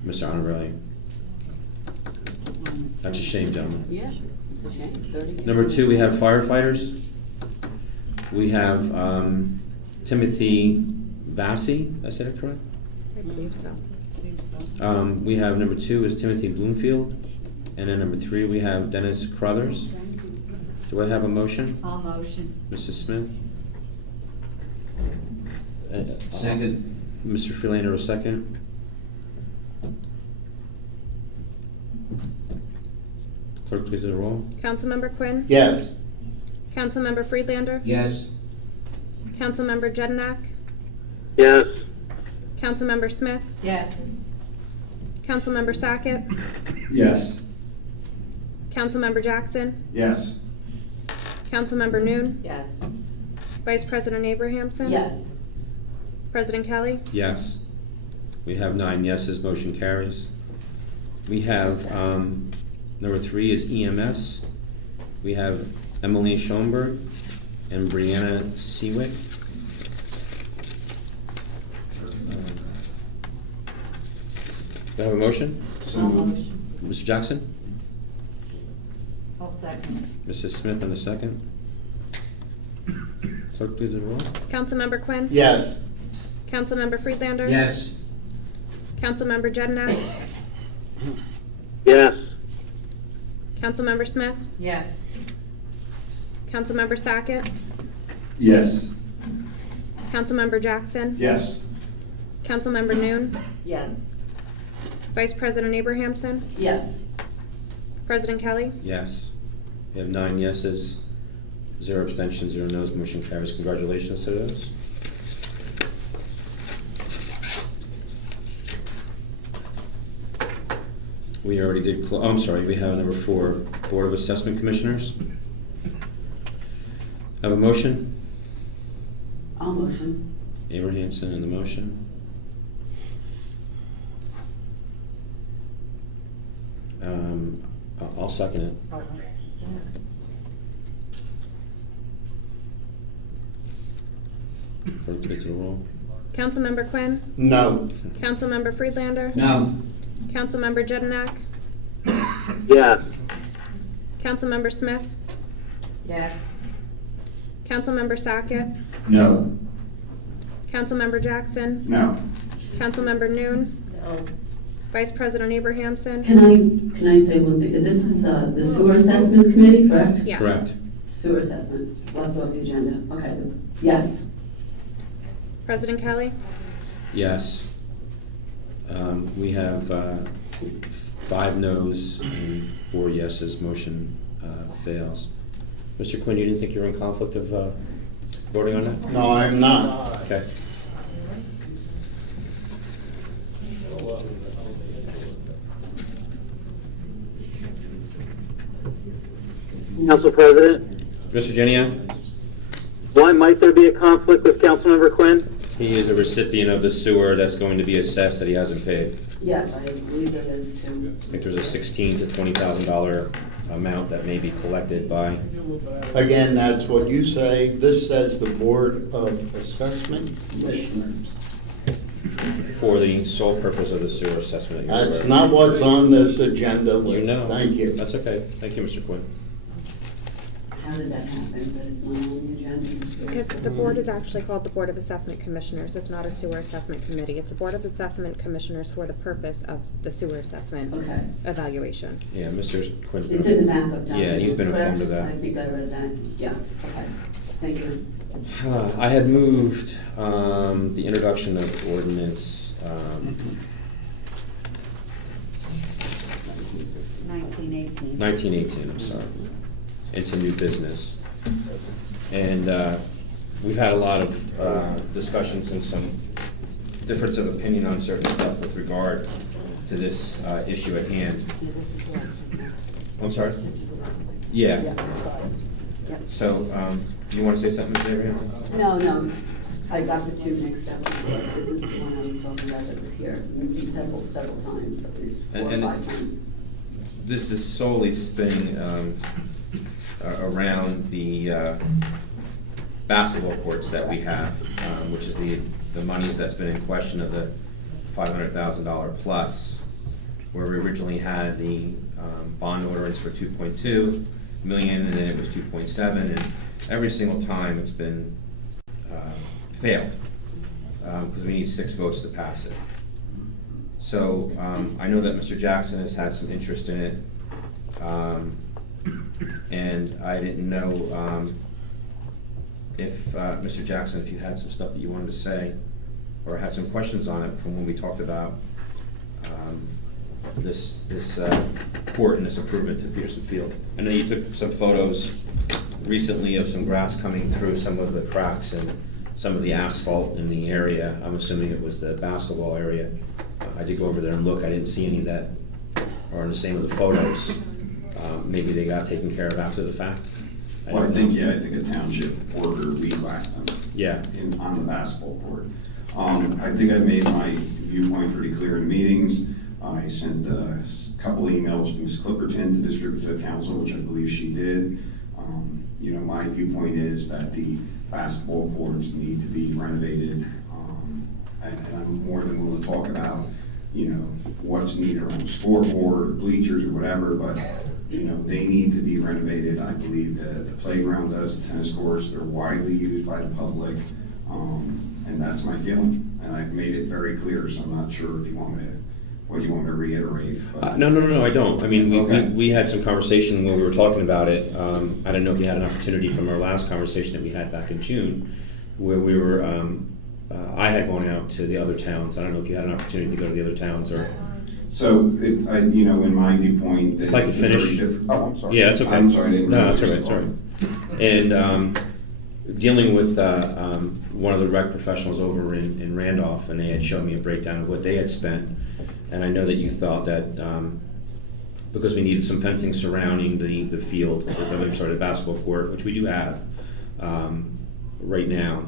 Mr. Honorelli. That's a shame, gentlemen. Yeah, it's a shame. 32. Number 2, we have firefighters. We have Timothy Vassie. Did I say that correct? I believe so. We have number 2 is Timothy Bloomfield. And then number 3, we have Dennis Crothers. Do I have a motion? I'll motion. Mrs. Smith? Second. Mr. Freelander, a second. Clerk, please do the roll. Councilmember Quinn? Yes. Councilmember Friedlander? Yes. Councilmember Jedinak? Yes. Councilmember Smith? Yes. Councilmember Sackett? Yes. Councilmember Jackson? Yes. Councilmember Noon? Yes. Vice President Abrahamson? Yes. President Kelly? Yes. We have 9 yeses, motion carries. We have, number 3 is EMS. We have Emily Schoenberg and Brianna Seawick. Do I have a motion? I'll motion. Mr. Jackson? I'll second. Mrs. Smith on the second. Clerk, please do the roll. Councilmember Quinn? Yes. Councilmember Friedlander? Yes. Councilmember Jedinak? Yes. Councilmember Smith? Yes. Councilmember Sackett? Yes. Councilmember Jackson? Yes. Councilmember Noon? Yes. Vice President Abrahamson? Yes. President Kelly? Yes. We have 9 yeses, 0 abstentions, 0 noes, motion carries. Congratulations to those. We already did, I'm sorry, we have number 4, Board of Assessment Commissioners. Have a motion? I'll motion. Abrahamson in the motion. I'll second it. Clerk, please do the roll. Councilmember Quinn? No. Councilmember Friedlander? No. Councilmember Jedinak? Yes. Councilmember Smith? Yes. Councilmember Sackett? No. Councilmember Jackson? No. Councilmember Noon? No. Vice President Abrahamson? Can I say one thing? This is the sewer assessment committee, correct? Yes. Correct. Sewer assessments, left off the agenda. Okay, yes. President Kelly? Yes. We have 5 noes and 4 yeses, motion fails. Mr. Quinn, you didn't think you were in conflict of voting on that? No, I'm not. Okay. Council President, Mr. Geniak? why might there be a conflict with Councilmember Quinn? He is a recipient of the sewer that's going to be assessed that he hasn't paid. Yes, I believe there is too. I think there's a $16,000 to $20,000 amount that may be collected by, Again, that's what you say. This says the Board of Assessment Commissioners. for the sole purpose of the sewer assessment. That's not what's on this agenda list. No, Thank you. That's okay. Thank you, Mr. Quinn. How did that happen, but it's not on the agenda? Because the board is actually called the Board of Assessment Commissioners. It's not a sewer assessment committee. It's a Board of Assessment Commissioners for the purpose of the sewer assessment Okay. evaluation. Yeah, Mr. Quinn's It's in the backup document. Yeah, he's been informed of that. I think I read that, yeah, okay, thank you. I had moved the introduction of ordinance 1918. 1918, I'm sorry, into new business. And we've had a lot of discussions and some difference of opinion on certain stuff with regard to this issue at hand. I'm sorry? Yeah. So, do you want to say something, Ms. Abraham? No, I got the two mixed up. This is the one I was talking about that was here several times, at least 4 or 5 times. This is solely spinning around the basketball courts that we have, which is the monies that's been in question of the $500,000 plus, where we originally had the bond ordinance for 2.2 million, and then it was 2.7, and every single time it's been failed, because we need 6 votes to pass it. So I know that Mr. Jackson has had some interest in it, and I didn't know if, Mr. Jackson, if you had some stuff that you wanted to say, or had some questions on it from when we talked about this court and this improvement to Peterson Field. I know you took some photos recently of some grass coming through some of the cracks and some of the asphalt in the area. I'm assuming it was the basketball area. I did go over there and look. I didn't see any of that, or in the same of the photos. Maybe they got taken care of after the fact. Well, I think a township worker weed-whacked them. Yeah. On the basketball court. I think I made my viewpoint pretty clear in meetings. I sent a couple emails to Ms. Clipperton to distribute to the council, which I believe she did. My viewpoint is that the basketball courts need to be renovated, and I'm more than willing to talk about, what's needed around the scoreboard or bleachers or whatever, but, they need to be renovated. I believe that the playground does, the tennis courts, they're widely used by the public, and that's my feeling. And I've made it very clear, so I'm not sure if you want me to, what do you want me to reiterate? No, I don't. I mean, Okay. we had some conversation when we were talking about it. I don't know if you had an opportunity from our last conversation that we had back in June, where we were, I had gone out to the other towns. I don't know if you had an opportunity to go to the other towns or. So, in my viewpoint, I'd like to finish. Oh, I'm sorry. Yeah, that's okay. I'm sorry. I didn't No, realize that's all right. this was It's all right. And dealing with one of the rec professionals over in Randolph, and they had shown me a breakdown of what they had spent. And I know that you thought that because we needed some fencing surrounding the field, the basketball court, which we do have right now.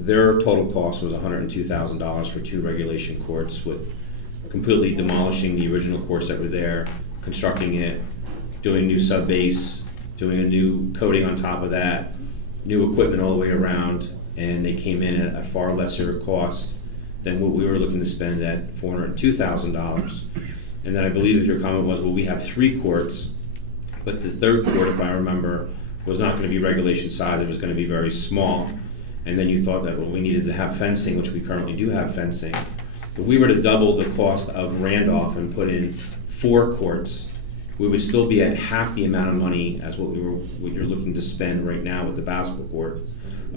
Their total cost was $102,000 for 2 regulation courts, with completely demolishing the original courts that were there, constructing it, doing new sub base, doing a new coating on top of that, new equipment all the way around, and they came in at a far lesser cost than what we were looking to spend at $402,000. And then I believe that your comment was, well, we have 3 courts, but the 3rd court, if I remember, was not going to be regulation size, it was going to be very small. And then you thought that, well, we needed to have fencing, which we currently do have fencing. If we were to double the cost of Randolph and put in 4 courts, we would still be at half the amount of money as what you're looking to spend right now with the basketball court.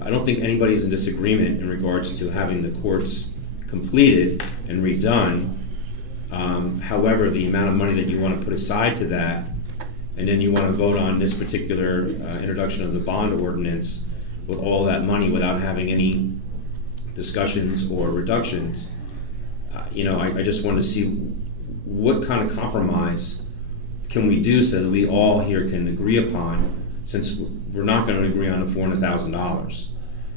I don't think anybody's in disagreement in regards to having the courts completed and redone. However, the amount of money that you want to put aside to that, and then you want to vote on this particular introduction of the bond ordinance with all that money without having any discussions or reductions, I just want to see what kind of compromise can we do so that we all here can agree upon, since we're not going to agree on the $400,000.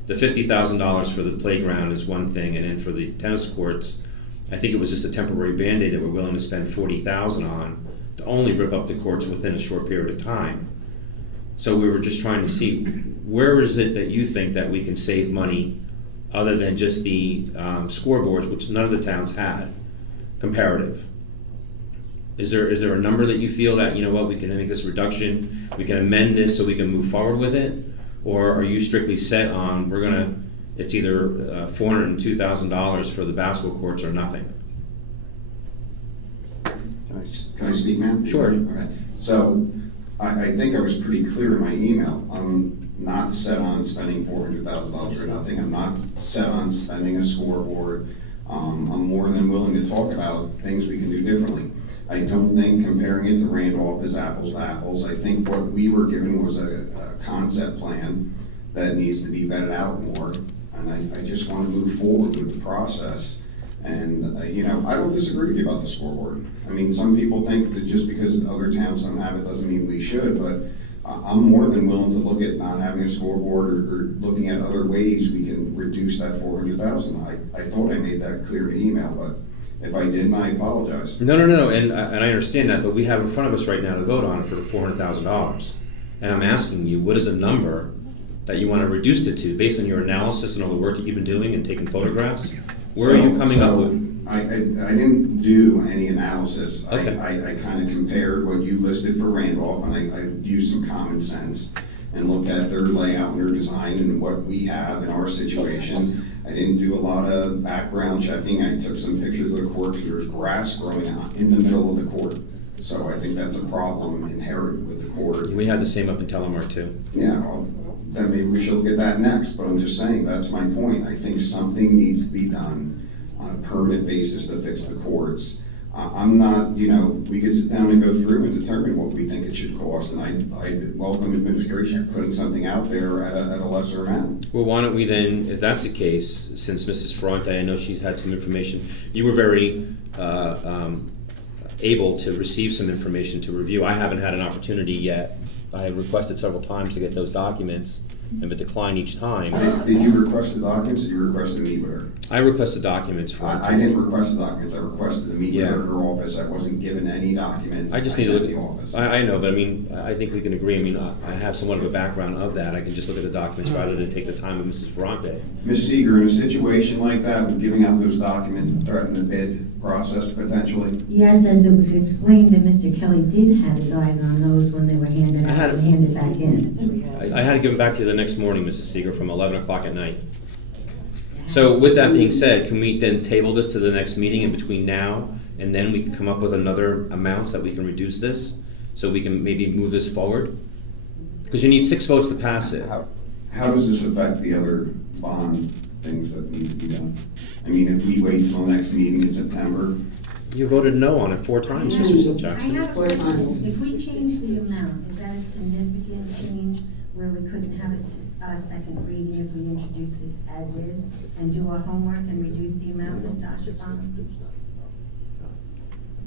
The $50,000 for the playground is one thing, and then for the tennis courts, I think it was just a temporary Band-Aid that we're willing to spend $40,000 on to only rip up the courts within a short period of time. So we were just trying to see, where is it that you think that we can save money other than just the scoreboards, which none of the towns had, comparative? Is there a number that you feel that, you know what, we can make this reduction, we can amend this so we can move forward with it? Or are you strictly set on, it's either $402,000 for the basketball courts or nothing? Can I speak, ma'am? Sure. Okay. So I think I was pretty clear in my email. I'm not set on spending $400,000 for nothing. I'm not set on spending a scoreboard. I'm more than willing to talk about things we can do differently. I don't think comparing it to Randolph is apples to apples. I think what we were given was a concept plan that needs to be vetted out more. And I just want to move forward with the process. And, I don't disagree with you about the scoreboard. I mean, some people think that just because other towns don't have it doesn't mean we should, but I'm more than willing to look at not having a scoreboard or looking at other ways we can reduce that $400,000. I thought I made that clear in the email, but if I didn't, I apologize. No, and I understand that, but we have in front of us right now to vote on for the $400,000. And I'm asking you, what is a number that you want to reduce it to, based on your analysis and all the work that you've been doing and taking photographs? Where are you coming up with? I didn't do any analysis. Okay. I kind of compared what you listed for Randolph, and I used some common sense and looked at their layout and their design and what we have in our situation. I didn't do a lot of background checking. I took some pictures of the court because there's grass growing out in the middle of the court. So I think that's a problem inherent with the court. We had the same up in Telemark too. Yeah, well, then maybe we should look at that next, but I'm just saying, that's my point. I think something needs to be done on a permanent basis to fix the courts. I'm not, we could sit down and go through and determine what we think it should cost, and I welcome administration putting something out there at a lesser amount. Well, why don't we then, if that's the case, since Mrs. Ferrante, I know she's had some information, you were very able to receive some information to review. I haven't had an opportunity yet. I have requested several times to get those documents, and been declined each time. Did you request the documents, or you requested to meet with her? I requested documents for her. I didn't request the documents. I requested to meet with Yeah. her in her office. I wasn't given any documents. I just need to look at the at office. I know, but I mean, I think we can agree. I mean, I have somewhat of a background of that. I can just look at the documents rather than take the time with Mrs. Ferrante. Ms. Seeger, in a situation like that, with giving out those documents, threaten the bid process potentially? Yes, as it was explained that Mr. Kelly did have his eyes on those when they were handed I out had- and handed back in. I had to give them back to you the next morning, Mrs. Seeger, from 11 o'clock at night. So with that being said, can we then table this to the next meeting, and between now and then we can come up with another amounts that we can reduce this, so we can maybe move this forward? Because you need 6 votes to pass it. How does this affect the other bond things that need to be done? I mean, if we wait till the next meeting in September, You voted no on it 4 times, Mr. Jackson. I have a question. If we change the amount, is that a significant change where we couldn't have a second reading if we introduce this as is and do our homework and reduce the amount, Ms. Dashapana?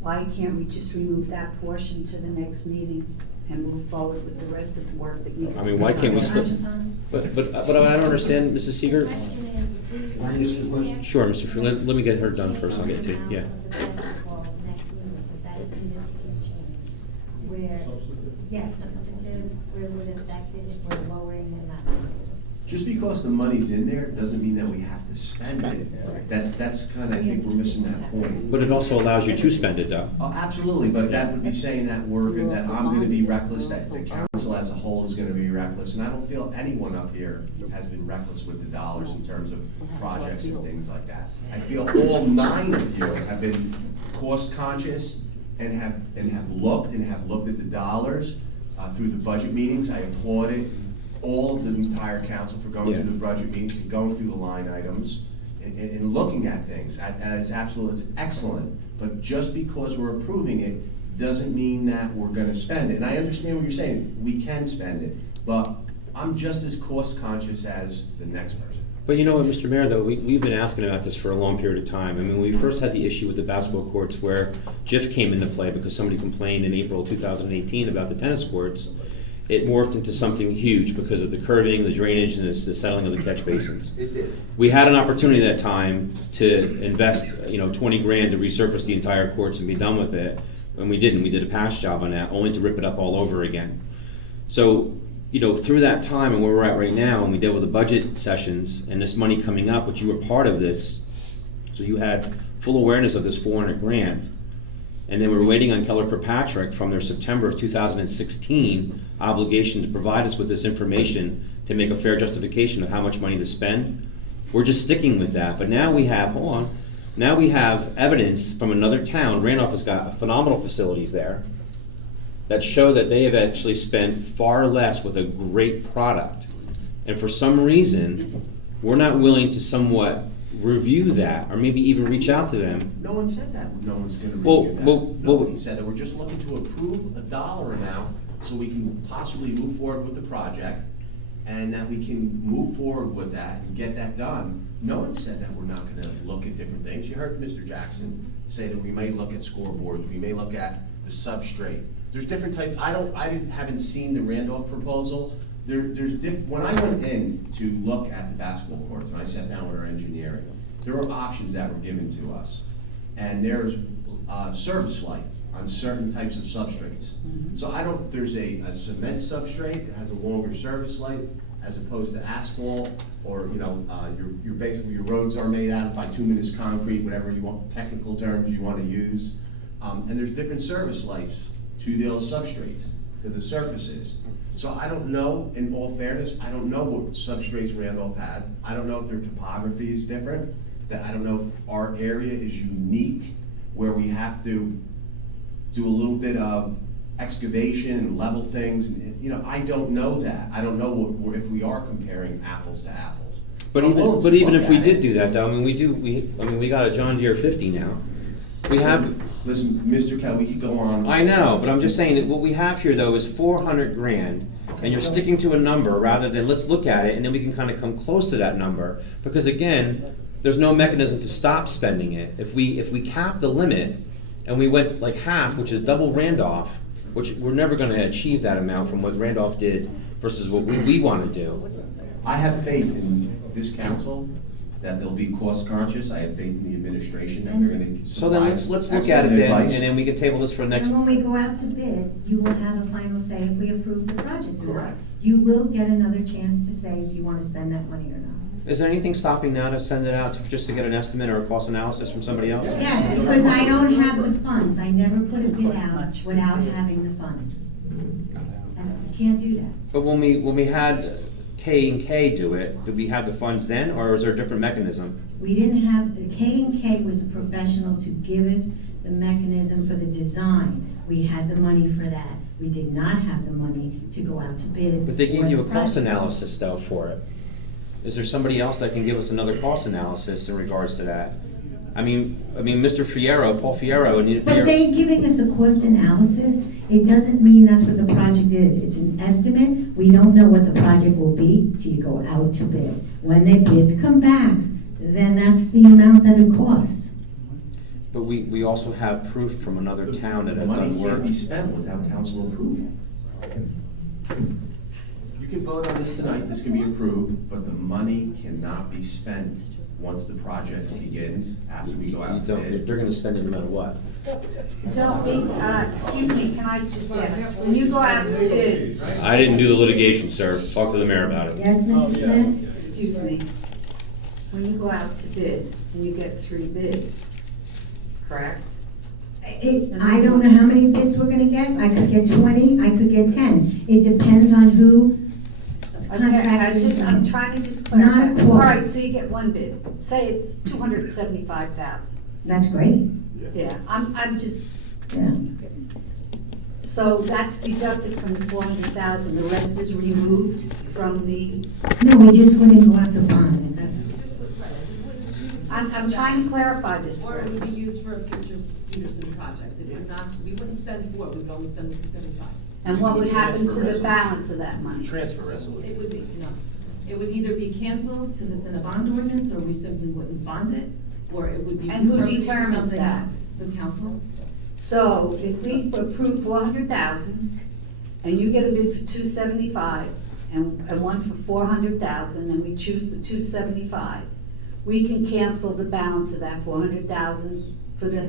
Why can't we just remove that portion to the next meeting and move forward with the rest of the work that needs to I be mean, done? why can't we still? But I don't understand, Mrs. Seeger. Can I ask a question? Sure, Mr. Freeland. Let me get her done first. I'll get to you. Yeah. Where, yes, substantive, where it would affect it if we're lowering the amount. Just because the money's in there doesn't mean that we have to spend it. That's kind of, I think we're missing that point. But it also allows you to spend it, though. Oh, absolutely, but that would be saying that that I'm gonna be reckless, that the council as a whole is gonna be reckless, and I don't feel anyone up here has been reckless with the dollars in terms of projects and things like that. I feel all 9 of you have been cost conscious and have looked at the dollars through the budget meetings. I applauded all of the entire council for going through the budget meetings and going through the line items and looking at things. And it's excellent, but just because we're approving it doesn't mean that we're gonna spend it. And I understand what you're saying, we can spend it, but I'm just as cost conscious as the next person. But you know what, Mr. Mayor, though, we've been asking about this for a long period of time. I mean, when we first had the issue with the basketball courts where JIF came into play because somebody complained in April 2018 about the tennis courts, it morphed into something huge because of the curbing, the drainage, and the settling of the catch basins. It did. We had an opportunity at that time to invest, 20 grand to resurface the entire courts and be done with it, and we didn't. We did a patch job on that, only to rip it up all over again. So, through that time and where we're at right now, and we deal with the budget sessions and this money coming up, which you were part of this, so you had full awareness of this 400 grand. And then we're waiting on Keller Kirkpatrick from their September of 2016 obligation to provide us with this information to make a fair justification of how much money to spend. We're just sticking with that. But now we have, now we have evidence from another town. Randolph has got phenomenal facilities there that show that they have actually spent far less with a great product. And for some reason, we're not willing to somewhat review that, or maybe even reach out to them. No one said that. No one's going to Well, review that. well, Nobody said that. We're just looking to approve a dollar amount so we can possibly move forward with the project, and that we can move forward with that and get that done. No one said that we're not going to look at different things. You heard Mr. Jackson say that we may look at scoreboards, we may look at the substrate. There's different types. Haven't seen the Randolph proposal. When I went in to look at the basketball courts, and I sat down with our engineering, there were options that were given to us. And there's service life on certain types of substrates. So there's a cement substrate that has a longer service life as opposed to asphalt, or your basically your roads are made out of bituminous concrete, whatever you want, technical terms you want to use. And there's different service lives to those substrates, to the surfaces. So I don't know, in all fairness, I don't know what substrates Randolph has. I don't know if their topography is different. That I don't know if our area is unique, where we have to do a little bit of excavation and level things. I don't know that. I don't know if we are comparing apples to apples. But even if we did do that, though, we got a John Deere 50 now. We have. Listen, Mr. Kell, we could go on. I know, but I'm just saying that what we have here, though, is 400 grand, and you're sticking to a number rather than let's look at it, and then we can kind of come close to that number. Because again, there's no mechanism to stop spending it. If we cap the limit and we went like half, which is double Randolph, which we're never going to achieve that amount from what Randolph did versus what we want to do. I have faith in this council that they'll be cost conscious. I have faith in the administration that they're going to. So then let's look at it then, and then we can table this for next. And when we go out to bid, you will have a final say if we approve the project or not. Correct. You will get another chance to say if you want to spend that money or not. Is there anything stopping now to send it out just to get an estimate or a cost analysis from somebody else? Yes, because I don't have the funds. I never put a bid out without having the funds. And you can't do that. But when we had K&K do it, did we have the funds then, or is there a different mechanism? We didn't have, the K&K was a professional to give us the mechanism for the design. We had the money for that. We did not have the money to go out to bid. But they gave for you a the cost project. analysis though for it. Is there somebody else that can give us another cost analysis in regards to that? I mean, Mr. Fierro, Paul Fierro, and But they giving us a cost analysis, it doesn't mean that's what the project is. It's an estimate. We don't know what the project will be till you go out to bid. When the bids come back, then that's the amount that it costs. But we also have proof from another town that The have money done work. can't be spent without council approval. You can vote on this tonight, this can be approved, but the money cannot be spent once the project begins, after we go out to bid. They're gonna spend it no matter what. Excuse me, can I just ask, when you go out to bid, I didn't do the litigation, sir. Talk to the mayor about it. Yes, Mrs. Smith? excuse me, when you go out to bid and you get 3 bids, correct? I don't know how many bids we're gonna get. I could get 20, I could get 10. It depends on who Okay, I'm trying to just It's not clarify. a quote. All right, so you get 1 bid, say it's 275,000. That's great. Yeah, I'm just, Yeah. so that's deducted from the 400,000, the rest is removed from the, No, we just wouldn't go out to bond. Is that? I'm trying to clarify this. Or it would be used for a future Peterson project. It would not, we wouldn't spend 4, we would only spend the 275. And what would happen to Transfer the resolution. balance of that money? Transfer resolution. It would be, no, it would either be canceled because it's in a bond ordinance, or we simply wouldn't bond it, or it would be. And who repurposed for determines something that? else. The council. So if we approve 400,000 and you get a bid for 275, and one for 400,000, and we choose the 275, we can cancel the balance of that 400,000 for the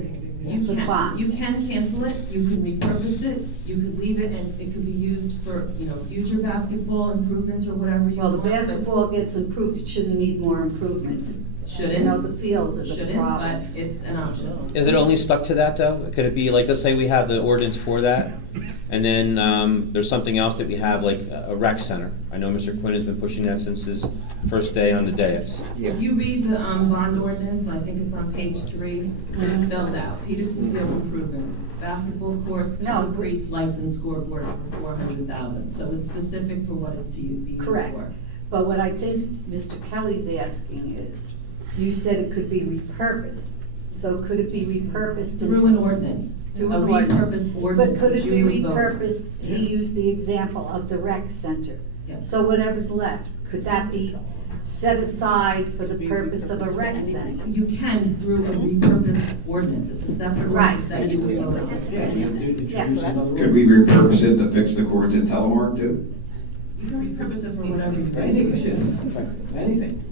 bond. You can cancel it, you can repurpose it, you could leave it, and it could be used for, future basketball improvements or whatever you Well, want. the basketball gets improved, it shouldn't need more improvements. Shouldn't. The fields are the Shouldn't, problem. but it's an option. Is it only stuck to that though? Could it be like, let's say we have the ordinance for that, and then there's something else that we have, like a rec center. I know Mr. Quinn has been pushing that since his first day on the dais. If you read the bond ordinance, I think it's on page 3, it's spelled out, Peterson Field improvements, basketball courts, concretes, lights, and scoreboard for 400,000. So it's specific for what it's to be used for. Correct. But what I think Mr. Kelly's asking is, you said it could be repurposed. So could it be repurposed? Through an ordinance. Through A an ordinance. repurposed ordinance. But could it which be you would vote. repurposed? He used the example of the rec center. Yes. So whatever's left, could that be set aside for the purpose of a rec center? You can through a repurposed ordinance. It's a separate ordinance that you would vote on. Could we repurpose it to fix the courts at Telemark too? You can repurpose it for whatever you Anything.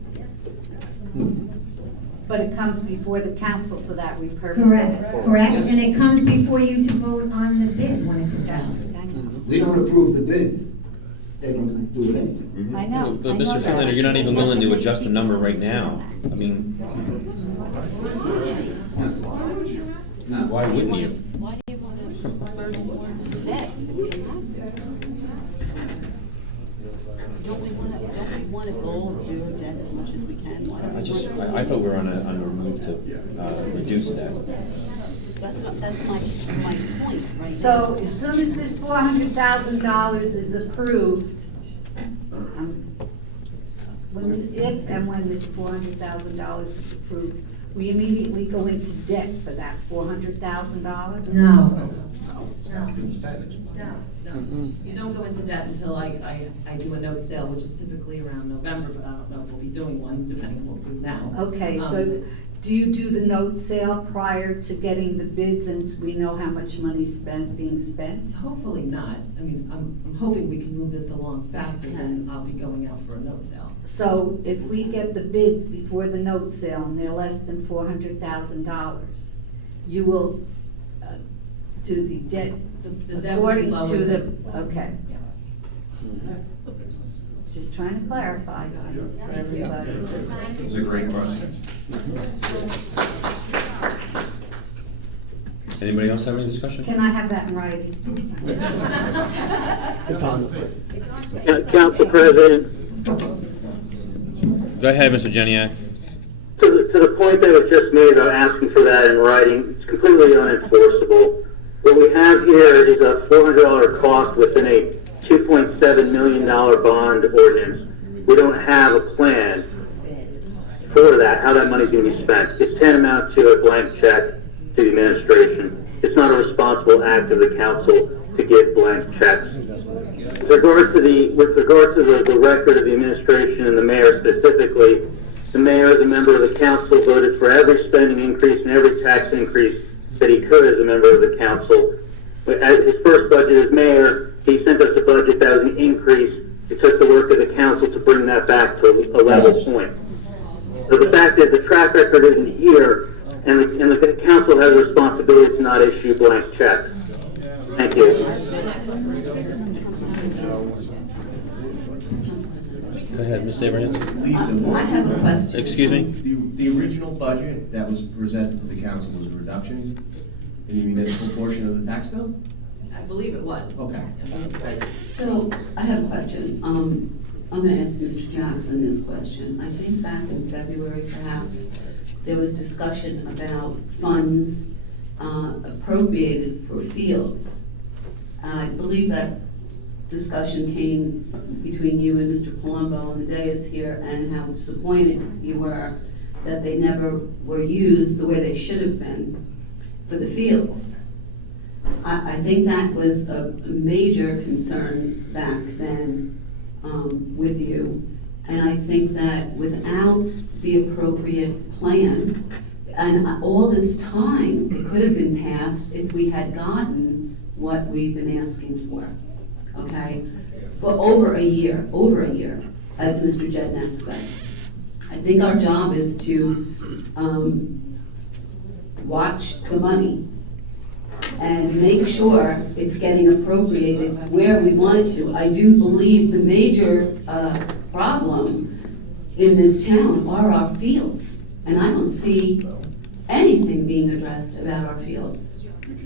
But it comes before the council for that repurposing. Correct, and it comes before you to vote on the bid when it comes out. We don't approve the bid, they don't do it anyway. I know. But Mr. Finley, you're not even willing to adjust the number right now. I mean, why wouldn't you? Why do you want to burden more debt? You don't have to. Don't we want to goal zero debt as much as we can? Why don't we I thought we were on a move to reduce that. That's my point right So as soon as this $400,000 is approved, if and when this $400,000 is approved, we immediately go into debt for that $400,000? No. No. You don't go into debt until I do a note sale, which is typically around November, but I don't know if we'll be doing one, depending on what we do now. Okay, so do you do the note sale prior to getting the bids and we know how much money's being spent? Hopefully not. I mean, I'm hoping we can move this along faster than I'll be going out for a note sale. So if we get the bids before the note sale and they're less than $400,000, you will do the debt The debt will be according lower to the, than- okay. Just trying to clarify things for everybody. It's a great question. Anybody else have any discussion? Can I have that in writing? It's on. Council President, Go ahead, Mr. Jeniak. to the point that was just made about asking for that in writing, it's completely unenforceable. What we have here is a $400 cost within a $2.7 million bond ordinance. We don't have a plan for that, how that money's going to be spent. It's tantamount to a blank check to the administration. It's not a responsible act of the council to give blank checks. With regard to the record of the administration and the mayor specifically, the mayor, as a member of the council, voted for every spending increase and every tax increase that he could as a member of the council. As his first budget as mayor, he sent us a budget that was an increase. It took the work of the council to bring that back to a level point. So the fact is the track record isn't here, and the council has a responsibility to not issue blank checks. Thank you. Go ahead, Ms. Abrams. Lisa, I have a question. Excuse me? The original budget that was presented to the council was a reduction in the municipal portion of the tax bill? I believe it was. Okay. So, I have a question. I'm gonna ask Mr. Jackson this question. I think back in February perhaps, there was discussion about funds appropriated for fields. I believe that discussion came between you and Mr. Palumbo on the dais here, and how disappointed you were that they never were used the way they should have been for the fields. I think that was a major concern back then with you. And I think that without the appropriate plan, and all this time, it could have been passed if we had gotten what we've been asking for. okay? For over a year, as Mr. Jednak said. I think our job is to watch the money and make sure it's getting appropriated where we want it to. I do believe the major problem in this town are our fields, and I don't see anything being addressed about our fields.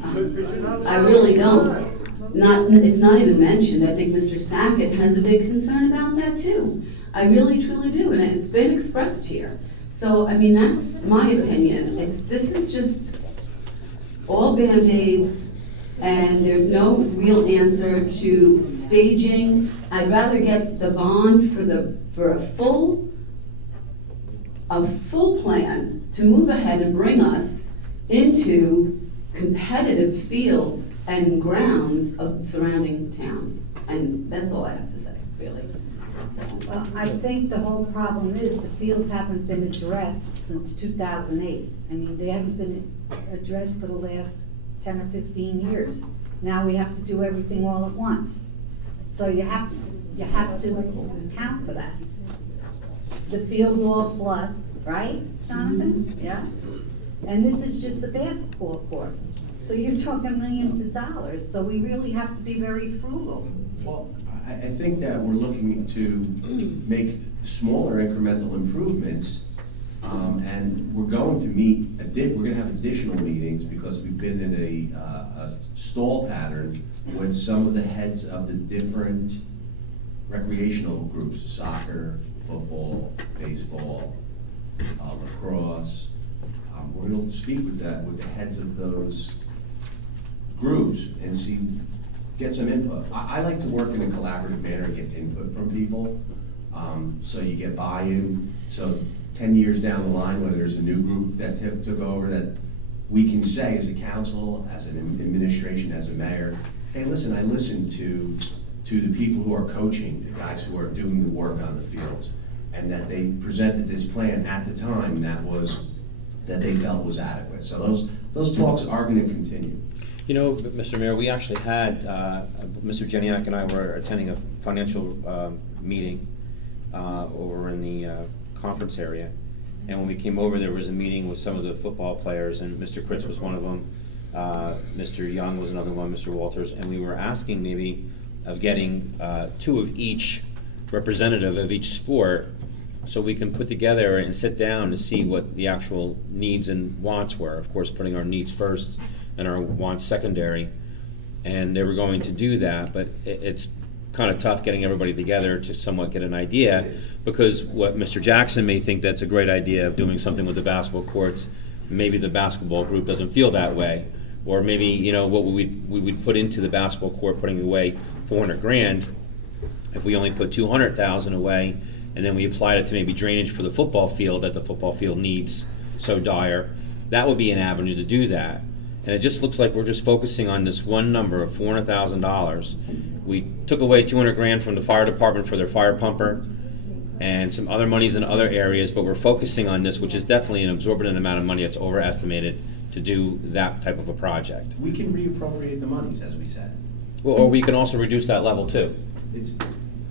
I really don't. It's not even mentioned. I think Mr. Sackett has a big concern about that too. I really truly do, and it's been expressed here. So, I mean, that's my opinion. This is just all Band-Aids, and there's no real answer to staging. I'd rather get the bond for a full plan to move ahead and bring us into competitive fields and grounds of surrounding towns. And that's all I have to say, really. Well, I think the whole problem is the fields haven't been addressed since 2008. I mean, they haven't been addressed for the last 10 or 15 years. Now we have to do everything all at once. So you have to account for that. The fields all flood, right, Jonathan? Yeah. And this is just the basketball court. So you're talking millions of dollars. So we really have to be very frugal. Well, I think that we're looking to make smaller incremental improvements, and we're going to meet, we're going to have additional meetings because we've been in a stall pattern with some of the heads of the different recreational groups, soccer, football, baseball, lacrosse. We're going to speak with the heads of those groups and get some input. I like to work in a collaborative manner and get input from people, so you get buy-in. So 10 years down the line, when there's a new group that took over, that we can say as a council, as an administration, as a mayor, hey, listen, I listened to the people who are coaching, the guys who are doing the work on the fields, and that they presented this plan at the time that they felt was adequate. So those talks are going to continue. You know, Mr. Mayor, we actually had, Mr. Jeniak and I were attending a financial meeting over in the conference area. And when we came over, there was a meeting with some of the football players, and Mr. Kritz was one of them. Mr. Young was another one, Mr. Walters, and we were asking maybe of getting two of each representative of each sport, so we can put together and sit down to see what the actual needs and wants were. Of course, putting our needs first and our wants secondary. And they were going to do that, but it's kind of tough getting everybody together to somewhat get an idea, because what Mr. Jackson may think that's a great idea of doing something with the basketball courts, maybe the basketball group doesn't feel that way. Or maybe, you know, what we would put into the basketball court, putting away $400,000, if we only put $200,000 away, and then we applied it to maybe drainage for the football field that the football field needs so dire, that would be an avenue to do that. And it just looks like we're just focusing on this one number of $400,000. We took away $200,000 from the fire department for their fire pumper, and some other monies in other areas, but we're focusing on this, which is definitely an exorbitant amount of money that's overestimated to do that type of a project. We can reappropriate the monies, as we said. Well, or we can also reduce that level too.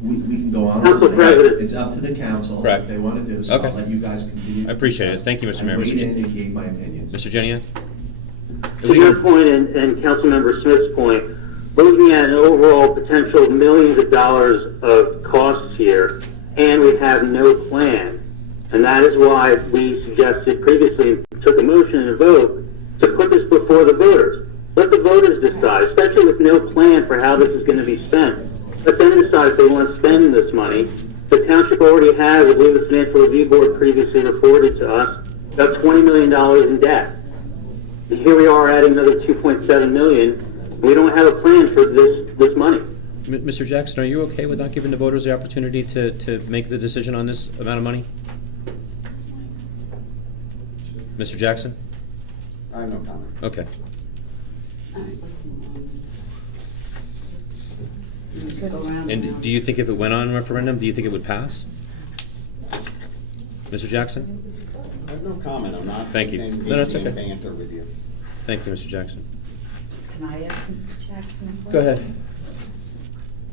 We can go on. It's up to the council. Correct. If they want to do so. Okay. I'll let you guys continue. I appreciate it. Thank you, Mr. Mayor. I weighed in and gave my opinions. Mr. Jeniak? To your point and Councilmember Smith's point, looking at an overall potential millions of dollars of costs here, and we have no plan. And that is why we suggested previously and took a motion and a vote to put this before the voters. Let the voters decide, especially with no plan for how this is going to be spent. Let them decide if they want to spend this money. The township already has, I believe the Financial Review Board previously reported to us, about $20 million in debt. And here we are adding another $2.7 million. We don't have a plan for this money. Mr. Jackson, are you okay with not giving the voters the opportunity to make the decision on this amount of money? Mr. Jackson? I have no comment. Okay. And do you think if it went on referendum, do you think it would pass? Mr. Jackson? I have no comment. I'm not Thank you. engaging No, that's okay. in banter with you. Thank you, Mr. Jackson. Can I ask Mr. Jackson a question? Go ahead.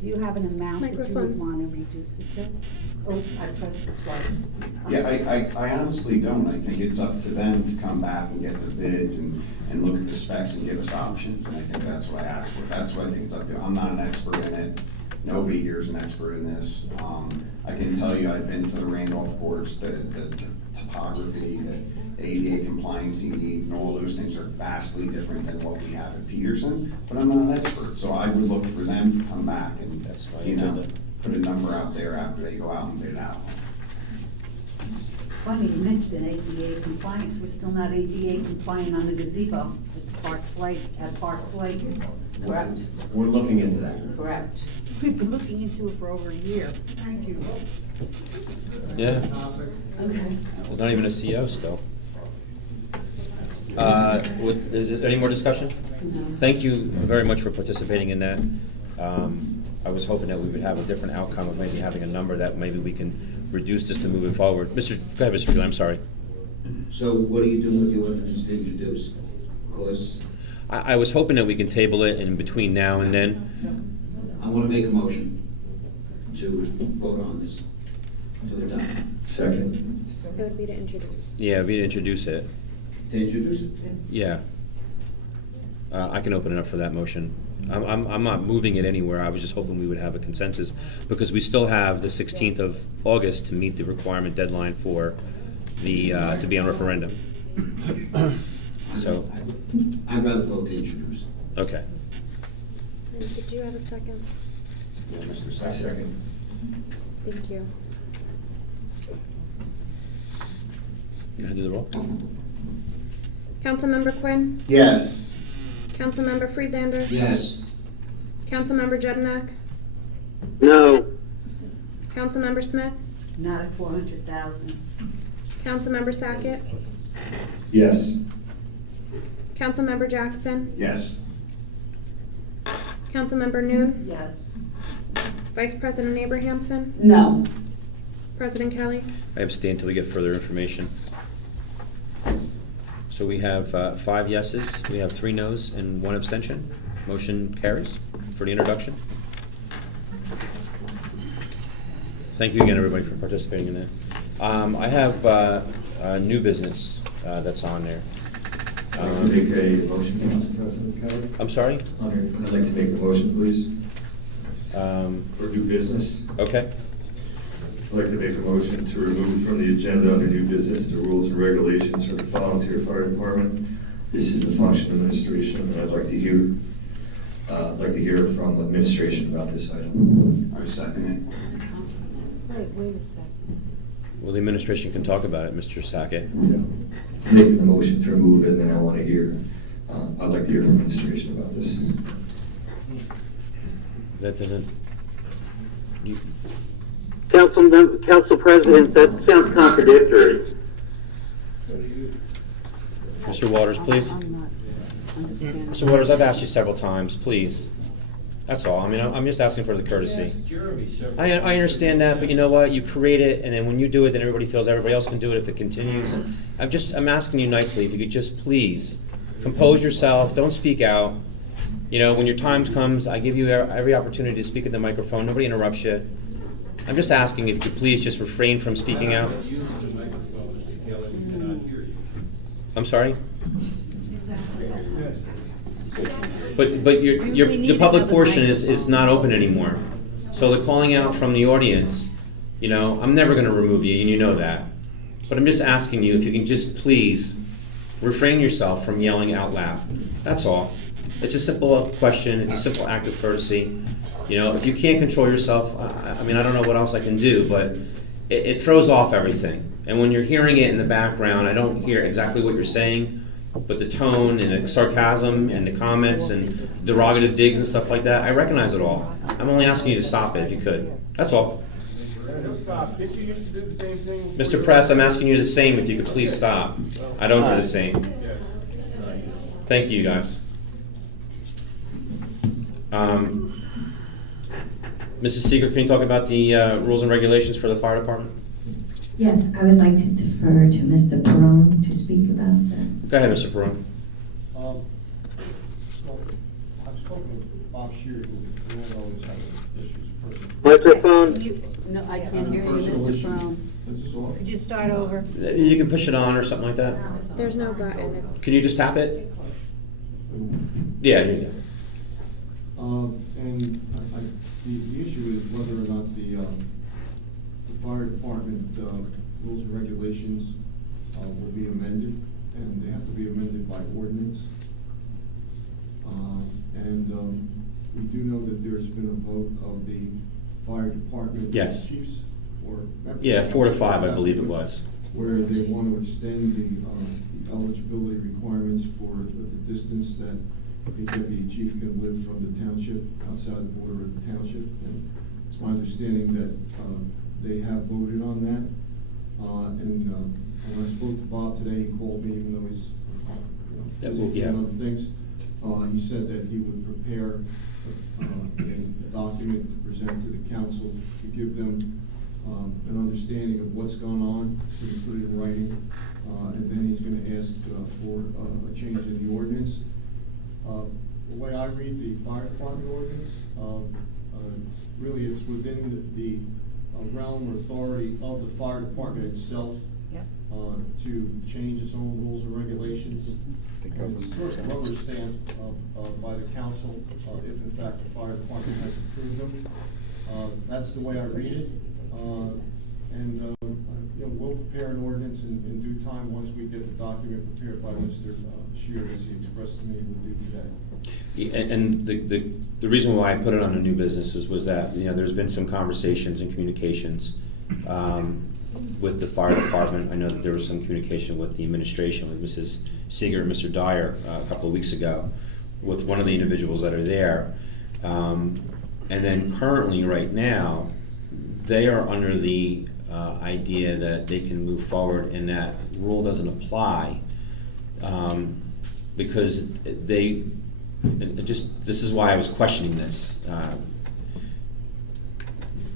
Do you have an amount that you would Microphone. want to reduce it to? Oh, I pressed it twice. Yeah, I honestly don't. I think it's up to them to come back and get the bids and look at the specs and give us options. And I think that's what I asked for. That's what I think it's up to. I'm not an expert in it. Nobody here is an expert in this. I can tell you, I've been to the Randolph courts, the topography, the ADA compliance need, and all those things are vastly different than what we have in Peterson, but I'm not an expert. So I would look for them to come back and, you know, put a number out there after they go out and bid it out. Funny you mentioned ADA compliance, we're still not ADA compliant on the gazebo at Parks Lake, Correct. We're looking into that. Correct. We've been looking into it for over a year. Thank you. Yeah, Okay. there's not even a CO still. Is there any more discussion? No. Thank you very much for participating in that. I was hoping that we would have a different outcome of maybe having a number that maybe we can reduce this to move it forward. Go ahead, Mr. Freeland, I'm sorry. So what are you doing with the ordinance to introduce? Because I was hoping that we can table it in between now and then. I want to make a motion to vote on this, to adopt, Second. It would be to introduce. Yeah, we introduce it. to introduce it. Yeah. I can open it up for that motion. I'm not moving it anywhere. I was just hoping we would have a consensus because we still have the 16th of August to meet the requirement deadline for the, to be on referendum. So, I'd rather vote to introduce. okay. And did you have a second? Yeah, Mr. Second. Thank you. Can I do the roll? Councilmember Quinn? Yes. Councilmember Friedlander? Yes. Councilmember Jednak? No. Councilmember Smith? Not at 400,000. Councilmember Sackett? Yes. Councilmember Jackson? Yes. Councilmember Noon? Yes. Vice President Abrahamson? No. President Kelly? I abstain until we get further information. So we have 5 yeses, we have 3 nos, and 1 abstention. Motion carries for the introduction. Thank you again, everybody, for participating in that. I have new business that's on there. I'd like to make a motion, Council President Kelly. I'm sorry? I'd like to make a motion, please, for new business. Okay. I'd like to make a motion to remove from the agenda under new business the rules and regulations for the volunteer fire department. This is the function administration, and I'd like to hear from administration about this item. I second it. Wait a second. Well, the administration can talk about it, Mr. Sackett. Making the motion to remove it, and then I want to hear, I'd like to hear from administration about this. That doesn't... Council President, that sounds contradictory. Mr. Waters, please. I'm not understanding. Mr. Waters, I've asked you several times, please. That's all. I mean, I'm just asking for the courtesy. I understand that, but you know what? You create it, and then when you do it, then everybody feels everybody else can do it if it continues. I'm asking you nicely, if you could just please compose yourself, don't speak out. You know, when your time comes, I give you every opportunity to speak at the microphone. Nobody interrupts you. I'm just asking if you could please just refrain from speaking out. I'm sorry? But the public portion is not open anymore. So the calling out from the audience, you know, I'm never gonna remove you, and you know that. But I'm just asking you if you can just please refrain yourself from yelling out loud. That's all. It's a simple question, it's a simple act of courtesy. You know, if you can't control yourself, I mean, I don't know what else I can do, but it throws off everything. And when you're hearing it in the background, I don't hear exactly what you're saying, but the tone and the sarcasm and the comments and derogative digs and stuff like that, I recognize it all. I'm only asking you to stop it if you could. That's all. Didn't you used to do the same thing? Mr. Press, I'm asking you the same if you could please stop. I don't do the same. Thank you, guys. Mrs. Seeger, can you talk about the rules and regulations for the fire department? Yes, I would like to defer to Mr. Perone to speak about that. Go ahead, Mr. Perone. Well, I've spoken with Bob Shear, who I know is having issues personally. Microphone. No, I can't hear you, Mr. Brown. Is this on? Could you start over? You can push it on or something like that. There's no button, it's. Can you just tap it? Yeah, here you go. And the issue is whether or not the fire department rules and regulations will be amended, and they have to be amended by ordinance. We do know that there's been a vote of the fire department Yes. chiefs or members. Yeah, 4 to 5, I believe it was. Where they want to extend the eligibility requirements for the distance that a deputy chief can live from the township, outside the border of the township. And it's my understanding that they have voted on that. When I spoke to Bob today, he called me, even though he's busy doing other things. He said that he would prepare a document to present to the council to give them an understanding of what's going on, so we put it in writing, and then he's going to ask for a change in the ordinance. The way I read the fire department ordinance, really it's within the realm or authority of the fire department itself to change its own rules and regulations. And it's sort of rubber stamped by the council if in fact the fire department has approved them. That's the way I read it. We'll prepare an ordinance in due time once we get the document prepared by Mr. Shear, as he expressed to me he would do today. And the reason why I put it on the new businesses was that, there's been some conversations and communications with the fire department. I know that there was some communication with the administration, with Mrs. Seeger and Mr. Dyer a couple of weeks ago, with one of the individuals that are there. And then currently, right now, they are under the idea that they can move forward and that rule doesn't apply because this is why I was questioning this.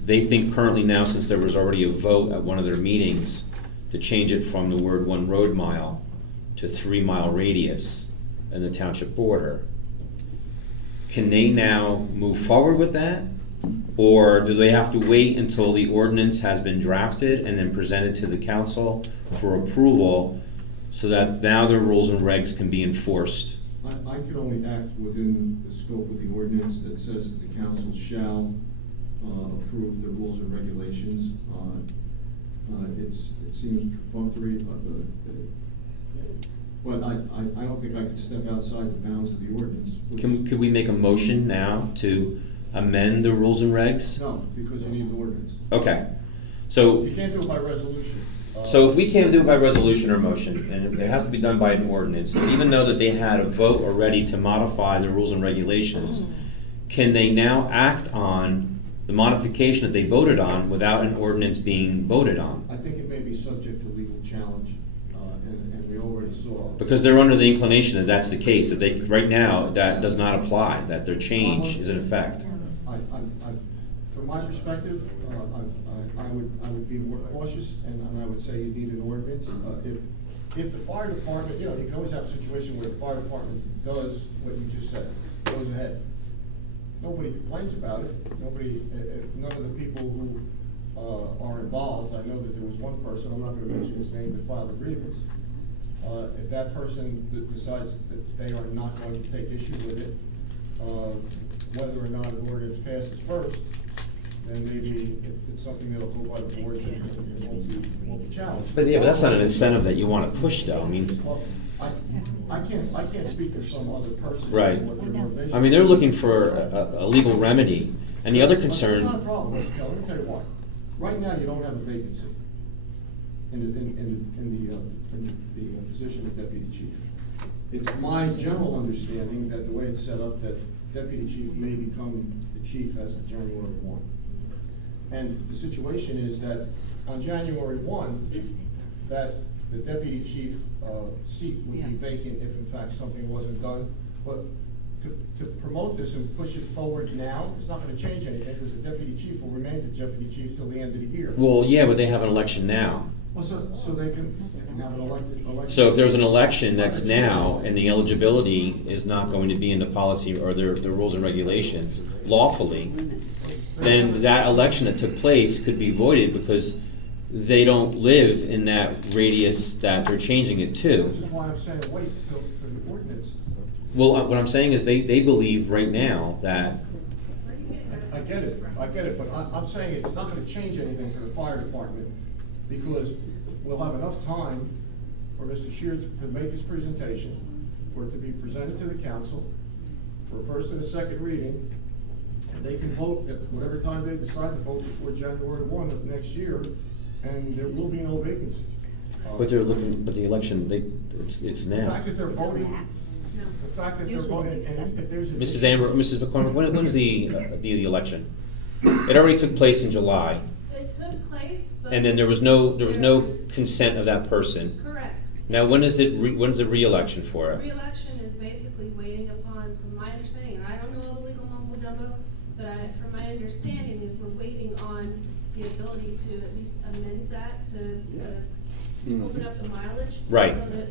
They think currently now, since there was already a vote at one of their meetings to change it from the word 1 road mile to 3 mile radius in the township border, can they now move forward with that? Or do they have to wait until the ordinance has been drafted and then presented to the council for approval so that now their rules and regs can be enforced? I can only act within the scope of the ordinance that says that the council shall approve the rules and regulations. It seems perfunctory, but I don't think I could step outside the bounds of the ordinance. Could we make a motion now to amend the rules and regs? No, because you need an ordinance. Okay, so. You can't do it by resolution. So if we can't do it by resolution or motion, and it has to be done by an ordinance, even though that they had a vote already to modify the rules and regulations, can they now act on the modification that they voted on without an ordinance being voted on? I think it may be subject to legal challenge, and we already saw. Because they're under the inclination that that's the case, that they, right now, that does not apply, that their change is in effect. From my perspective, I would be more cautious, and I would say you need an ordinance. If the fire department, you can always have a situation where the fire department does what you just said, goes ahead. Nobody complains about it. None of the people who are involved. I know that there was one person, I'm not going to mention his name, that filed a grievance. If that person decides that they are not going to take issue with it, whether or not an ordinance passes first, then maybe it's something that'll go by the board and it won't be challenged. But yeah, but that's not an incentive that you want to push, though. I mean, Well, I can't speak for some other person. right. What their motivation I mean, they're looking for a legal remedy, and the other concern. It's not a problem. Let me tell you why. Right now, you don't have a vacancy in the position of deputy chief. It's my general understanding that the way it's set up, that deputy chief may become the chief as of January 1. And the situation is that on January 1, that the deputy chief seat would be vacant if in fact something wasn't done. But to promote this and push it forward now, it's not going to change anything because the deputy chief will remain the deputy chief till the end of the year. Well, yeah, but they have an election now. Well, so they can have an elected. So if there's an election that's now and the eligibility is not going to be in the policy or the rules and regulations lawfully, then that election that took place could be voided because they don't live in that radius that they're changing it to. This is why I'm saying wait for the ordinance. Well, what I'm saying is they believe right now that. I get it, but I'm saying it's not gonna change anything for the fire department, because we'll have enough time for Mr. Shear to make his presentation, for it to be presented to the council, for a first and a second reading, and they can vote at whatever time they decide to vote before January 1 of next year, and there will be no vacancies. But they're looking, but the election, it's The now. fact that they're voting, and if there's. Mrs. McCormick, when's the election? It already took place in July. It took place, but. And then there was no consent of that person. Correct. Now, when's the re-election for it? Re-election is basically waiting upon, from my understanding, and I don't know all the legal mumbo jumbo, but from my understanding is we're waiting on the ability to at least amend that to open up the mileage. Right. So that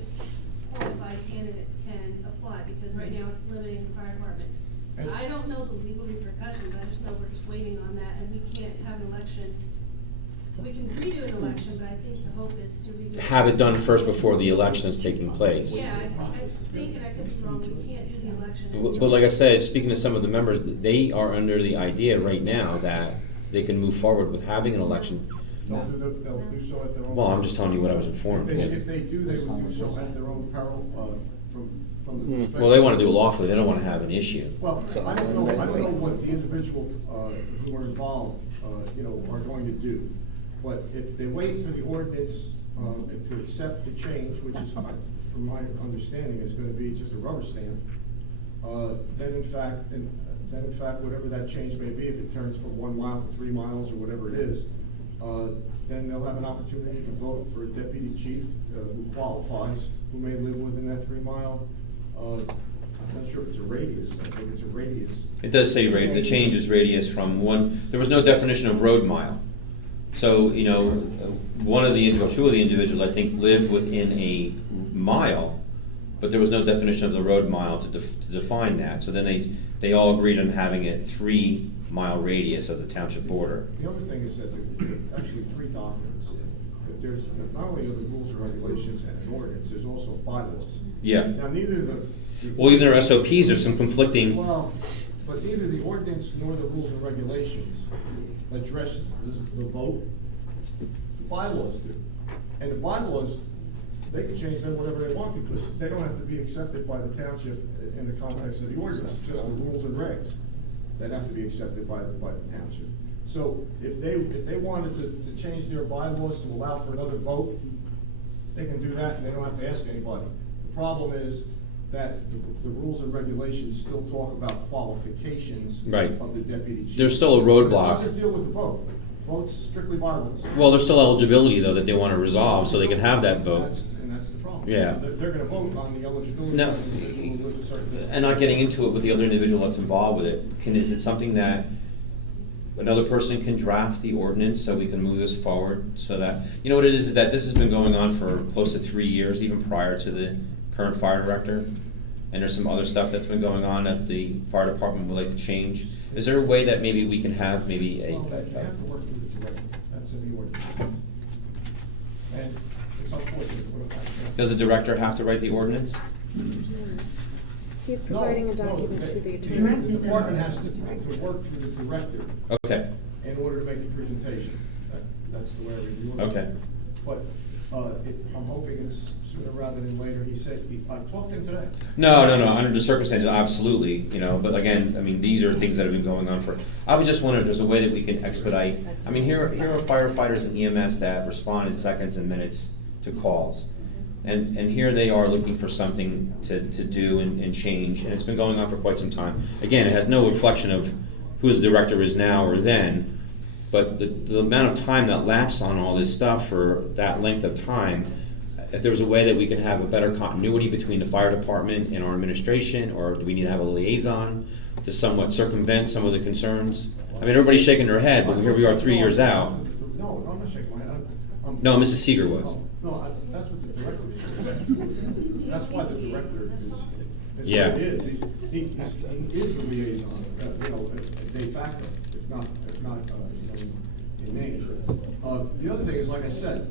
qualified candidates can apply, because right now it's limiting the fire department. And I don't know the legal repercussions, I just know we're just waiting on that, and we can't have an election. So we can redo an election, but I think the hope is to redo. Have it done first before the election is taking place. Yeah, I think, and I could be wrong, we can't do the election. But like I said, speaking to some of the members, they are under the idea right now that they can move forward with having an election. They'll do so at their own. Well, I'm just telling you what I was informed. If they do, they will do so at their own peril, from the perspective. Well, they want to do it lawfully, they don't want to have an issue. Well, I don't know what the individuals, who are involved, are going to do. But if they wait for the ordinance, to accept the change, which is, from my understanding, is gonna be just a rubber stamp, then in fact, whatever that change may be, if it turns from 1 mile to 3 miles or whatever it is, then they'll have an opportunity to vote for a deputy chief, who qualifies, who may live within that 3 mile, I'm not sure if it's a radius, I think it's a radius. It does say the change is radius from one, there was no definition of road mile. So, two of the individuals, I think, live within a mile, but there was no definition of the road mile to define that. So then they all agreed on having it 3 mile radius of the township border. The other thing is that there are actually 3 documents. There's not only are the rules and regulations and an ordinance, there's also bylaws. Yeah. Now, neither Well, even their SOPs, there's some conflicting. Well, but neither the ordinance nor the rules and regulations address the vote. The bylaws do. And the bylaws, they can change them whatever they want, because they don't have to be accepted by the township in the context of the ordinance. It's just the rules and regs that have to be accepted by the township. So if they wanted to change their bylaws to allow for another vote, they can do that, and they don't have to ask anybody. The problem is that the rules and regulations still talk about qualifications of the deputy chief. There's still a roadblock. It doesn't deal with the vote. Vote's strictly bylaws. Well, there's still eligibility, though, that they want to resolve, so they can have that vote. And that's the problem. Yeah. So they're gonna vote on the eligibility No. of the individual who lives a certain distance. And not getting into it with the other individual that's involved with it, is it something that another person can draft the ordinance so we can move this forward? So that, what it is that this has been going on for close to 3 years, even prior to the current fire director. And there's some other stuff that's been going on that the fire department would like to change. Is there a way that maybe we can have maybe a? Well, you have to work with the director. That's in the ordinance. And it's unfortunate. Does the director have to write the ordinance? He's providing a document to the The attorney. department has to work for the director. Okay. In order to make the presentation. That's the way I review it. Okay. But I'm hoping it's sooner rather than later. He said, I talked to him today. No. Under the circumstances, absolutely, but again, these are things that have been going on for, I was just wondering if there's a way that we can expedite. Here are firefighters and EMS that respond in seconds and minutes to calls. And here they are looking for something to do and change, and it's been going on for quite some time. Again, it has no reflection of who the director is now or then, but the amount of time that lapsed on all this stuff for that length of time, if there was a way that we can have a better continuity between the fire department and our administration, or do we need to have a liaison to somewhat circumvent some of the concerns? Everybody's shaking their head, but here we are 3 years out. No, I'm not shaking my head. No, Mrs. Seeger was. No, that's what the director said. That's why the director is Yeah. what he is. He is the liaison, de facto, if not in name. The other thing is, like I said,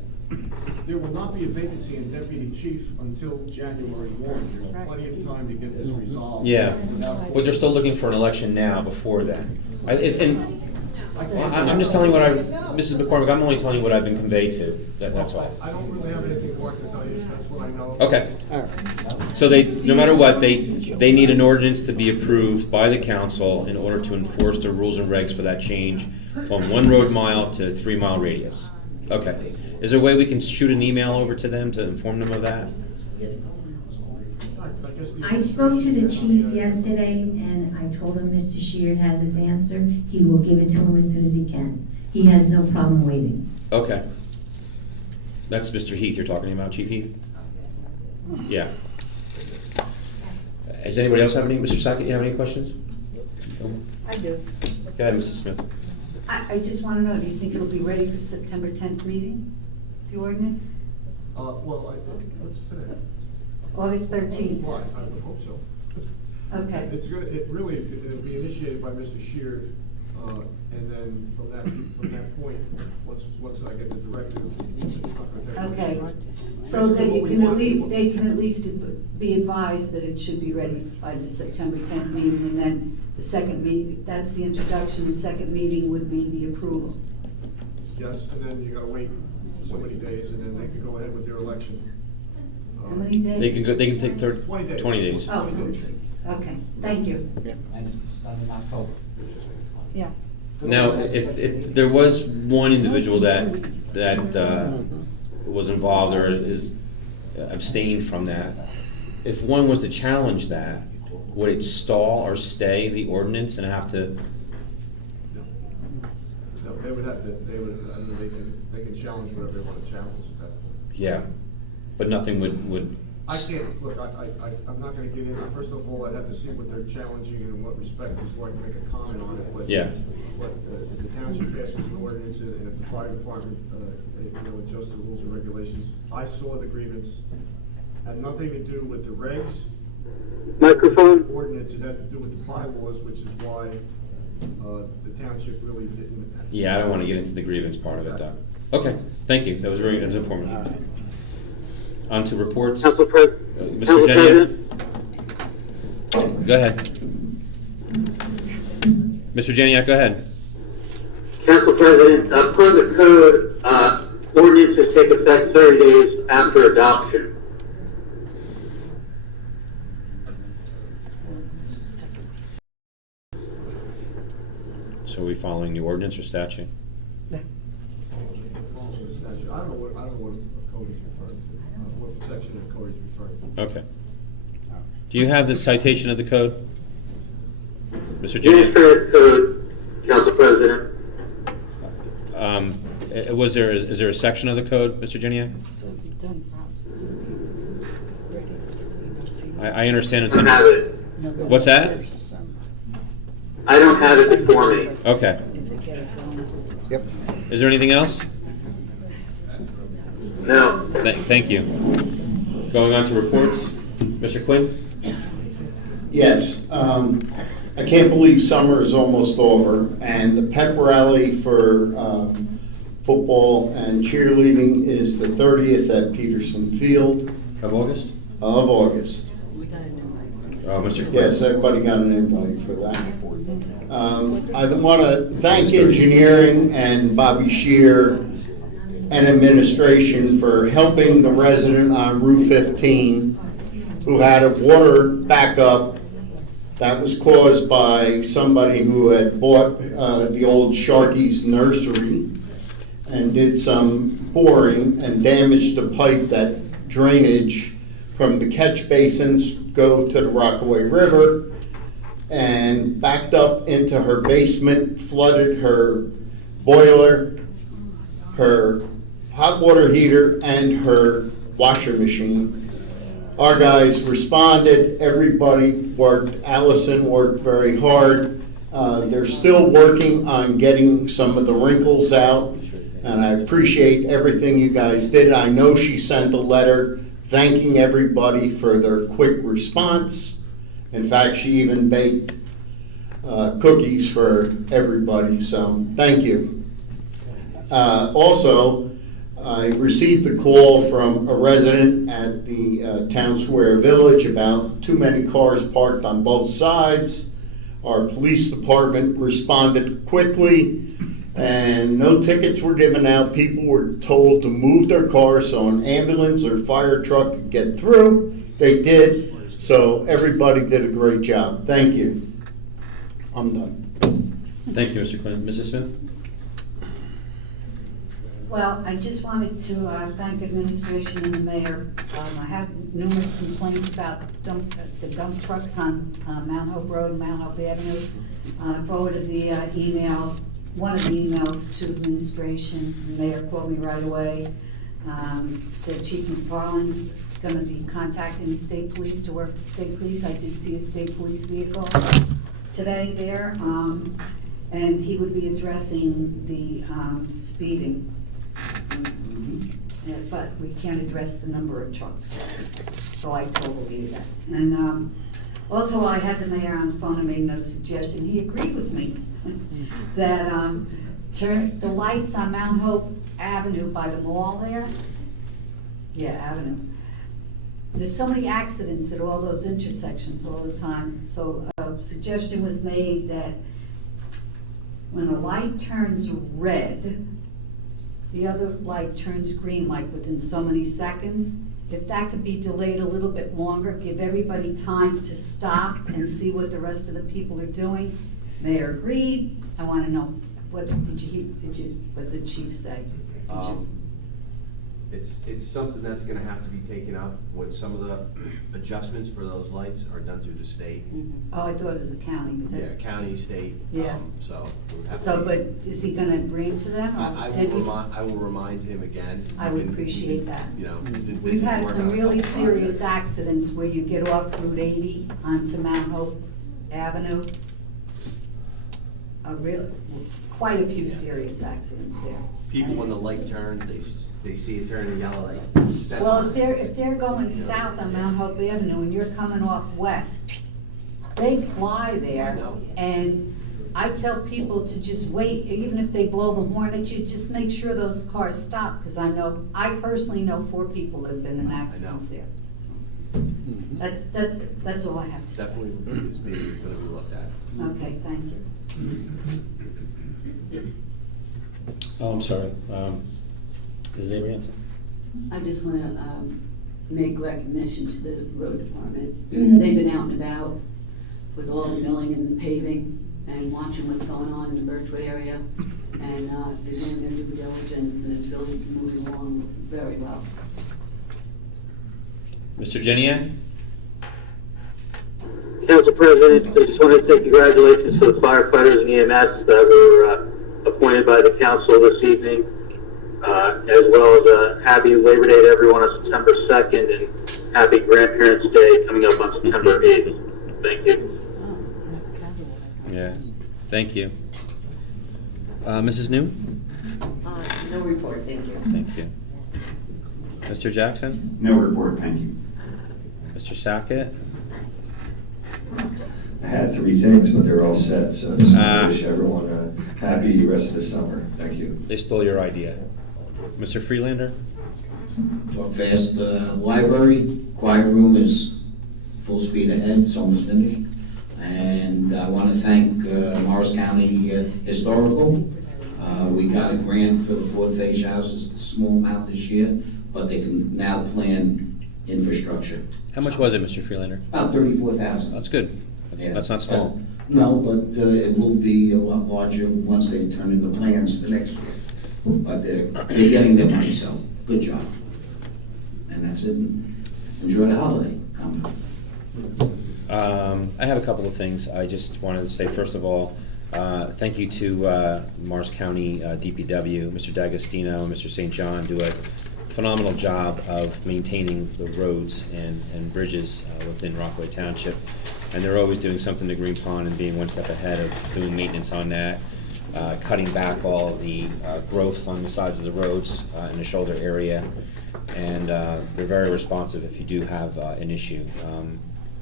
there will not be a vacancy in deputy chief until January 1. There's plenty of time to get this resolved. Yeah, without- but they're still looking for an election now before then. I'm just telling you Mrs. McCormick, I'm only telling you what I've been conveyed to, that's all. I don't really have anything more to tell you, that's what I know. Okay. So no matter what, they need an ordinance to be approved by the council in order to enforce the rules and regs for that change from 1 road mile to 3 mile radius. Okay. Is there a way we can shoot an email over to them to inform them of that? I spoke to the chief yesterday, and I told him Mr. Sheard has his answer. He will give it to him as soon as he can. He has no problem waiting. Okay. That's Mr. Heath you're talking about, Chief Heath? Yeah. Does anybody else have any, Mr. Sackett, you have any questions? I do. Go ahead, Mrs. Smith. I just want to know, do you think it'll be ready for September 10th meeting, the ordinance? What's today? August 13th. Right, I would hope so. Okay. It'll be initiated by Mr. Sheard, and then from that point, once I get the directive, it's not gonna take. Okay, so that you can they can at least be advised that it should be ready by the September 10th meeting, and then the second meeting, that's the introduction, the second meeting would be the approval. Yes, and then you gotta wait so many days, and then they can go ahead with their election. How many days? They can take 20 days. Oh, okay, thank you. Yeah. Now, if there was one individual that was involved or is abstained from that, if one was to challenge that, would it stall or stay the ordinance and have to? No, they would have to, they can challenge whatever they want to challenge at that point. Yeah, but nothing would. I can't, look, I'm not gonna get in, first of all, I'd have to see what they're challenging and in what respect before I can make a comment on it, but. Yeah. But if the township passes an ordinance and if the fire department, adjusts the rules and regulations, I saw the grievance, had nothing to do with the regs. Microphone. Ordinance, it had to do with the bylaws, which is why, the township really didn't. Yeah, I don't want to get into the grievance part of it, though. Okay, thank you. That's informative. On to reports. Council Mr. Jeniak. Go ahead. Mr. Jeniak, go ahead. Council President, per the code, ordinances take effect 30 days after adoption. So are we following the ordinance or statute? I don't know what code he's referring to, what section of the code he's referring to. Okay. Do you have the citation of the code? Mr. Yes, Jeniak? sir, code, Council President. Is there a section of the code, Mr. Jeniak? I understand it's I don't have it. What's that? I don't have it before me. Okay. Yep. Is there anything else? No. Thank you. Going on to reports, Mr. Quinn? Yes, I can't believe summer is almost over, and the pep rally for football and cheerleading is the 30th at Peterson Field. Of August? Of August. Oh, Mr. Quinn. Yes, everybody got an invite for that. I want to thank engineering and Bobby Shear and administration for helping the resident on Route 15 who had a water backup that was caused by somebody who had bought the old Sharky's nursery and did some boring and damaged the pipe that drainage from the catch basins go to the Rockaway River and backed up into her basement, flooded her boiler, her hot water heater, and her washer machine. Our guys responded, everybody worked, Allison worked very hard. They're still working on getting some of the wrinkles out and I appreciate everything you guys did. I know she sent a letter thanking everybody for their quick response. In fact, she even baked cookies for everybody, so thank you. Also, I received a call from a resident at the Town Square Village about too many cars parked on both sides. Our police department responded quickly, and no tickets were given out. People were told to move their cars so an ambulance or fire truck could get through. They did, so everybody did a great job. Thank you. I'm done. Thank you, Mr. Quinn. Mrs. Smith? Well, I just wanted to thank administration and the mayor. I had numerous complaints about the dump trucks on Mount Hope Road and Mount Hope Avenue. I forwarded the one of the emails to administration. The mayor called me right away. Said Chief McFarland going to be contacting the state police to work with the state police. I did see a state police vehicle today there, and he would be addressing the speeding. But we can't address the number of trucks, so I totally do that. And also, I had the mayor on the phone and made another suggestion. He agreed with me that turn the lights on Mount Hope Avenue by the mall there. Yeah, Avenue. There's so many accidents at all those intersections all the time. So a suggestion was made that when a light turns red, the other light turns green like within so many seconds. If that could be delayed a little bit longer, give everybody time to stop and see what the rest of the people are doing. Mayor agreed. I want to know, what the chief say? It's something that's gonna have to be taken up when some of the adjustments for those lights are done through the state. Oh, I thought it was the county, but Yeah, that's. county, state. Yeah. So. it would have to So, be- but is he gonna bring to them? or I did he- will remind him again. I would appreciate that. You know. he's been We've busy had working some on a really couple serious projects. accidents where you get off Route 80 onto Mount Hope Avenue. Quite a few serious accidents there. People, when the light turns, they see it turn and yell like. "That's Well, not-" if they're going south on Mount Hope Avenue and you're coming off west, they fly there. And I tell people to just wait, even if they blow the horn at you, just make sure those cars stop, because I personally know 4 people that have been in accidents there. That's all I have to say. Definitely is being, gonna be looked at. Okay, thank you. Oh, I'm sorry. Is there any answer? I just want to make recognition to the road department. They've been out and about with all the milling and the paving and watching what's going on in the Birchwood area. And they're doing their due diligence, and it's really moving along very well. Mr. Jeniak? Council President, I just want to say congratulations to the firefighters and EMS that were appointed by the council this evening, as well as a happy Labor Day to everyone on September 2nd and happy Grandparents' Day coming up on September 8th. Thank you. Yeah, thank you. Mrs. New? No report, thank you. Thank you. Mr. Jackson? No report, thank you. Mr. Sackett? I had 3 things, but they're all set, so I just want to wish everyone a happy rest of the summer. Thank you. They stole your idea. Mr. Freelander? Talk fast. Library, quiet room is full speed ahead, it's almost finished. And I want to thank Morris County Historical. We got a grant for the 4th Phase houses, small amount this year, but they can now plan infrastructure. How much was it, Mr. Freelander? About 34,000. That's good. That's not small. No, but it will be a lot larger once they turn in the plans for next year. But they're getting their money, so good job. And that's it. Enjoy the holiday. Come. I have a couple of things. I just wanted to say, first of all, thank you to Morris County DPW, Mr. D'Agostino and Mr. St. John do a phenomenal job of maintaining the roads and bridges within Rockaway Township. And they're always doing something to Green Pond and being one step ahead of doing maintenance on that. cutting back all of the growth on the sides of the roads in the shoulder area. And they're very responsive if you do have an issue.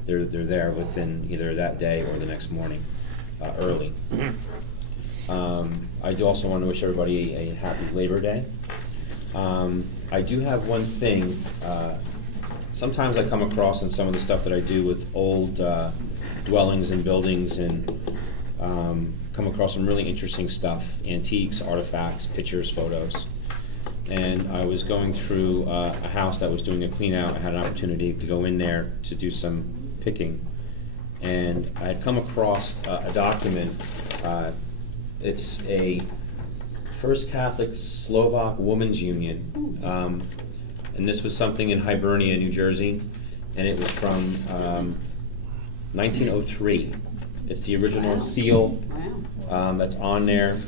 They're there within either that day or the next morning, early. I do also want to wish everybody a happy Labor Day. I do have one thing. Sometimes I come across in some of the stuff that I do with old dwellings and buildings, and come across some really interesting stuff, antiques, artifacts, pictures, photos. And I was going through a house that was doing a clean out. I had an opportunity to go in there to do some picking. And I had come across a document. It's a First Catholic Slovak Women's Union. And this was something in Hibernia, New Jersey. And it was from 1903. It's the original seal that's on there.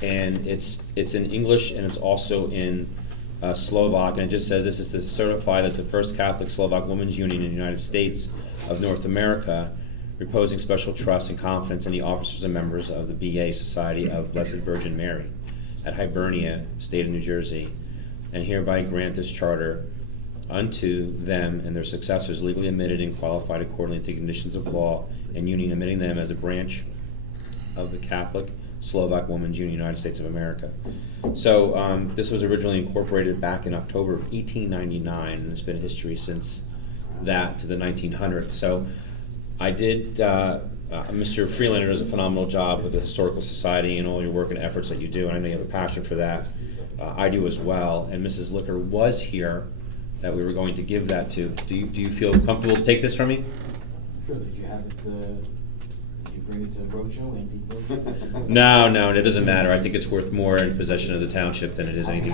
And it's in English, and it's also in Slovak, and it just says, this is to certify that the First Catholic Slovak Women's Union in the United States of North America, reposing special trust and confidence in the officers and members of the BA Society of Blessed Virgin Mary at Hibernia, State of New Jersey, and hereby grant this charter unto them and their successors legally admitted and qualified accordingly to the conditions of law and union, admitting them as a branch of the Catholic Slovak Women's Union, United States of America. So this was originally incorporated back in October of 1899, and it's been a history since that to the 1900s. So I did, Mr. Freelander does a phenomenal job with the Historical Society and all your work and efforts that you do, and I know you have a passion for that. I do as well, and Mrs. Licker was here that we were going to give that to. Do you feel comfortable to take this from me? Sure, did you have it, did you bring it to the roadshow, antique roadshow? No, it doesn't matter. I think it's worth more in possession of the township than it is anything.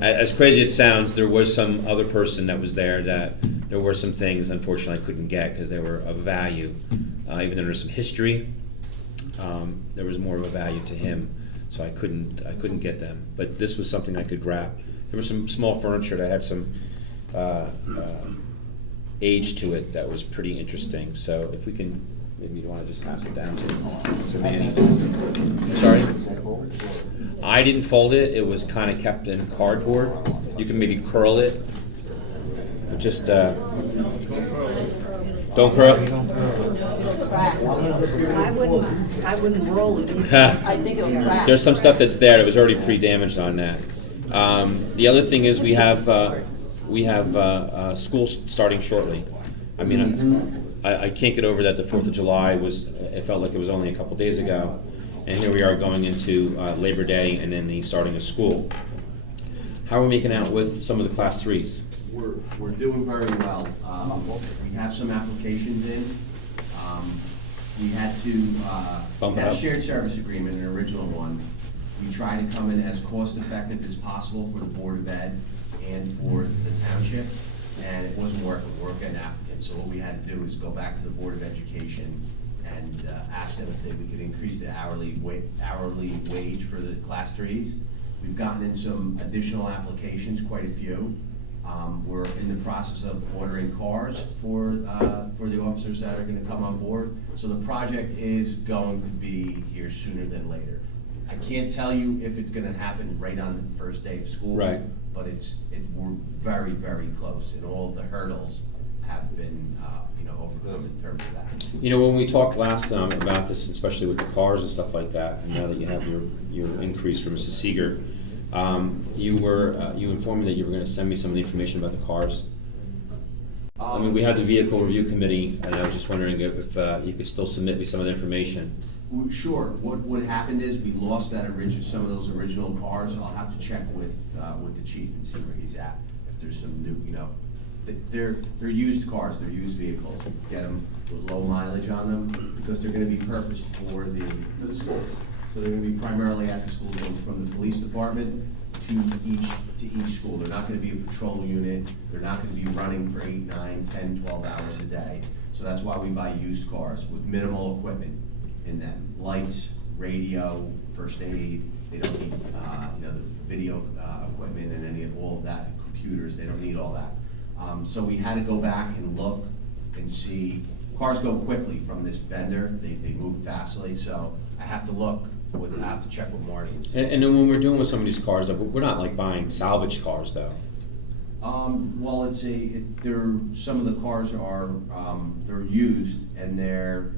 As crazy as it sounds, there was some other person that was there that there were some things, unfortunately, I couldn't get because they were of value. Even though there's some history, there was more of a value to him, so I couldn't get them. But this was something I could grab. There was some small furniture that had some age to it that was pretty interesting. So if we can, maybe you want to just pass it down to Manny. Sorry? I didn't fold it. It was kind of kept in cardboard. You can maybe curl it. But just don't curl. I wouldn't roll it. I think it'll crack. There's some stuff that's there that was already pre-damaged on that. The other thing is we have school starting shortly. I mean, I can't get over that the 4th of July it felt like it was only a couple days ago. And here we are going into Labor Day and then the starting of school. How are we making out with some of the Class 3s? We're doing very well. We have some applications in. We had a shared service agreement, an original one. We try to come in as cost effective as possible for the Board of Ed and for the township, and it wasn't working. We weren't getting applicants. So what we had to do is go back to the Board of Education and ask them if we could increase the hourly wage for the Class 3s. We've gotten in some additional applications, quite a few. We're in the process of ordering cars for the officers that are going to come on board. So the project is going to be here sooner than later. I can't tell you if it's going to happen right on the first day of school. Right. But we're very, very close, and all the hurdles have been overcome in terms of that. You know, when we talked last time about this, especially with the cars and stuff like that, and now that you have your increase from Mrs. Seeger, you informed me that you were going to send me some of the information about the cars. I mean, we had the vehicle review committee, and I was just wondering if you could still submit me some of the information. Sure. What happened is we lost some of those original cars. I'll have to check with the chief and see where he's at. If there's some new, they're used cars, they're used vehicles. Get them with low mileage on them because they're going to be purposed for the school. So they're going to be primarily at the school, going from the police department to each school. They're not going to be a patrol unit. They're not going to be running for 8, 9, 10, 12 hours a day. So that's why we buy used cars with minimal equipment in them. Lights, radio, first aid. They don't need the video equipment and all of that, computers. They don't need all that. So we had to go back and look and see. Cars go quickly from this vendor. They move fastly. So I have to look would have to check with Marty and see. And then when we're doing with some of these cars, though, we're not like buying salvage cars, though. Well, some of the cars are, they're used and they're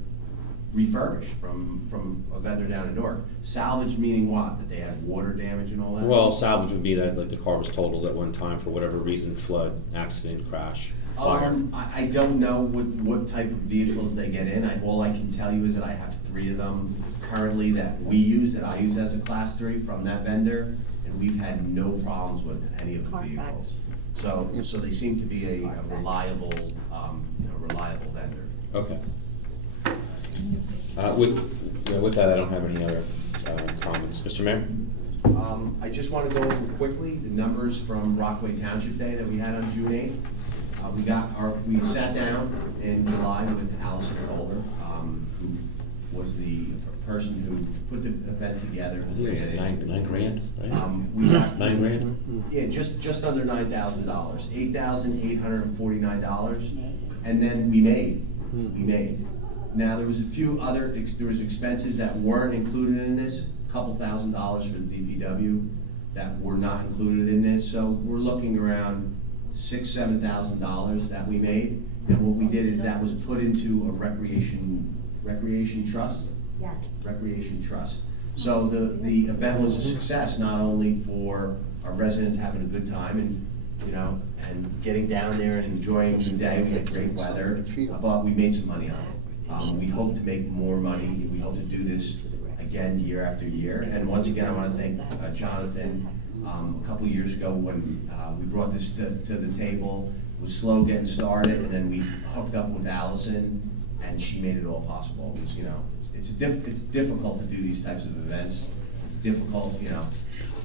refurbished from a vendor down in Newark. Salvage meaning what? That they had water damage and all that? Well, salvage would be that like the car was totaled at one time for whatever reason, flood, accident, crash, fire. I don't know what type of vehicles they get in. All I can tell you is that I have 3 of them currently that I use as a class 3 from that vendor, and we've had no problems with any of the vehicles. So they seem to be a reliable, reliable vendor. Okay. With that, I don't have any other comments. Mr. Mayor? I just want to go over quickly the numbers from Rockaway Township Day that we had on June 8th. We sat down in July with Allison Holder, who was the person who put the event together. I think it was $9 grand, right? We got $9 grand? Yeah, just under $9,000, $8,849, and then we made. Now, there was a few other, there was expenses that weren't included in this, a couple $1,000s for the DPW that were not included in this, so we're looking around $6,000, $7,000 that we made. And what we did is that was put into a recreation trust? Yes. Recreation trust. So the event was a success, not only for our residents having a good time and, and getting down there and enjoying the day. We had great weather, but we made some money on it. We hope to make more money. We hope to do this again year after year. And once again, I want to thank Jonathan. A couple years ago when we brought this to the table, it was slow getting started, and then we hooked up with Allison, and she made it all possible. It was, it's difficult to do these types of events. It's difficult,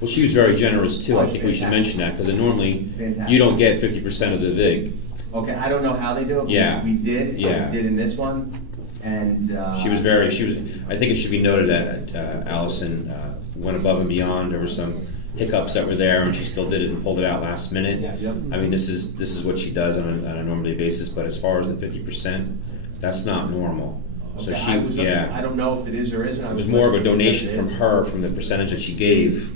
Well, she was very generous too. I think we should mention that because normally you don't get 50% of the VIG. Okay, I don't know how they do it. But Yeah. we did. Yeah. We did in this one, and I think it should be noted that Allison went above and beyond. There were some hiccups that were there, and she still did it and pulled it out last minute. Yep. I mean, this is what she does on a normal day basis. But as far as the 50%, that's not normal. So Okay, I don't know if it is or isn't. It was more of a donation from her, from the percentage that she gave.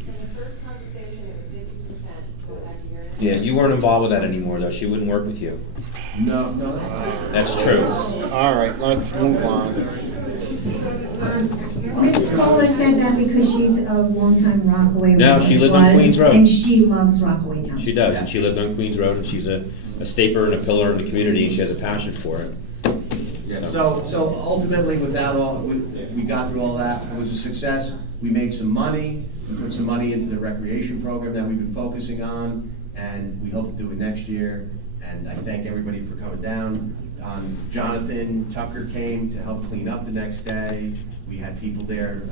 Yeah, you weren't involved with that anymore, though. She wouldn't work with you. No. That's true. All right, let's move on. Mrs. Kohler said that because she's a longtime Rockaway. No, she lived on Queens Road. And she loves Rockaway Township. She does, and she lived on Queens Road, and she's a staple and a pillar in the community, and she has a passion for it. So ultimately, with that all, we got through all that. It was a success. We made some money. We put some money into the recreation program that we've been focusing on, and we hope to do it next year. And I thank everybody for coming down. Jonathan Tucker came to help clean up the next day. We had people there.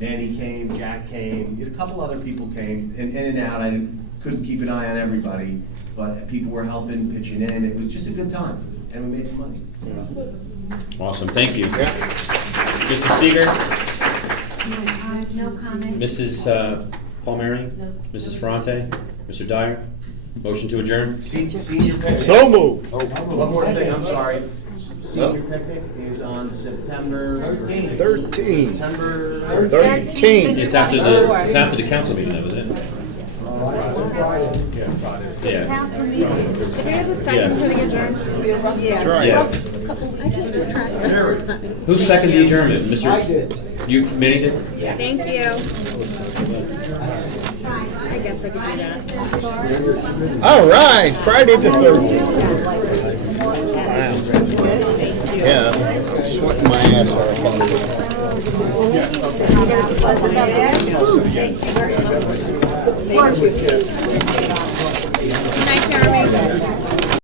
Nanny came, Jack came, a couple other people came in and out. I couldn't keep an eye on everybody, but people were helping, pitching in. It was just a good time, and we made some money. Awesome, thank you. Mrs. Seeger? No comment. Mrs. Palmieri? Mrs. Ferrante? Mr. Dyer? Motion to adjourn? Senior picnic. So moved. One more thing, I'm sorry. Senior picnic is on September 13. September 13. It's after the council meeting, though, isn't it? Yeah. Council meeting. Did we have a second for the adjournment? That's right. Yeah. Who seconded the adjournment? Mr. I did. You, Minnie did? Thank you. I guess I could do that. I'm sorry. All right, Friday the 13th. Wow. Yeah, sweating my ass off. Thank you very much. Good night, Jeremy.